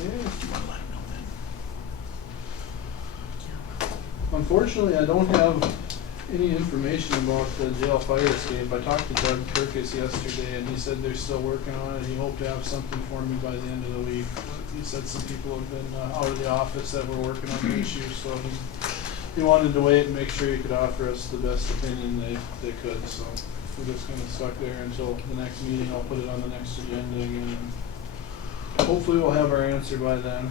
Okay. You want to let them know then? Unfortunately, I don't have any information about the jail fire escape. I talked to Doug Turkis yesterday, and he said they're still working on it. He hoped to have something for me by the end of the week. He said some people have been out of the office that were working on the issue, so he wanted to wait and make sure he could offer us the best opinion they could. So we're just kind of stuck there until the next meeting. I'll put it on the next agenda again, and hopefully we'll have our answer by then.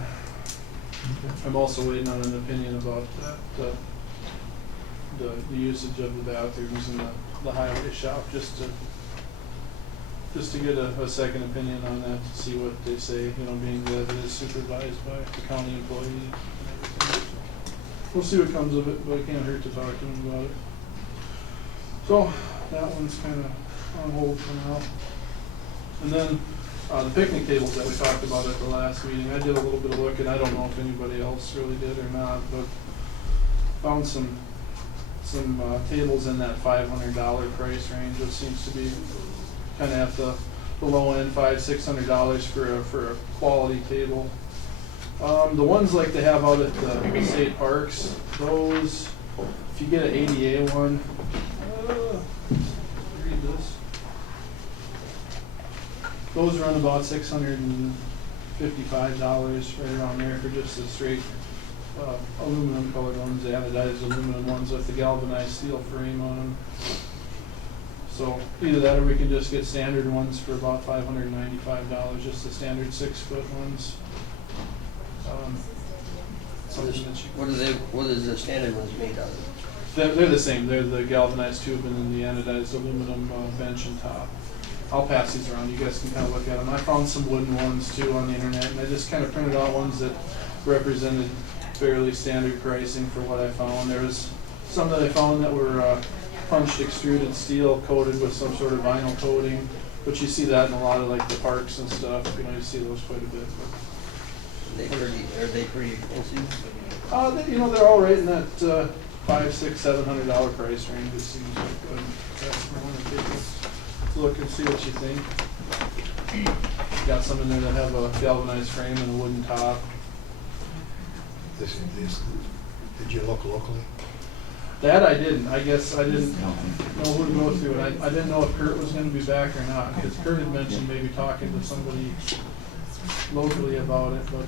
I'm also waiting on an opinion about the usage of the bathrooms in the highway shop, just to get a second opinion on that, to see what they say, being that it is supervised by the county employee and everything. So we'll see what comes of it, but it can't hurt to talk to them about it. So that one's kind of on hold for now. And then the picnic tables that we talked about at the last meeting, I did a little bit of looking. I don't know if anybody else really did or not, but found some tables in that $500 price range, which seems to be kind of at the low end, $500-600 for a quality table. The ones like they have out at the state parks, those, if you get an ADA one, read this. Those run about $655, right around there, for just the straight aluminum colored ones, the anodized aluminum ones with the galvanized steel frame on them. So either that, or we can just get standard ones for about $595, just the standard 6-foot ones. Something that you, What is the standard ones made out of? they're the same. They're the galvanized tube and then the anodized aluminum bench and top. I'll pass these around. You guys can kind of look at them. I found some wooden ones too on the internet, and I just kind of printed out ones that represented fairly standard pricing for what I found. There was some that I found that were punched extruded steel coated with some sort of vinyl coating, but you see that in a lot of like the parks and stuff. You see those quite a bit. Are they pretty expensive? They're all right in that $500, $600, $700 price range. It seems like good. I want to take a look and see what you think. Got some in there that have a galvanized frame and a wooden top. Did you look locally? That I didn't. I guess I didn't know who to go through, and I didn't know if Kurt was going to be back or not, because Kurt had mentioned maybe talking to somebody locally about it, but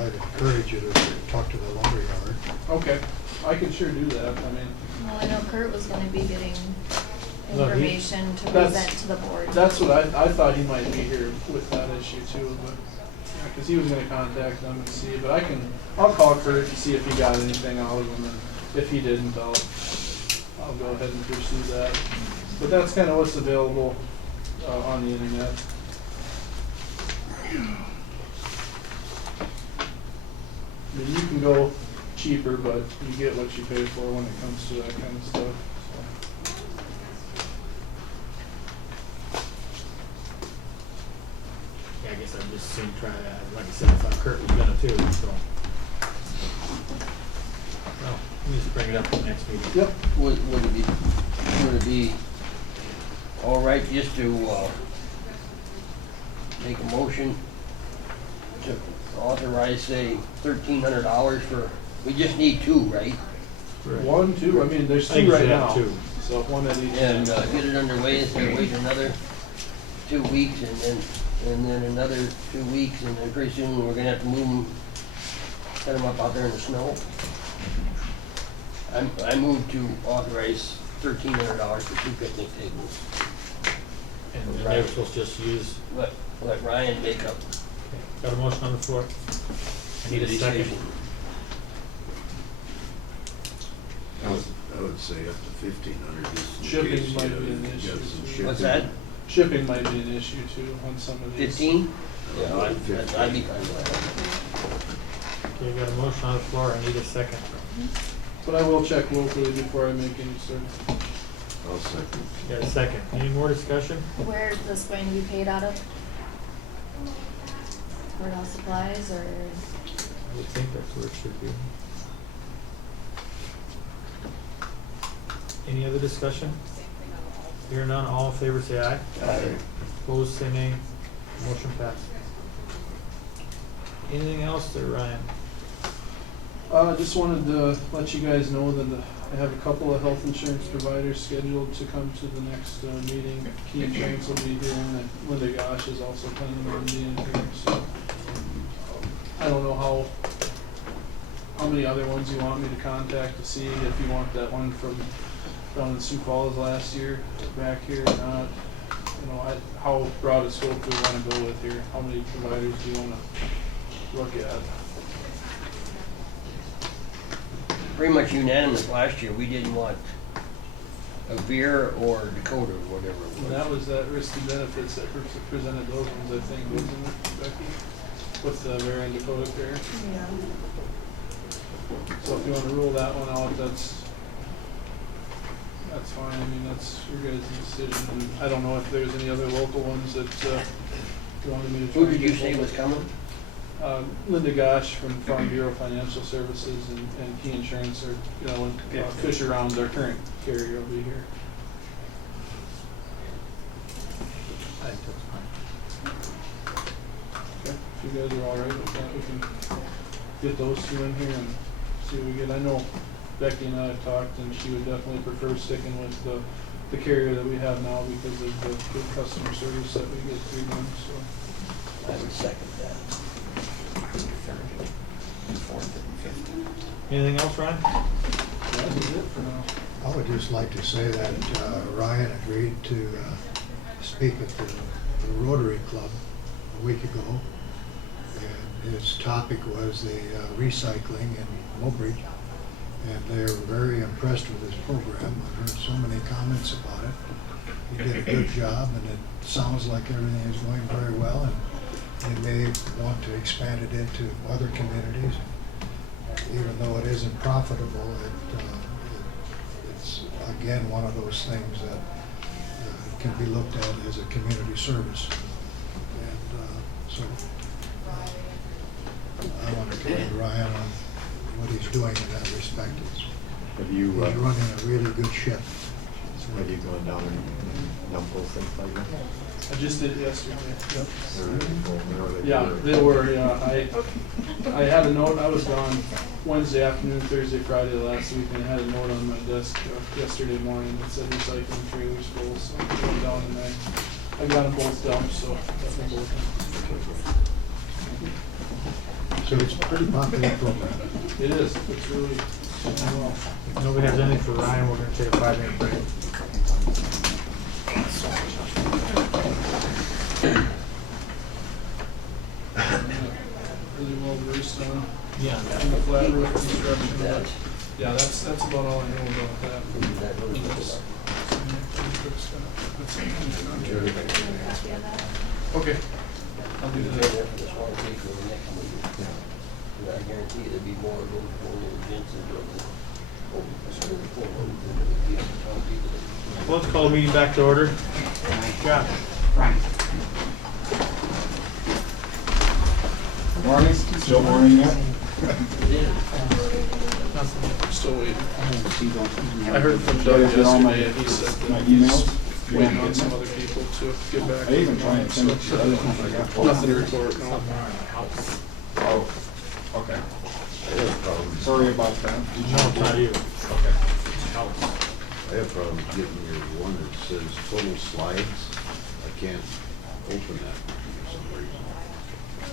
I'd encourage you to talk to the lumberyard. okay, I can sure do that. Well, I know Kurt was gonna be getting No, he- information to That's- present to the board. That's what I thought he might be here with that issue too, but, because he was gonna contact them and see, but I'll call Kurt and see if he got anything out of him, and if he didn't, I'll go ahead and pursue that. But that's kind of what's available on the internet. I mean, you can go cheaper, but you get what you pay for when it comes to that kind of stuff. Yeah, I guess I'm just saying, like I said, I thought Kurt was gonna too, so. just bring it up at the next meeting. Yep. Would it be all right just to, make a motion to authorize, say, $1,300 for, we just need two, right? Right. 1, 2, I mean, there's I think two you right should have now. two. So one at each. And get it underway instead of waiting another 2 weeks and then another 2 weeks, and then pretty soon we're gonna have to move them, set them up out there in the snow. I moved to authorize $1,300 for 2 picnic tables. And they're supposed to just use, Let Ryan make up got a motion on the floor? I need a second. decision. I would say up to 1,500, just in Shipping case might you be an got issue, some too. shipping. What's that? Shipping might be an issue too on some of these. 15? Yeah, I'd be fine with Okay, got a motion on the floor, I need a second. But I will check locally before I make any sort of. I'll second. Got a second. Any more discussion? Where is this going to be paid out of? Courthouse supplies or? I would think that's where it should be. Any other discussion? Hear none, all in favor say aye. Aye. Opposed, say nay. Motion passed. Anything else there, Ryan? Just wanted to let you guys know that I have a couple of health insurance providers scheduled to come to the next meeting. Key Insurance will be here, and then Linda Gosh is also planning on being here, so. I don't know how many other ones you want me to contact to see, if you want that one from down in Sioux Falls last year back here or not. You know, how broad a scope do we wanna go with here? How many providers do you wanna look at? Pretty much unanimous last year, we didn't want a Veer or Dakota or whatever it And was. that was that risky benefits that presented those ones, I think, wasn't it, Becky? With the Varian Dakota Care. Yeah. So if you wanna rule that one out, that's fine. I mean, that's your guys' decision. And I don't know if there's any other local ones that, you wanted me to try. Who and did you get say hold was of. coming? Linda Gosh from Farm Bureau Financial Services and Key Insurance, or, you know, when Fisher Rounds, our current carrier, will be here. I think that's fine. Okay, if you guys are all right with that, we can get those two in here and see what we get. I know Becky and I have talked, and she would definitely prefer sticking with the carrier that we have now because of the good customer service that we get through them, so. I would second that. Anything else, Ryan? That is it for now. I would just like to say that Ryan agreed to speak at the Rotary Club a week ago. And his topic was the recycling in Mobridge. And they were very impressed with his program. I've heard so many comments about it. He did a good job, and it sounds like everything is going very well. And they may want to expand it into other communities. Even though it isn't profitable, it's again one of those things that can be looked at as a community service. And so I want to commend Ryan on what he's doing in that respect. Have you, He's running a really good ship. have you gone down and dumped those things like that? I just did yesterday, yep. Or Yeah, they were, yeah, I had a note, I was gone Wednesday afternoon, Thursday, Friday last week, and I had a note on my desk yesterday morning that said recycling trailers full, so I went down and I got them both dumped, so got them both in. So it's a pretty popular program. It is, it's really, well. If nobody has anything for Ryan, we're gonna take a 5-minute break. Really well versed on. Yeah. In the flat roof construction, but, yeah, that's about all I know about that. Okay. I'll do You'll be that. there for the small case for the next meeting. And I guarantee you there'll be more of those events and Well, let's call the meeting back to order. Josh. Morning, still morning yet? Nothing, still waiting. I I heard from Doug yesterday, and he said that he's waiting on some other people to get back. I even tried to send it to the other one, I got. Nothing to report, no. Oh, okay. I have problems. Sorry about that. No, it's not you. Okay. I have problems getting your one that says total slides. I can't open that for some reason.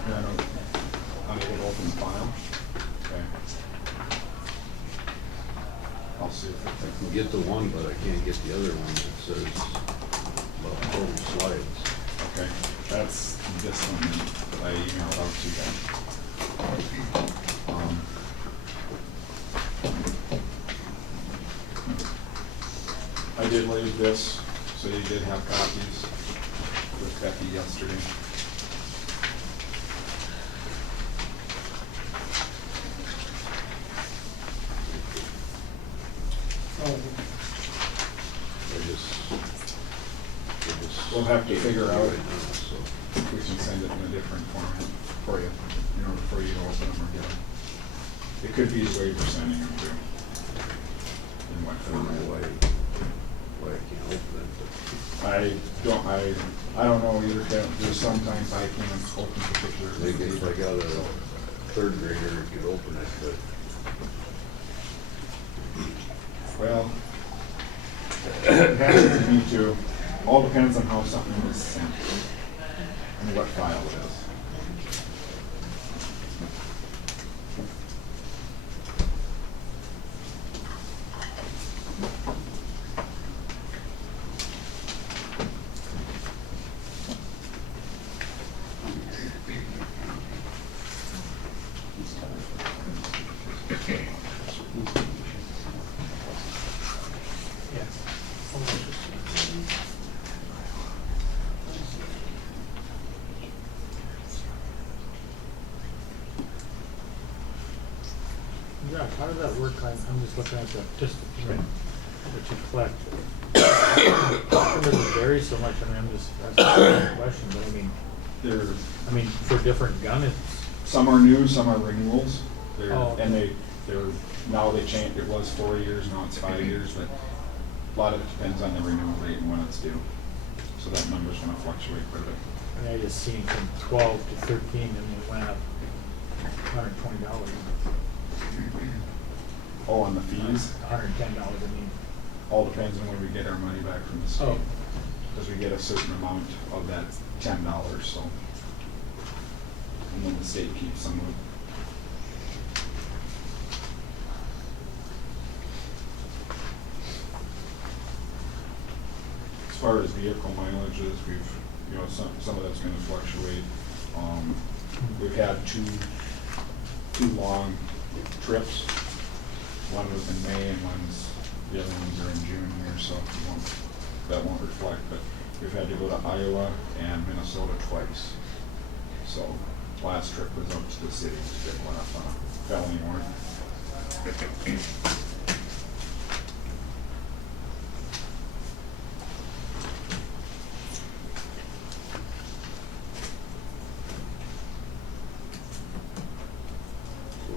Yeah, I don't, unable to open the file. Okay. I'll see if I I can get the one, but I can't get the other one that says about total slides. Okay, that's this one that I emailed out to you guys. I did leave this, so you did have copies with Becky yesterday. We'll have to figure out if we can send it in a different format for you, in order for you to open them or get them. It could be the way we're sending them to. In what I don't know format. why I can't open it, but I don't know either, Kevin. There's sometimes I can't open particular. maybe if I got a third grader, it could open it, but Well, it happens to me too. All depends on how something is sent and what file it is. Yeah, how does that work? I'm just looking at just the print that you collect. How does it vary so much? I mean, I'm just asking a question, but I mean, for different gun, it's. Some are new, some are renewals. Oh. And now they changed, it was 4 years, now it's 5 years, but a lot of it depends on the renewal rate and when it's due. So that number's gonna fluctuate quite a bit. I mean, I just seen from 12 to 13, and it went up $120. Oh, on the fees? $110, I mean. All depends on when we get our money back from the state. Oh. Because we get a certain amount of that $10, so. And then the state keeps some of it. As far as vehicle mileages, some of that's gonna fluctuate. We've had two long trips. One was in May and the other ones are in June here, so that won't reflect, but we've had to go to Iowa and Minnesota twice. So last trip was up to the city to get one up on a felony warrant.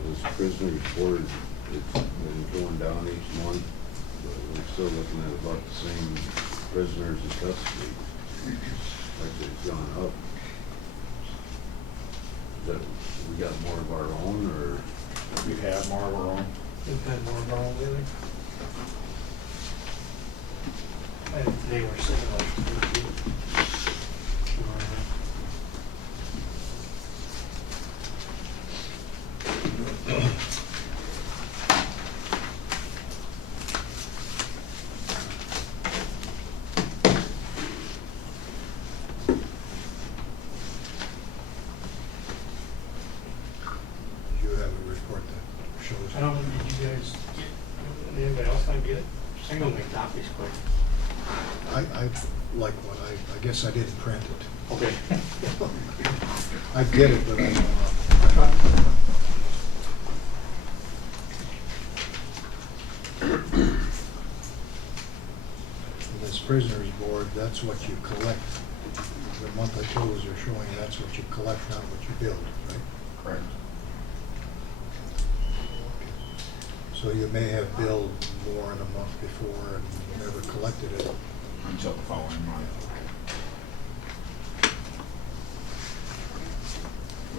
this prisoner's board, it's been going down each month, but we're still looking at about the same prisoners in custody. Actually, it's gone up. Is that, we got more of our own, or? We've had more of our own. We've had more of our own lately. And they were saying like. You have a report that shows. I don't know, did you guys get, anybody else want to get it? I'm gonna make copies quick. I'd like one, I guess I didn't print it. Okay. I get it, but I don't know. This prisoners board, that's what you collect. The monthly totals are showing that's what you collect, not what you build, right? Correct. So you may have billed more in a month before and never collected it. Until the following month.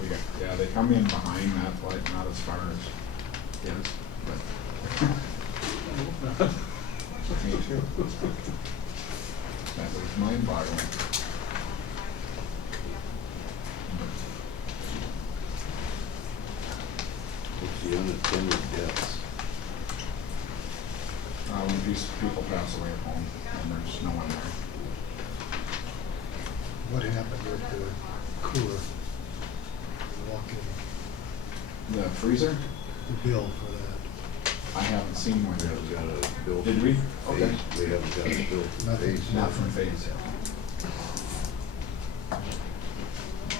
We got, yeah, they come in behind that, like, not as far as his, but. Me too. That was mind-boggling. What's the unattended deaths? When people pass away at home and there's no one there. What happened with the cooler? Walk-in, The freezer, the bill for that? I haven't seen one We yet. haven't got a bill. Did we? Okay. We haven't got a bill from Nothing. Phase. Not from Phase yet.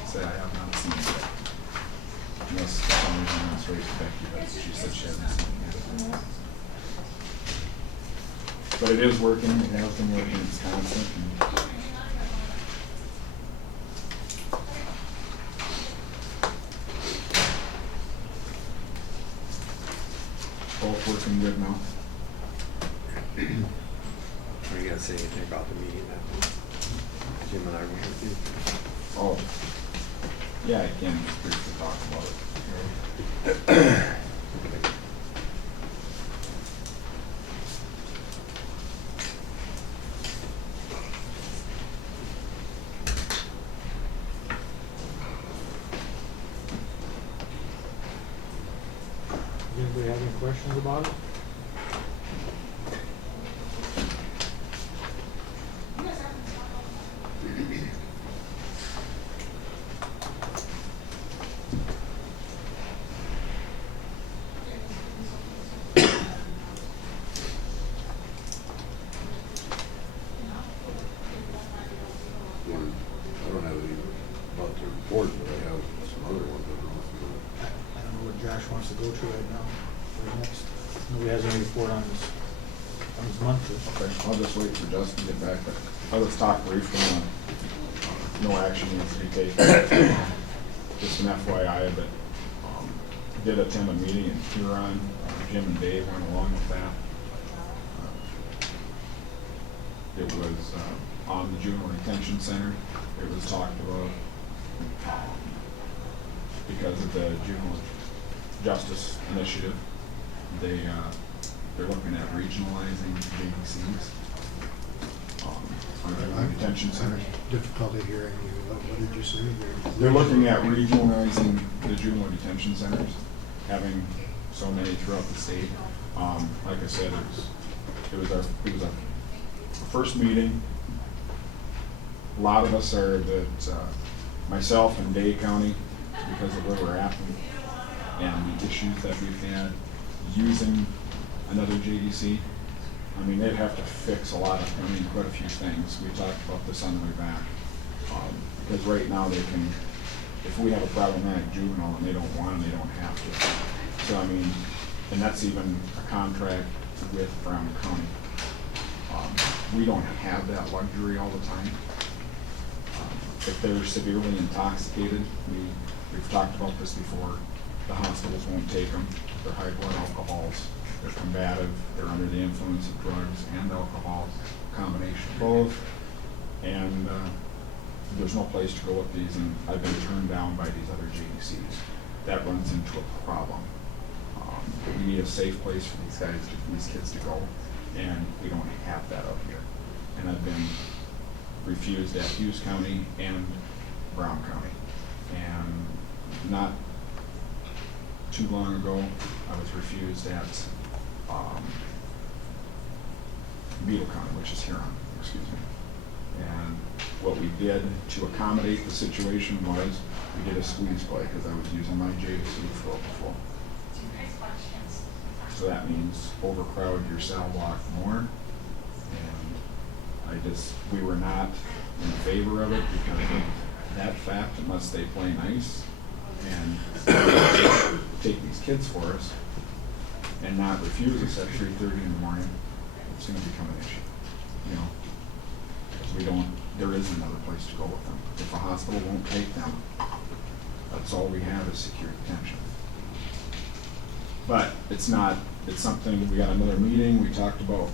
Say I have not seen it yet. Unless for some reason I was right to Becky, but she said she hasn't seen it yet. But it is working, it has been working, it's constant. And both working good now. Are you gonna say anything about the meeting that Jim and I went with you? Oh, yeah, I can just briefly talk about it. Does anybody have any questions about it? I don't have any about the report, but I have some other ones. I don't know if you want. I don't know what Josh wants to go to right now, for next. Nobody has any report on his monthly. Okay, I'll just wait for Justin to get back, but I'll just talk briefly on, no action needs to be taken. Just an FYI, but, did attend a meeting in Huron, Jim and Dave went along with that. It was, on the juvenile detention center, it was talked about, because of the juvenile justice initiative, they're looking at regionalizing JDCs. On juvenile detention centers. Difficulty hearing you. What did you say? They're looking at regionalizing the juvenile detention centers, having so many throughout the state. Like I said, it was our first meeting. A lot of us are myself and Dade County, because of where we're at and the issues that we've had using another JDC. I mean, they'd have to fix quite a few things. We talked about this on the way back. Because right now they can, if we have a problematic juvenile and they don't want them, they don't have to. So I mean, and that's even a contract with Brown County. We don't have that luxury all the time. If they're severely intoxicated, we've talked about this before, the hospitals won't take them. They're high blood alcohols, they're combative, they're under the influence of drugs and alcohol, combination of both. And there's no place to go with these, and I've been turned down by these other JDCs. That runs into a problem. We need a safe place for these kids to go, and we don't have that up here. And I've been refused at Hughes County and Brown County. And not too long ago, I was refused at Beetle County, which is Huron, excuse me. And what we did to accommodate the situation was we did a squeeze play because I was using my JDC for overflow. So that means overcrowd your cell block more. And we were not in favor of it because of that fact, unless they play nice and take these kids for us and not refuse us at 3:30 in the morning, it's going to become an issue, you know. Because there is another place to go with them. If a hospital won't take them, that's all we have is secure detention. But it's not it's something, we got another meeting, we talked about,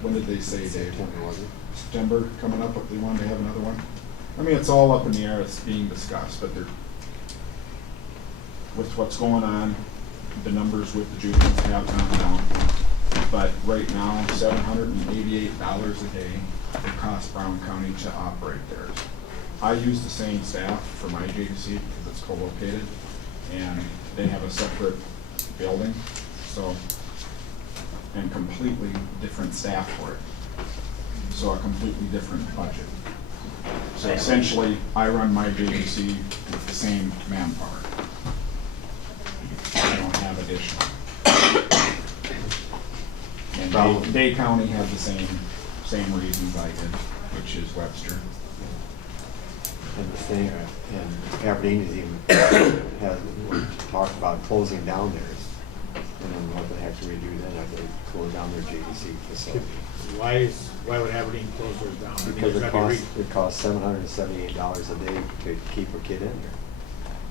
when did they say, Dave? September, was it? September coming up, but they wanted to have another one. I mean, it's all up in the air, it's being discussed, but they're, with what's going on, the numbers with the juveniles have gone down. But right now, $788 a day it costs Brown County to operate theirs. I use the same staff for my JDC because it's co-located, and they have a separate building, so, and completely different staff for it. So a completely different budget. So essentially, I run my JDC with the same manpower. I don't have additional. And Day County had the same reasons I did, which is Webster. And the thing, and Aberdeen has even has talked about closing down theirs. And then what the heck do we do then if they close down their JDC facility? Why would Aberdeen close theirs down? I mean, Because there's it gotta be costs $778 a day to keep a kid in there.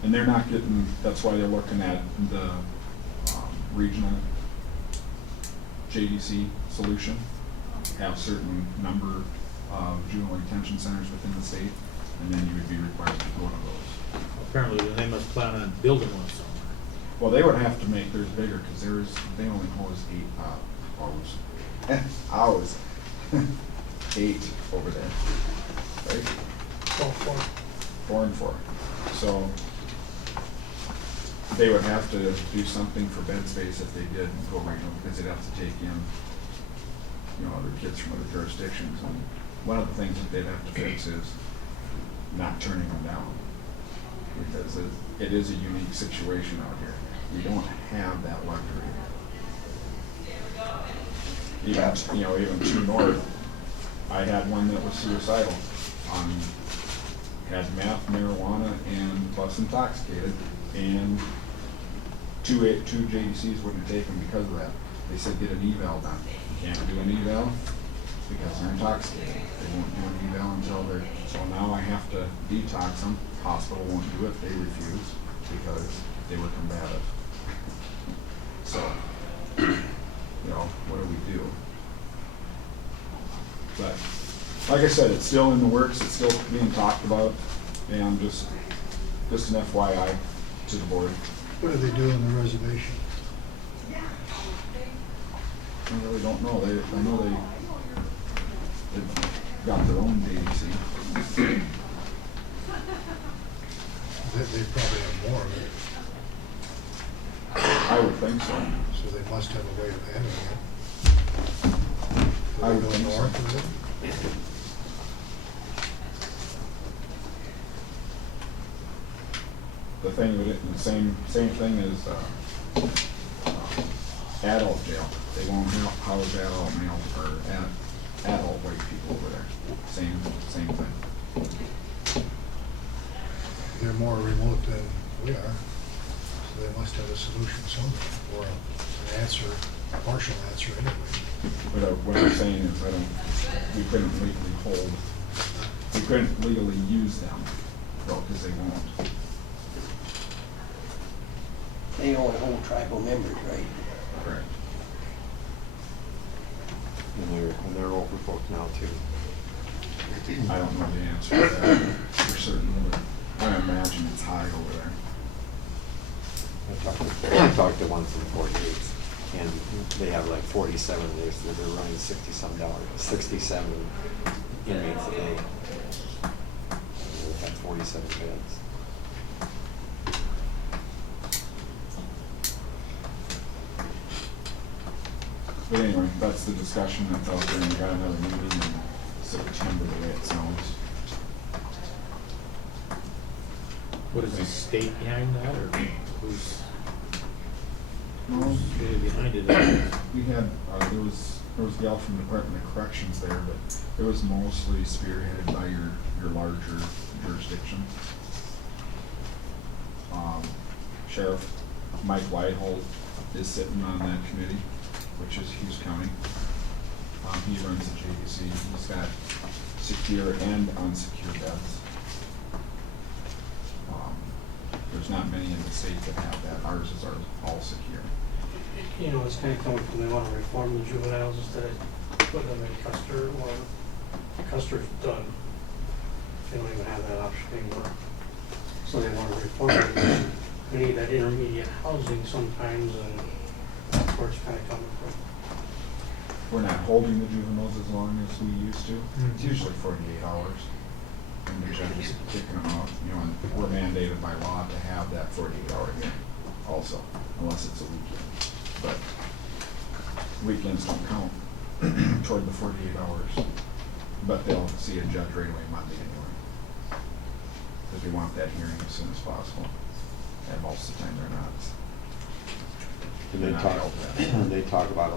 And they're not getting, that's why they're looking at the regional JDC solution. Have certain number of juvenile detention centers within the state, and then you would be required to go to those. Apparently, then they must plan on building one somewhere. Well, they would have to make theirs bigger, because they only host 8 hours. 8 over there, right? 4 and 4. So they would have to do something for bed space if they did go regional, because they'd have to take in, other kids from other jurisdictions. And one of the things that they'd have to fix is not turning them down, because it is a unique situation out here. We don't have that luxury. Even true north, I had one that was suicidal, had meth, marijuana, and was intoxicated, and two JDCs wouldn't take him because of that. They said get an eval done. You can't do an eval because they're intoxicated. They won't do an eval until they're, so now I have to detox them. Hospital won't do it, they refuse because they were combative. So, what do we do? But, like I said, it's still in the works, it's still being talked about, and just an FYI to the board. What do they do on the reservation? I really don't know. I know they've got their own JDC. They probably have more of it. I would think so. So they must have a way of handling it. I would think so. North of it? The thing with it, the same thing as adult jail. They won't house adult males or adult white people over there. Same thing. They're more remote than we are, so they must have a solution somewhere, or an answer, a partial answer anyway. But what I'm saying is, we couldn't legally use them, because they won't. They only hold tribal members, right? Correct. And they're over booked now too. I don't know the answer to that for certain, but I imagine it's high over there. I talked to one from Fort Yates, and they have like 47. They're running $67 inmates a day. They have 47 beds. But anyway, that's the discussion that's out there, and we got another meeting in September, the way it sounds. What is the state behind that, or who's really behind it? We had, there was a gal from the Department of Corrections there, but it was mostly spearheaded by your larger jurisdiction. Sheriff Mike Whiteholt is sitting on that committee, which is Hughes County. He runs the JDC. He's got secure and unsecure beds. There's not many in the state that have that. Ours is all secure. You know, it's kind of coming from, they want to reform the juveniles instead of putting them in Custer, or Custer's done. They don't even have that option anymore. So they want to reform it. We need that intermediate housing sometimes, and that's where it's kind of coming from. We're not holding the juveniles as long as we used to. It's usually 48 hours. And the judge is kicking them off, you know, and we're mandated by law to have that 48-hour hearing also, unless it's a weekend. But weekends don't count toward the 48 hours. But they'll see a judge right away Monday anyway. Because we want that hearing as soon as possible. And most of the time they're not. And They're they not talk, held that. they talk about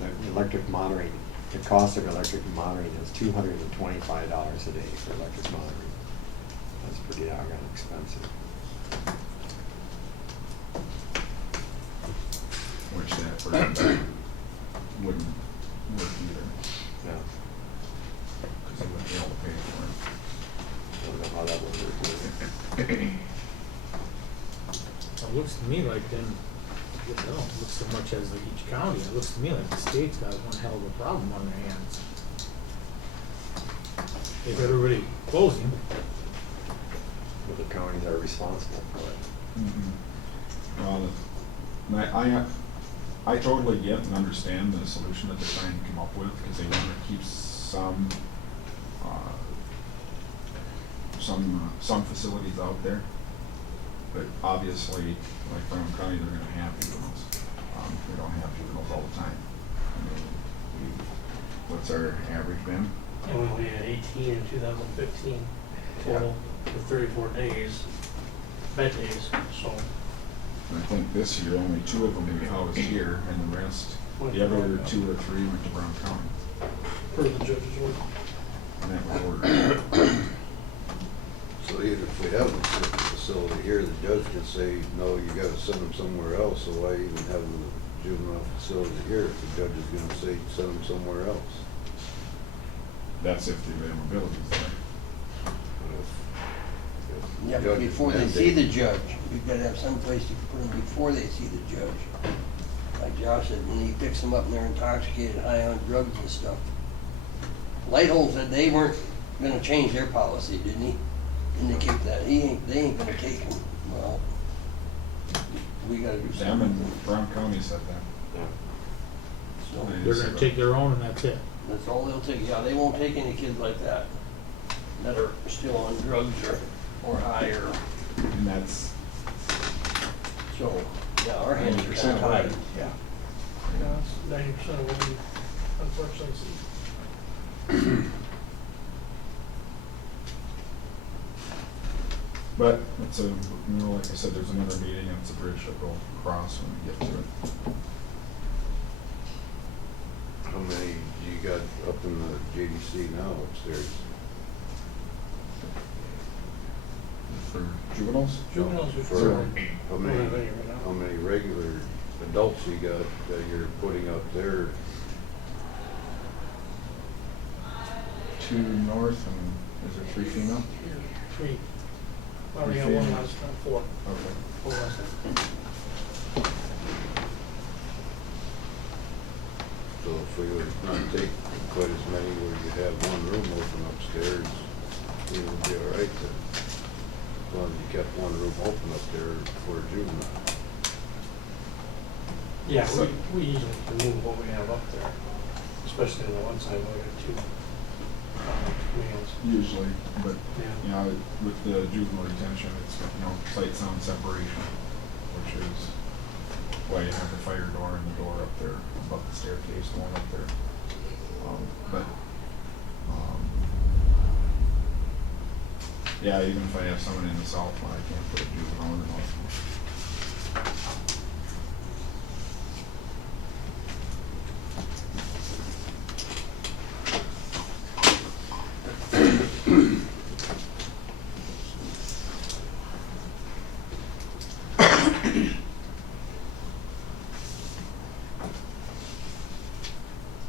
the electric monitoring. The cost of electric monitoring is $225 a day for electric monitoring. That's pretty doggone expensive. Which that person wouldn't work either. Yeah. Because they wouldn't be able to pay for it. I don't know how that would work. It looks to me like then, I don't know, it looks so much as like each county, it looks to me like the state's got one hell of a problem on their hands. If everybody closing, But the counties are responsible for it. Well, I totally get and understand the solution that they're trying to come up with, because they want to keep some facilities out there. But obviously, like Brown County, they're gonna have juveniles. We don't have juveniles all the time. I mean, what's our average been? And we only had 18 in 2015 total for 34 days, bed days, so. And I think this year, only 2 of them we housed here, and the rest, the other 2 or 3 went to Brown County. Per the judge's order. And that was ordered. So even if we have a facility here, the judge can say, no, you gotta send them somewhere else, so why even have a juvenile facility here if the judge is gonna say, send them somewhere else? That's if the availability is there. Yeah, but before they see the judge, you've gotta have some place to put them before they see the judge. Like Josh said, when he picks them up and they're intoxicated, high on drugs and stuff. Lighthold said they weren't gonna change their policy, didn't he? Indicate that, they ain't gonna take him. Well, we gotta do Them something. and Brown County said that. Yeah. So, they're gonna take their own and that's it. that's all they'll take, yeah, they won't take any kids like that, that are still on drugs or high or, And that's so, yeah, our hands are kinda tied. Yeah. Yeah, that's 90% of what we unfortunately see. But it's like I said, there's another meeting, and it's a bridge that we'll cross when we get to it. How many do you got up in the JDC now upstairs? For juveniles? Juveniles For before. how We don't have any right now. many regular adults you got that you're putting up there? 2 north, and is there 3 female? 3. I already got 1 last time, 4. Okay. 4 last time. So if we would not take quite as many, where you'd have 1 room open upstairs, it would be all right then. As long as you kept 1 room open up there for a juvenile. Yeah, we usually remove what we have up there, especially on the one side, we got 2 males. Usually, but, Yeah. you know, with the juvenile detention, it's, sight sound separation, which is why you have the fire door and the door up there, above the staircase going up there. Yeah, even if I have someone in the south one, I can't put a juvenile in the north one.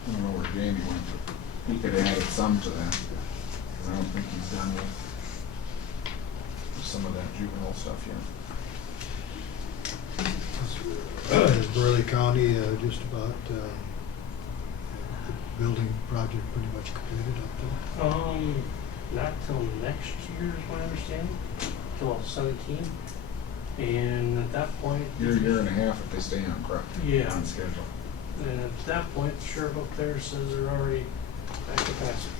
I don't know where Jamie went, but he could have added some to that, because I don't think he's done with some of that juvenile stuff yet. Is Burley County just about the building project pretty much completed up there? Not till next year is my understanding, till 17. And at that point. Year and a half if they stay on correct. Yeah. On schedule. And at that point, the sheriff up there says they're already at capacity.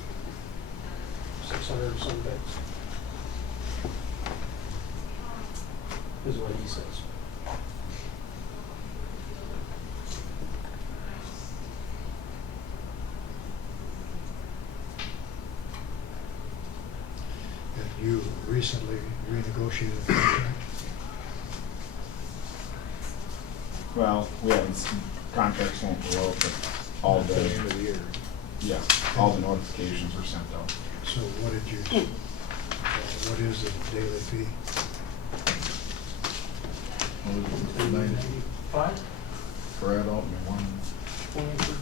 600 or some beds. Is what he says. And you recently renegotiated the contract? Well, we haven't, contracts won't go out, but all At the end of the year. yeah, all the notifications were sent out. So what did you, what is the daily fee? What was it, 5? for adult and 1, 20 for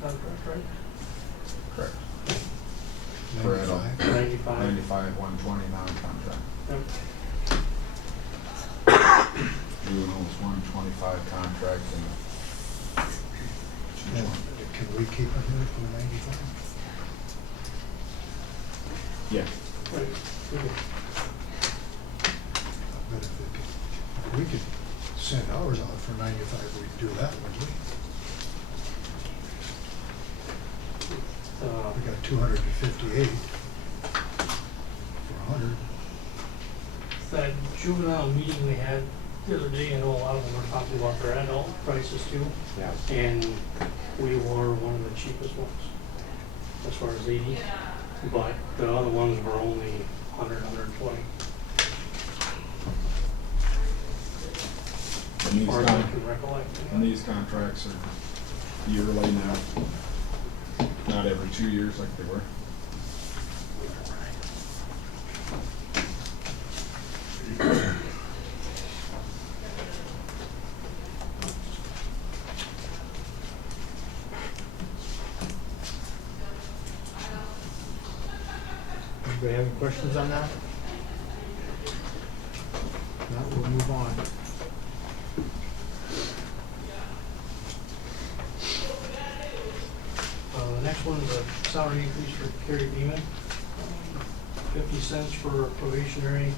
contract, right? correct. For adult, 95? 95, 120 non-contract. Yep. Juveniles 125 contract and And can we keep it here for 95? yeah. Right. But if we could send ours out for 95, we'd do that, wouldn't we? We got 258 for 100. That juvenile meeting we had the other day, I know a lot of them were talking about their adult prices too. Yeah. And we were one of the cheapest ones, as far as 80. But the other ones were only 100, 120. And these, Or I can recollect. and these contracts are yearly now, not every 2 years like they were. Anybody have any questions on that? No, we'll move on. The next one is a salary increase for Carrie Beeman. 50 cents for probationary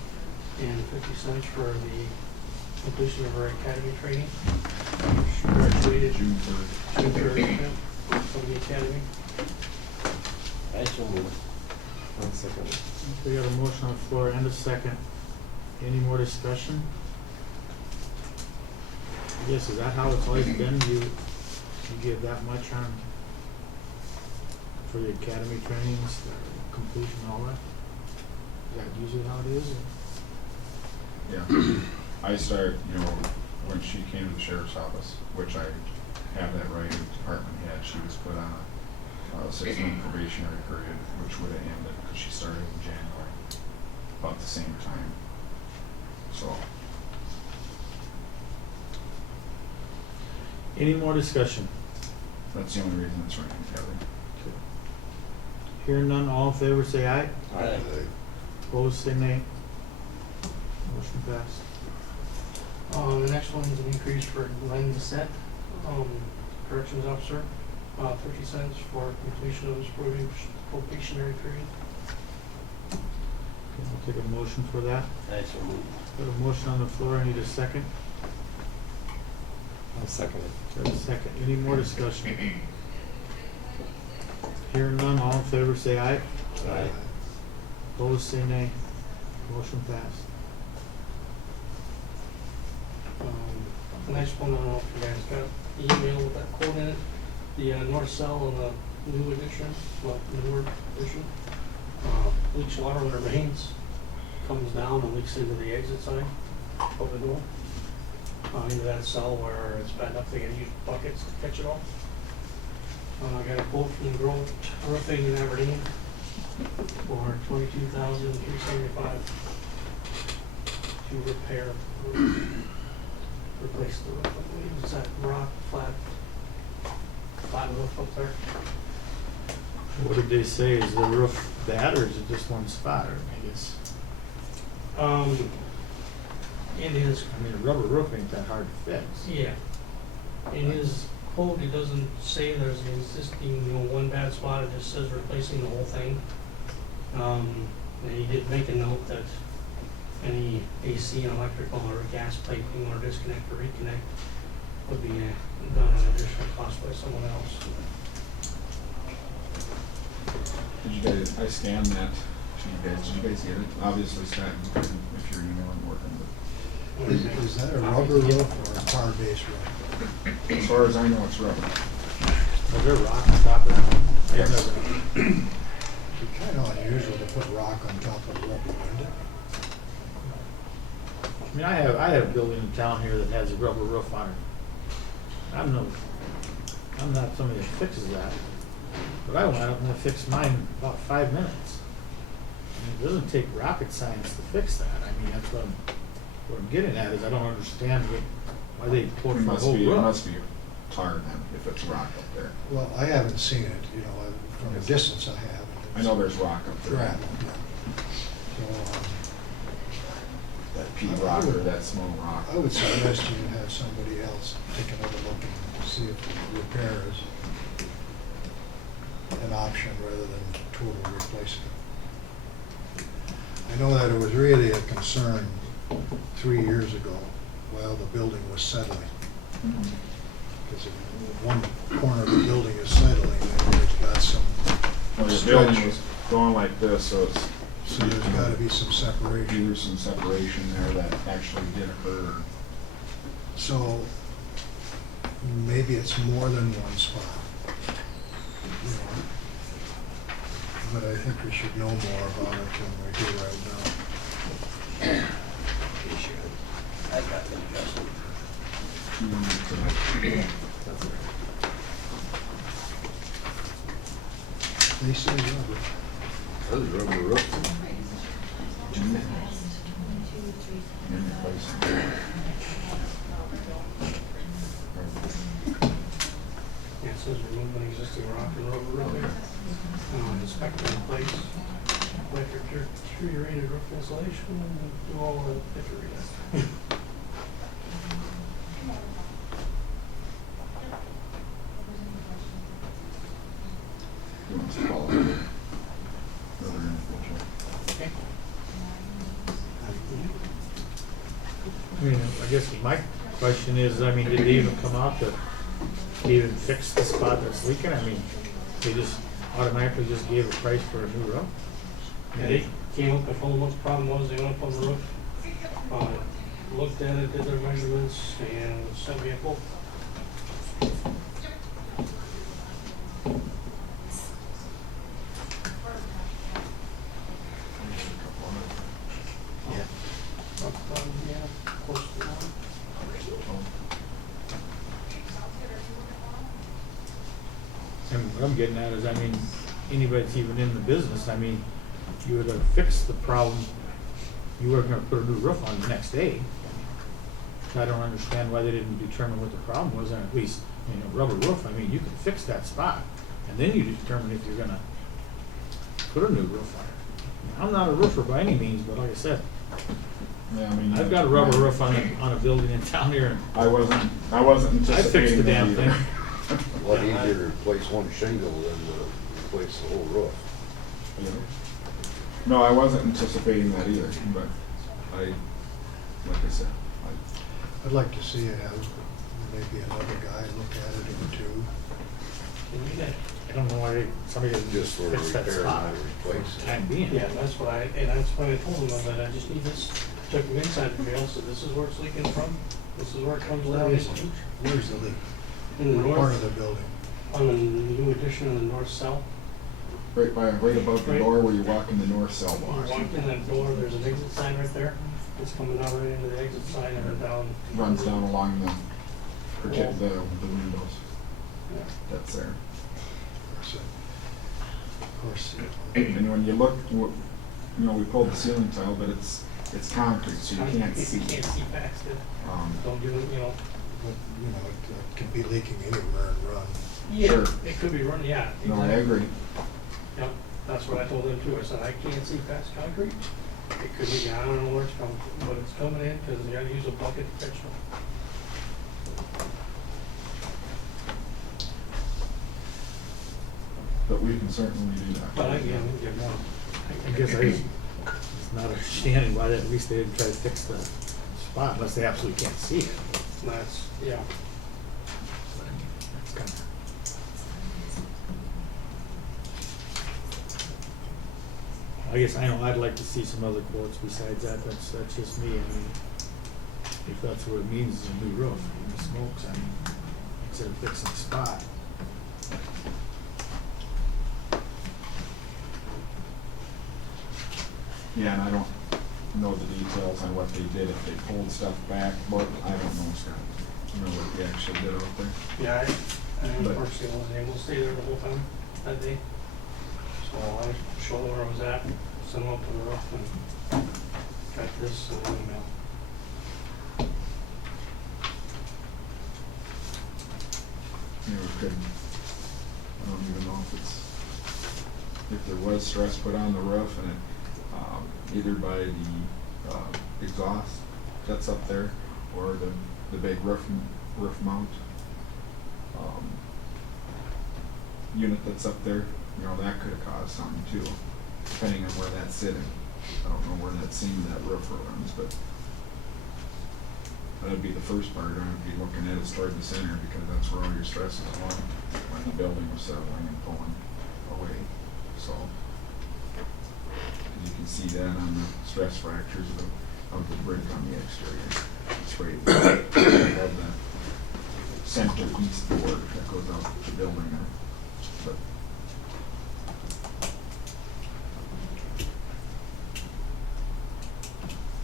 and 50 cents for the completion of her academy training. She graduated June 3rd. June 3rd from the academy. I so move. One second. We got a motion on the floor and a second. Any more discussion? Yes, is that how it's always been? You give that much on for the academy trainings, the completion, and all that? Is that usually how it is? Yeah, I start, when she came to the sheriff's office, which I have that right as department head, she was put on a 6-month probationary period, which would have ended because she started in January, about the same time. So, Any more discussion? that's the only reason it's running together. Hearing none, all in favor say aye. Aye. Opposed say nay. Motion passed. The next one is an increase for Glenn Bissett, corrections officer, 50 cents for completion of his probationary period. Okay, I'll take a motion for that. I so move. Got a motion on the floor, I need a second. I'll second it. Got a second. Any more discussion? Hearing none, all in favor say aye. Aye. Opposed say nay. Motion passed. The next one, I don't know if you guys got the email with that quote in it, the north cell and the new edition, newer edition. Leaks water when it rains, comes down and leaks into the exit side of the door. Into that cell where it's bad enough they can use buckets to catch it all. I got a quote from Grove Roofing in Aberdeen for $22,375 to repair, replace the roof. I believe it's that rock flat roof up there. What did they say? Is the roof bad or is it just one spot, or I guess? in his, I mean, a rubber roof ain't that hard to fix. yeah, in his quote, it doesn't say there's an existing, one bad spot, it just says replacing the whole thing. And he did make a note that any AC and electrical or gas piping or disconnect or reconnect would be done at an additional cost by someone else. Did you guys, I scanned that to you guys, did you guys get it? Obviously, Scott, you couldn't if your email wasn't working, but Is that a rubber roof or a tar-based roof? as far as I know, it's rubber. Is there rock on top of that one? Yes. It's kind of unusual to put rock on top of rubber, isn't it? I mean, I have a building in town here that has a rubber roof on it. I'm not somebody that fixes that, but I went up and I fixed mine in about 5 minutes. I mean, it doesn't take rocket science to fix that. I mean, that's what I'm getting at is I don't understand why they quote It for the must whole be, it roof. must be tar then, if it's rock up there. Well, I haven't seen it, from a distance I have. I know there's rock up there. Gravel, yeah. So, That pea rock or that small rock. I would suggest you have somebody else take another look and see if repair is an option rather than total replacement. I know that it was really a concern 3 years ago while the building was settling. Because if one corner of the building is settling, then it's got some Well, the building was going like this, so it's. So there's gotta be some separation. There's some separation there that actually did occur. So maybe it's more than one spot. But I think we should know more about it than we do right now. You should. I got them, Justin. They say rubber. That's rubber roof. Yeah, it says remove an existing rock and rubber roofing. Inspect and replace electric deteriorated roof insulation and do all the deteriorated. He wants to follow it. Rubber individual. Okay. I mean, I guess my question is, I mean, did they even come out to even fix the spot that's leaking? I mean, they just automatically just gave a price for a new roof? Yeah, they came up and told them what the problem was, they went up on the roof, looked at it, did their measurements, and sent me a quote. Yeah. Yeah, close to one. And what I'm getting at is, I mean, anybody that's even in the business, I mean, you would have fixed the problem, you weren't gonna put a new roof on the next day. I don't understand why they didn't determine what the problem was, and at least, you know, rubber roof, I mean, you can fix that spot, and then you determine if you're gonna put a new roof on it. I'm not a roofer by any means, but like I said, Yeah, I mean. I've got a rubber roof on a building in town here, and I wasn't I anticipating fixed the that damn either. thing. A lot easier to replace one shingle than to replace the whole roof. Yeah. No, I wasn't anticipating that either, but like I said, I'd like to see maybe another guy look at it or two. Can you get? I don't know why somebody doesn't Just just for fix that repair, spot not for replace. the time being. Yeah, that's what I told them, that I just need this, took them inside the mail, so this is where it's leaking from, this is where it comes down. Where's the leak? In the What part north, of the building? on the new addition of the north-south. right above the Right. door where you walk in the north cell You box. walk in that door, there's an exit sign right there, it's coming out right into the exit sign and then down. Runs down along the windows. Yeah. That's there. Of course. And when you look, you know, we pulled the ceiling tile, but it's concrete, so you can't see. You can't see past it, don't do it, you know. But, it can be leaking anywhere and run. Yeah, Sure. it could be running, yeah. No, I exactly. agree. Yep, that's what I told them too, I said, I can't see past concrete, It could be, I don't know where it's coming from, but it's coming in, cause you gotta use a bucket to catch them. But we can certainly do that. But I get more. I guess it's not understanding why at least they didn't try to fix the spot unless they absolutely can't see it. That's, yeah. But I mean, that's kind of. I guess I know I'd like to see some other quotes besides that. That's just me. I mean, if that's what it means is a new roof, any smokes, I mean, instead of fixing the spot. Yeah, and I don't know the details on what they did, if they pulled stuff back, but I don't know, Scott. I don't know what they actually did out there. Yeah, I But- personally wasn't able to stay there the whole time that day. So I showed them where I was at, sent them up to the roof and got this in an email. You know, it could, I don't even know if there was stress put on the roof and it, either by the, exhaust that's up there or the big roof mount, unit that's up there, you know, that could have caused something too, depending on where that's sitting. I don't know where that seam of that roof runs, but that'd be the first part. I'd be looking at it toward the center because that's where all your stress is on when the building was settling and pulling away. So you can see that on the stress fractures of the brick on the exterior. It's right above the center east board that goes out the building there. But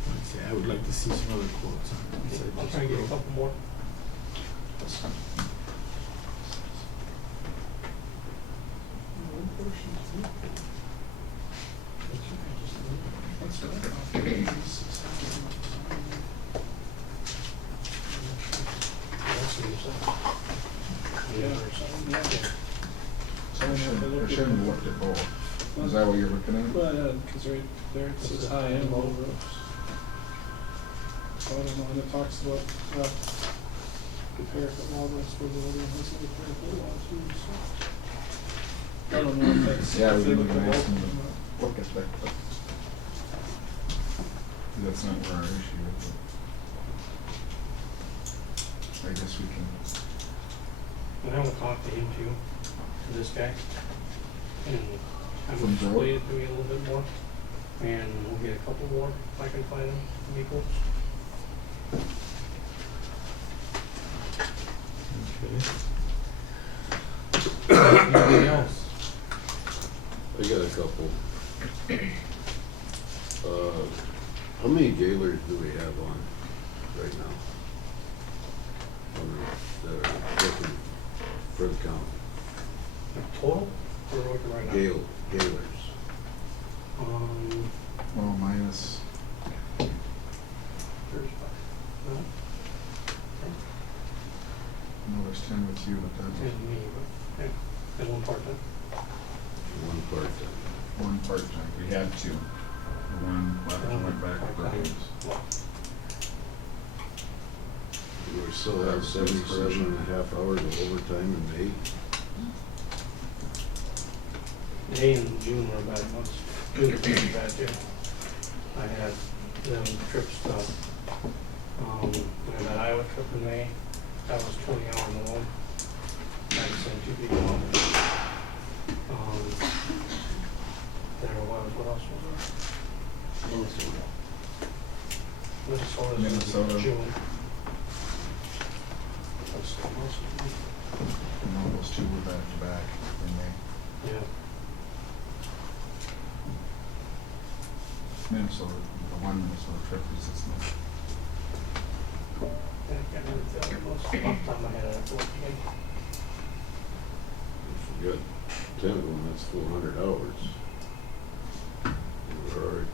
Like I say, I would like to see some other quotes on it. besides I'll just try and get a roof. couple more. so I shouldn't have looked at both. Is that what you're looking at? Well, because right there it says high-end low roofs. So I don't know, and it talks about, compare if the Walworth for the other one has a compare if the law too, so. I don't know if that's. Yeah, if we they can look at ask them both. to look at that, but that's not where our issue is. But I guess we can, And I want to talk to him too, to this guy. And have From him Joe? explain it to me a little bit more. And we'll get a couple more if I can find them, equals. Okay. Anything else? I got a couple. How many jailers do we have on right now? That are working for the county? Total? Or working right now? Jailers. well, minus, There's five. No? no, there's 10 with you, but And that's me, but, yeah, and one part-time. One part-time. one part-time. We had two. The one left and went back to Burgess. We still have 77 and a half hours of overtime in May. May and June were bad months. June was pretty bad too. I had them trips to, I had Iowa trip in May. That was 20 hours alone. I had to send 2 people home. There was, what else was there? Minnesota. Minnesota. June. That's the most of them. No, those two were back to back in May. Yeah. Minnesota, the one Minnesota trip is this month. I can't really tell you most off the top of my head. I have to look again. If you got 10 of them, that's 400 hours. We're already,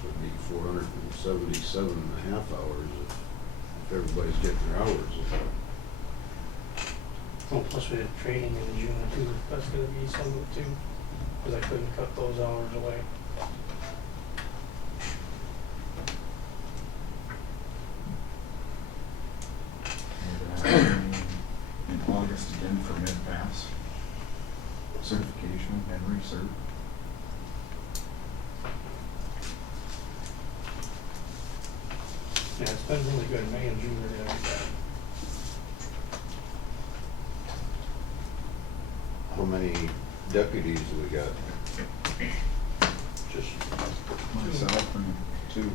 so it'd be 477 and a half hours if everybody's getting their hours. Oh, plus we had training in June too. That's gonna be some of it too, because I couldn't cut those hours away. August again for mid-pass certification and recert. Yeah, it's been really good, May and June are really bad. How many deputies do we got? Just Myself and two.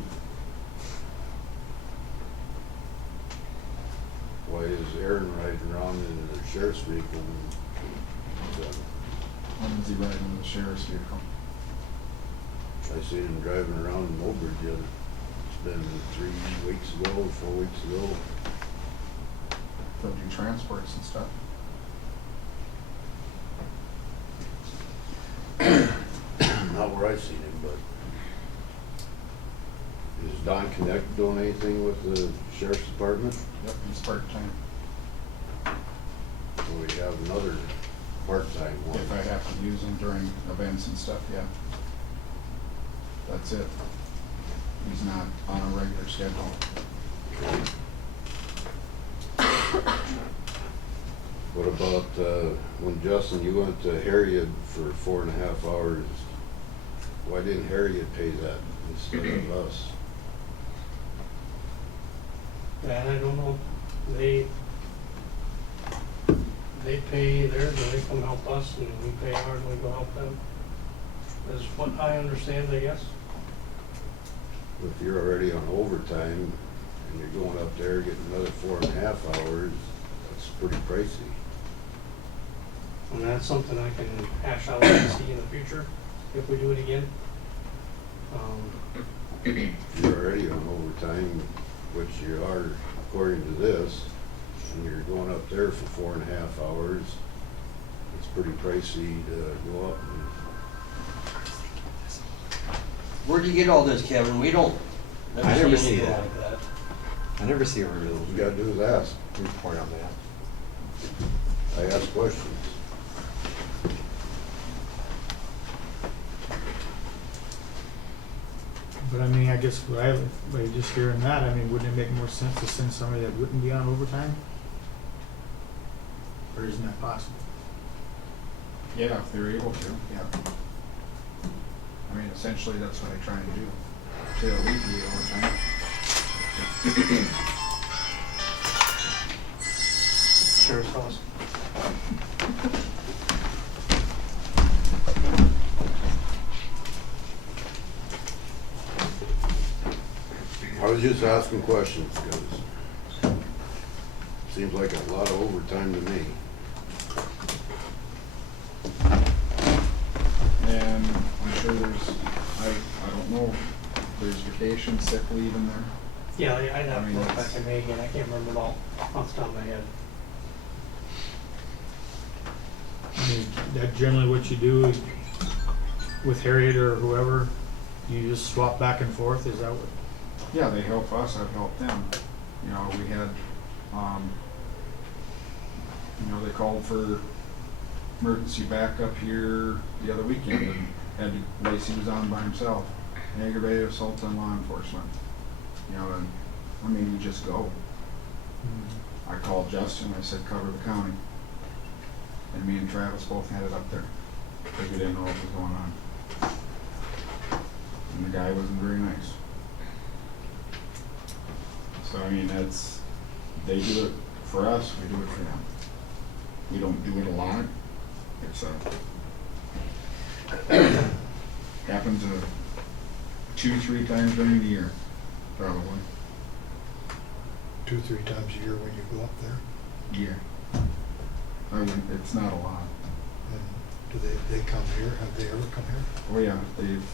Why is Aaron riding around in the sheriff's vehicle? When is he riding in the sheriff's vehicle? I seen him driving around in Mobridge the other, it's been 3 weeks ago, 4 weeks ago. They'll do transports and stuff. Not where I've seen him, but is Don Connect doing anything with the sheriff's department? Yep, he's part-time. So we have another part-time one. If I have to use him during events and stuff, yeah. That's it. He's not on a regular schedule. What about, when Justin, you went to Harriet for 4.5 hours, why didn't Harriet pay that instead of us? that, I don't know, they pay theirs, and they come help us, and we pay ours, and we go help them. Is what I understand, I guess. If you're already on overtime and you're going up there getting another 4.5 hours, that's pretty pricey. And that's something I can hash out and see in the future, if we do it again. If you're already on overtime, which you are according to this, and you're going up there for 4.5 hours, it's pretty pricey to go up and Where'd you get all this, Kevin? We don't I never see anything that. like that. I never see a all real you gotta do is ask. report on that. I ask questions. But I mean, I guess by just hearing that, I mean, wouldn't it make more sense to send somebody that wouldn't be on overtime? Or isn't that possible? Yeah, if they're able to, yeah. I mean, essentially, that's what I try and do. To alleviate overtime. Sheriff's House. I was just asking questions because it seems like a lot of overtime to me. And I'm sure there's, I don't know, there's vacation, sick leave in there. Yeah, I'd have I mean, to look that's- back in May again, I can't remember it all off the top of my head. I mean, that generally what you do with Harriet or whoever, you just swap back and forth, is that what? Yeah, they help us, I've helped them. You know, we had, they called for emergency backup here the other weekend and Lacey was on by himself. Aggravated assault on law enforcement. You know, and, I mean, you just go. I called Justin, I said, cover the county. And me and Travis both headed up there, because we didn't know what was going on. And the guy wasn't very nice. So, I mean, they do it for us, we do it for them. We don't do it a lot. It's happens 2-3 times during the year, probably. 2-3 times a year when you go up there? Yeah. I mean, it's not a lot. And do they come here? Have they ever come here? Oh yeah, they've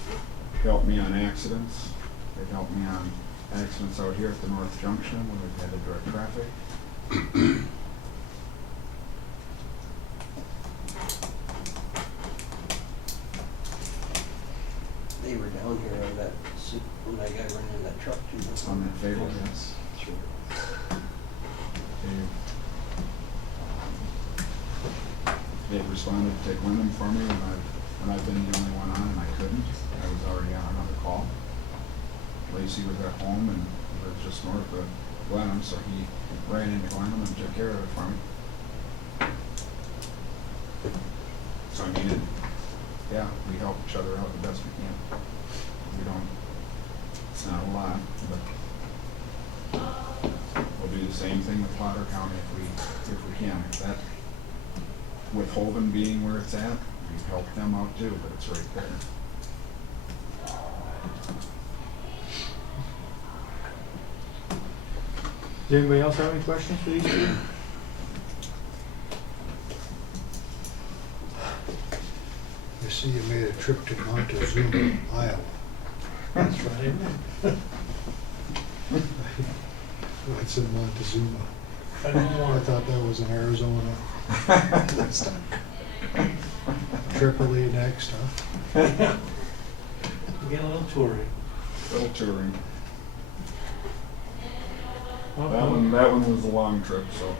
helped me on accidents. They've helped me on accidents out here at the North Junction when we've had to direct traffic. They were down here on that, when that guy ran in that truck too. On that fatal, yes. Sure. They've responded to take Wyndham for me when I've been the only one on and I couldn't. I was already on another call. Lacey was at home and was just north of Glenham, so he ran into Glenham and took care of it for me. So I mean, yeah, we help each other out the best we can. We don't, it's not a lot, but we'll do the same thing with Potter County if we can. That, with Holden being where it's at, we've helped them out too, but it's right there. Does anybody else have any questions for these two? I see you made a trip to Montezuma, Iowa. That's right. What's in Montezuma? I don't I want, thought that was in Arizona. Tripoli next, huh? get a little touring. Little touring. Well, That one was a long trip, so.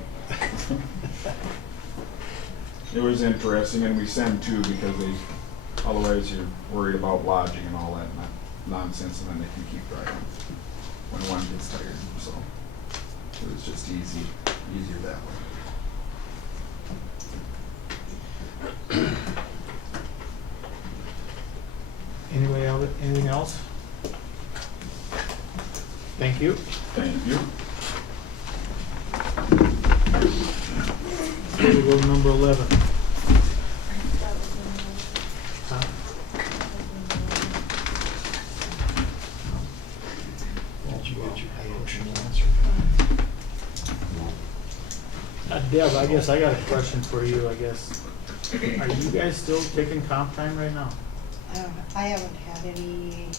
It was interesting, and we send two because otherwise you're worried about lodging and all that nonsense, and then they can keep driving when one gets tired, so. It was just easier that way. Anybody else, anything else? Thank you. Thank you. Okay, we'll go to number 11. Huh? Did you get your motion answered? Deb, I guess I got a question for you, I guess. Are you guys still taking comp time right now? I haven't had any,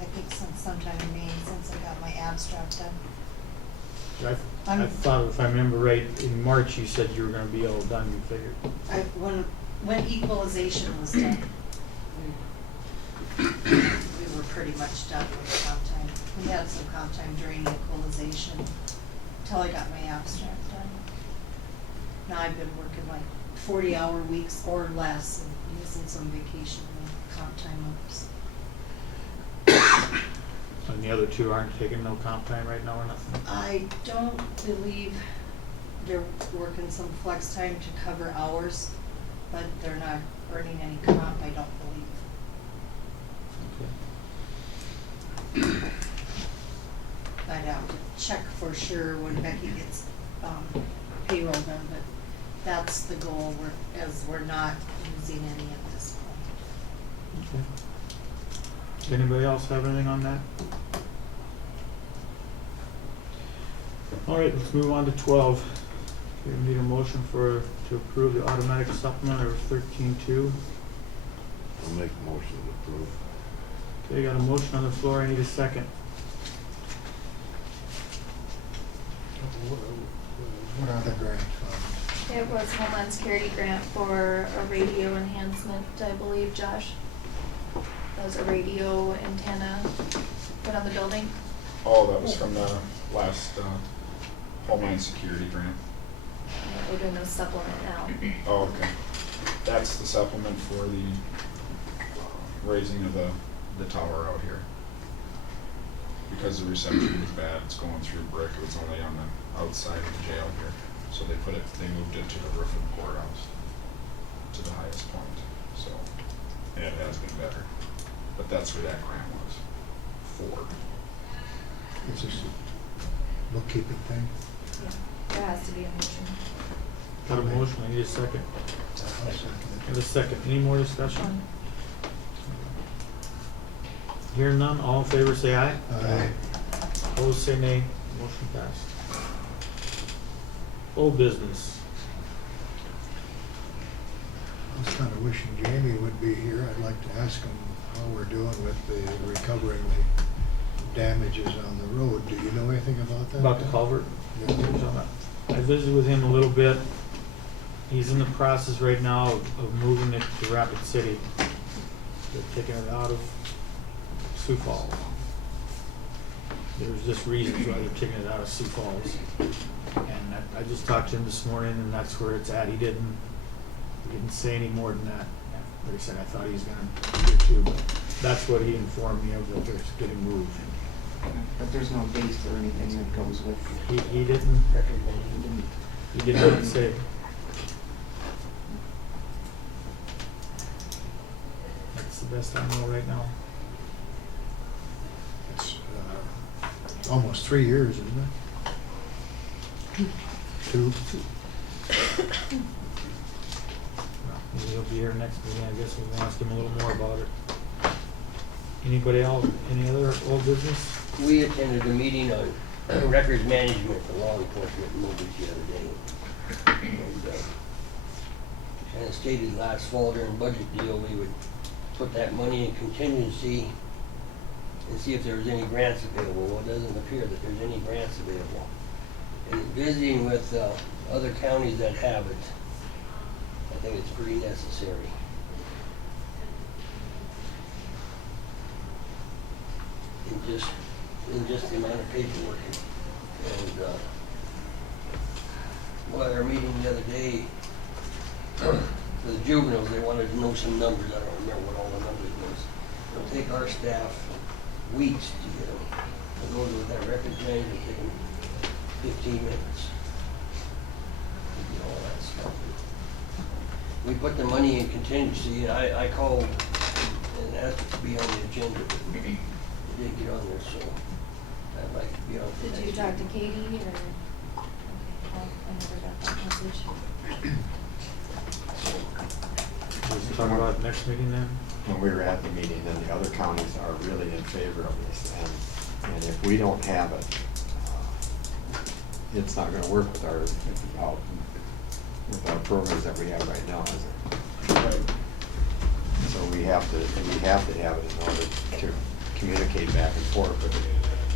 I think since sometime in May, since I got my abstract done. I thought, if I remember right, in March you said you were gonna be all done, you figured. When equalization was done, we were pretty much done with comp time. We had some comp time during equalization until I got my abstract done. Now I've been working like 40-hour weeks or less and using some vacation and comp time ups. And the other two aren't taking no comp time right now or nothing? I don't believe they're working some flex time to cover hours, but they're not earning any comp, I don't believe. Okay. I'd have to check for sure when Becky gets payroll done, but that's the goal, as we're not using any at this point. Okay. Anybody else have anything on that? All right, let's move on to 12. Okay, we need a motion to approve the automatic supplement of 13.2. I'll make a motion to approve. Okay, got a motion on the floor, I need a second. What are the grant funds? It was Homeland Security grant for a radio enhancement, I believe, Josh. That was a radio antenna put on the building. Oh, that was from the last Homeland Security grant. Yeah, we're doing a supplement now. Oh, okay. That's the supplement for the raising of the tower out here. Because the reception was bad, it's going through brick, it was only on the outside of the jail here. So they moved it to the roof of the courthouse, to the highest point, so, and it has been better. But that's where that grant was, for. Is this a bookkeeping thing? Yeah, there has to be a motion. Got a motion, I need a second. I'll second it. Have a second, any more discussion? Hearing none, all in favor say aye. Aye. Opposed say nay, motion passed. Old business. I was kind of wishing Jamie would be here. I'd like to ask him how we're doing with the recovering the damages on the road. Do you know anything about that? About the culvert? Yeah. I visited with him a little bit. He's in the process right now of moving it to Rapid City. They're taking it out of Sioux Falls. There's just reasons why they're taking it out of Sioux Falls. And I just talked to him this morning, and that's where it's at. He didn't say any more than that. Like I said, I thought he was gonna do it too, but that's what he informed me of, that it's getting moved. But there's no base or anything that goes with. He did not say. best I know right now. It's almost 3 years, isn't it? 2. Maybe he'll be here next meeting, I guess we can ask him a little more about it. Anybody else, any other old business? We attended a meeting on records management for law enforcement movies the other day. And kind of stated last fall during budget deal, we would put that money in contingency and see if there was any grants available. Well, it doesn't appear that there's any grants available. And visiting with other counties that have it, I think it's pretty necessary. In just the amount of paperwork. And well, at our meeting the other day, for the juveniles, they wanted to know some numbers. I don't remember what all the numbers was. It'll take our staff weeks to get them. I'll go with that record change, it'll take them 15 minutes to get all that stuff. We put the money in contingency, and I called and asked it to be on the agenda, but it didn't get on there, so I'd like to be on the Did you next talk to meeting. Katie or? Okay, I never got that message. Let's talk about next meeting then? When we were at the meeting, then the other counties are really in favor of this, and if we don't have it, it's not gonna work with our programs that we have right now, is it? Right. So we have to have it in order to communicate back and forth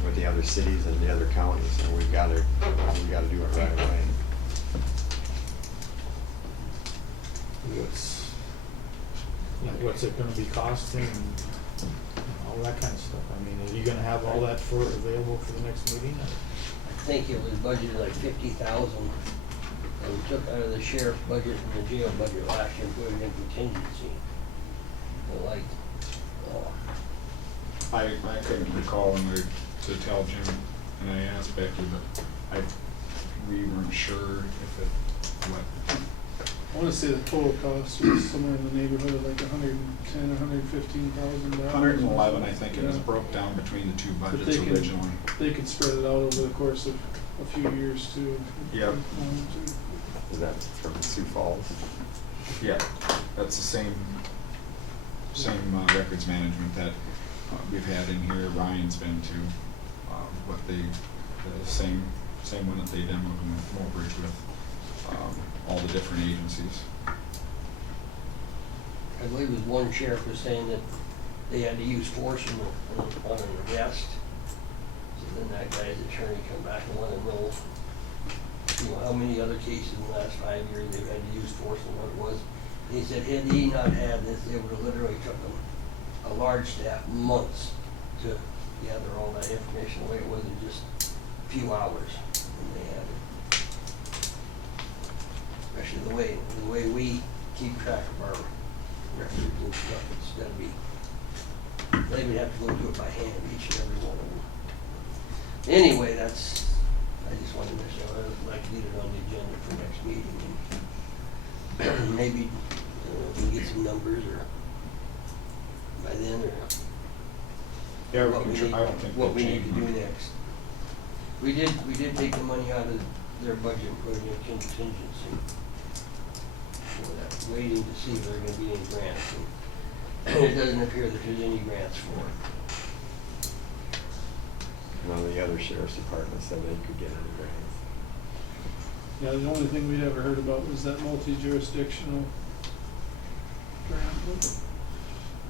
with the other cities and the other counties, and we've gotta do it right away. What's it gonna be costing and all that kind of stuff? I mean, are you gonna have all that available for the next meeting? I think it was budgeted like 50,000, and we took out of the sheriff's budget and the jail budget last year and put it in contingency. Like, I couldn't recall when we, to tell Jim, and I asked Becky, but we weren't sure if it, what. I wanna say the total cost was somewhere in the neighborhood of like $110,000 or $115,000. 111, I think it was broke down between the two But budgets originally. They could spread it out over the course of a few years too. Yep. Is that from Sioux Falls? Yeah, that's the same records management that we've had in here. Ryan's been to, the same one that they demoed in Mulbridge with all the different agencies. I believe it was one sheriff was saying that they had to use force on an arrest. So then that guy's attorney come back and wanted to know, how many other cases in the last 5 years they've had to use force and what it was. And he said, had he not had this, it would have literally took them a large staff months to gather all that information. The way it was in just a few hours when they had it. Especially the way we keep track of our records and stuff, it's gotta be, they would have to go do it by hand, each and every one of them. Anyway, I just wanted to mention, I'd like to get it on the agenda for next meeting. And maybe we can get some numbers or by then, or Yeah, what we need to do next. We did take the money out of their budget and put it in contingency. For that, waiting to see if there are gonna be any grants. And it doesn't appear that there's any grants for it. None of the other sheriff's departments said they could get any grants. Yeah, the only thing we'd ever heard about was that multi-jurisdictional grant.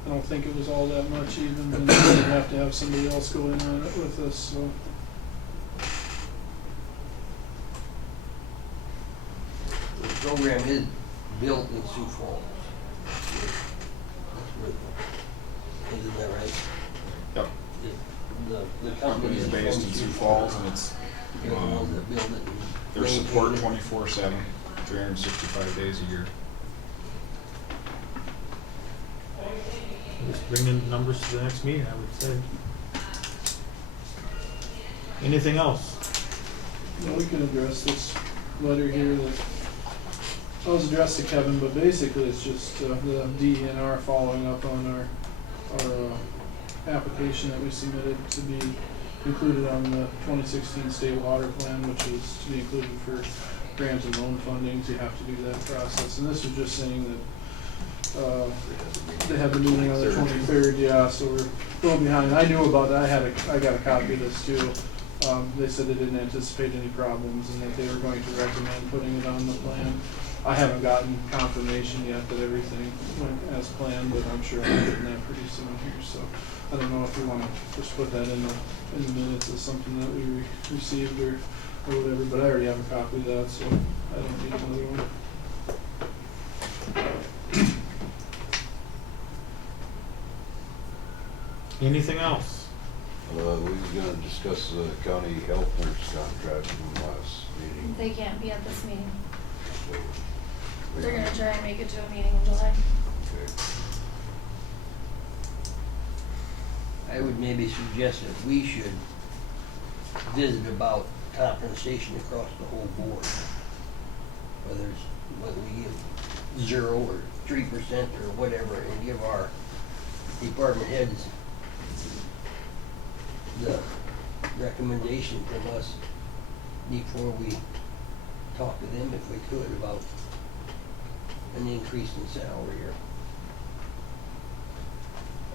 I don't think it was all that much even, and we'd have to have somebody else go in on it with us, so. The program is built in Sioux Falls. Isn't that right? Yep. The Company is based in Sioux Falls, and it's, They're the ones that build it and their maintain support it. 24/7, 365 days a year. Just bring in numbers to the next meeting, I would say. Anything else? Yeah, we can address this letter here that I was addressed to Kevin, but basically it's just the DNR following up on our application that we submitted to be included on the 2016 state water plan, which is to be included for grant and loan fundings. You have to do that process. And this was just saying that they have the meeting on the 23rd, yeah, so we're a little behind. I knew about it. I got a copy of this too. They said they didn't anticipate any problems and that they were going to recommend putting it on the plan. I haven't gotten confirmation yet that everything went as planned, but I'm sure I'm getting that pretty soon here. So I don't know if we want to just put that in the minutes as something that we received or whatever, but I already have a copy of that, so I don't need another one. Anything else? We were gonna discuss the county health nurse contract from last meeting. They can't be at this meeting. So They're gonna try and make it to a meeting in July. Okay. I would maybe suggest that we should visit about compensation across the whole board. Whether we give 0 or 3% or whatever, and give our department heads the recommendation from us before we talk to them, if we could, about an increase in salary. Or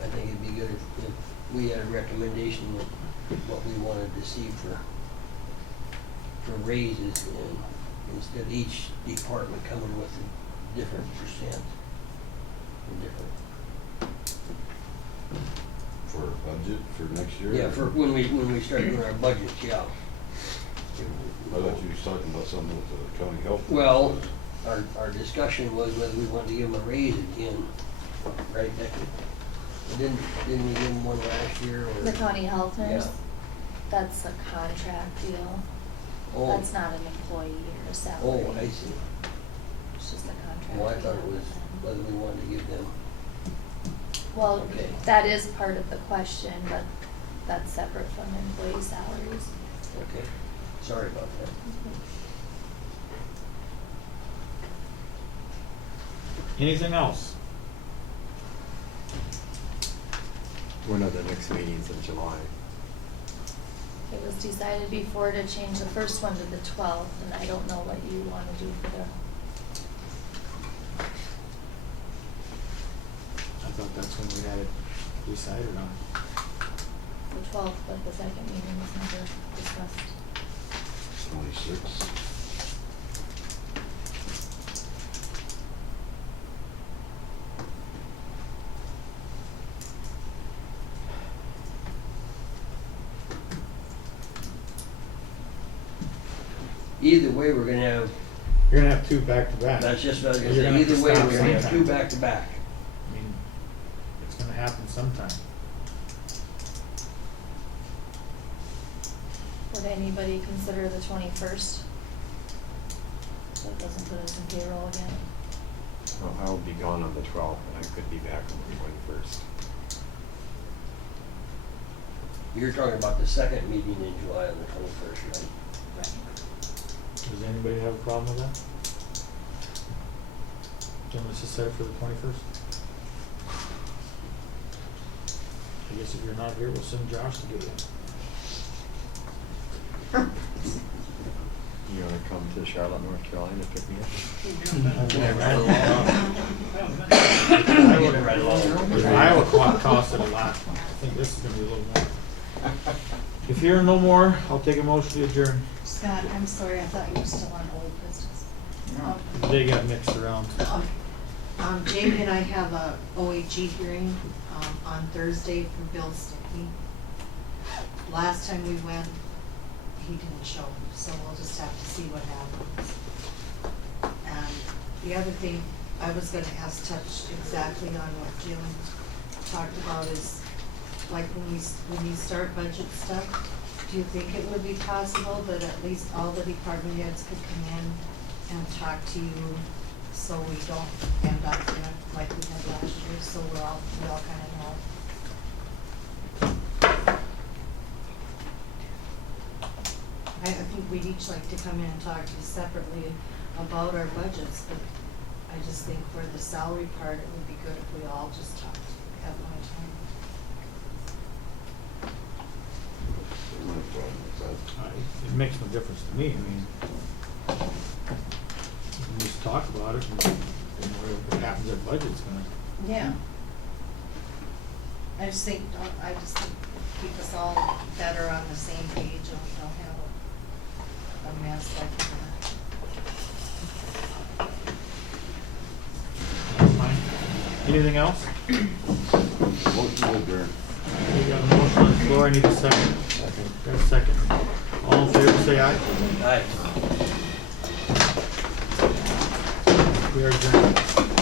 I think it'd be good if we had a recommendation of what we wanted to see for raises, and instead of each department coming with a different percent and different. For budget for next year? Yeah, for when we start doing our budgets, yeah. I thought you was talking about something with the county health. Well, our discussion was whether we wanted to give them a raise again, right, Becky? Didn't we give them one last year, or? The county health nurse, Yeah. that's a contract deal. Oh. That's not an employee or a salary. Oh, I see. It's just a contract. Well, I thought it deal. was whether we wanted to give them. Well, Okay. that is part of the question, but that's separate from employee salaries. Okay, sorry about that. Anything else? One of the next meetings in July. It was decided before to change the first one to the 12th, and I don't know what you want to do for the, I thought that's when we had it decided on. the 12th, but the second meeting was never discussed. 26. Either way, we're gonna have, You're gonna have two back to back. that's just what I was gonna You're say, have to either way, stop we're gonna have sometime. two back to back. I mean, it's gonna happen sometime. Would anybody consider the 21st? So it doesn't put us in payroll again. Well, I will be gone on the 12th, and I could be back on the 21st. You're talking about the second meeting in July on the 21st, right? Right. Does anybody have a problem with that? Do you want us to set it for the 21st? I guess if you're not here, we'll send Josh to do it. You wanna come to Charlotte, North Carolina, to pick me up? Iowa cost it a lot. I think this is gonna be a little more. If you're no more, I'll take a motion to adjourn. Scott, I'm sorry, I thought you were still on old business. They got mixed around. Jamie and I have a OHG hearing, on Thursday for Bill Stickney. Last time we went, he didn't show, so we'll just have to see what happens. And the other thing I was gonna ask, touch exactly on what Jim talked about is, like when you start budget stuff, do you think it would be possible that at least all the department heads could come in and talk to you, so we don't end up in it like we had last year, so we all kind of know? I think we'd each like to come in and talk to you separately about our budgets, but I just think for the salary part, it would be good if we all just talked. at one time. No problem with that. It makes no difference to me, I mean, we can just talk about it, and what happens at budget's gonna. Yeah. I just think keep us all better on the same page and we don't have a mess like that. That's fine. Anything else? Motion to adjourn. We got a motion on the floor, I need a second. Got a second. All in favor, say aye. Aye. We are adjourned.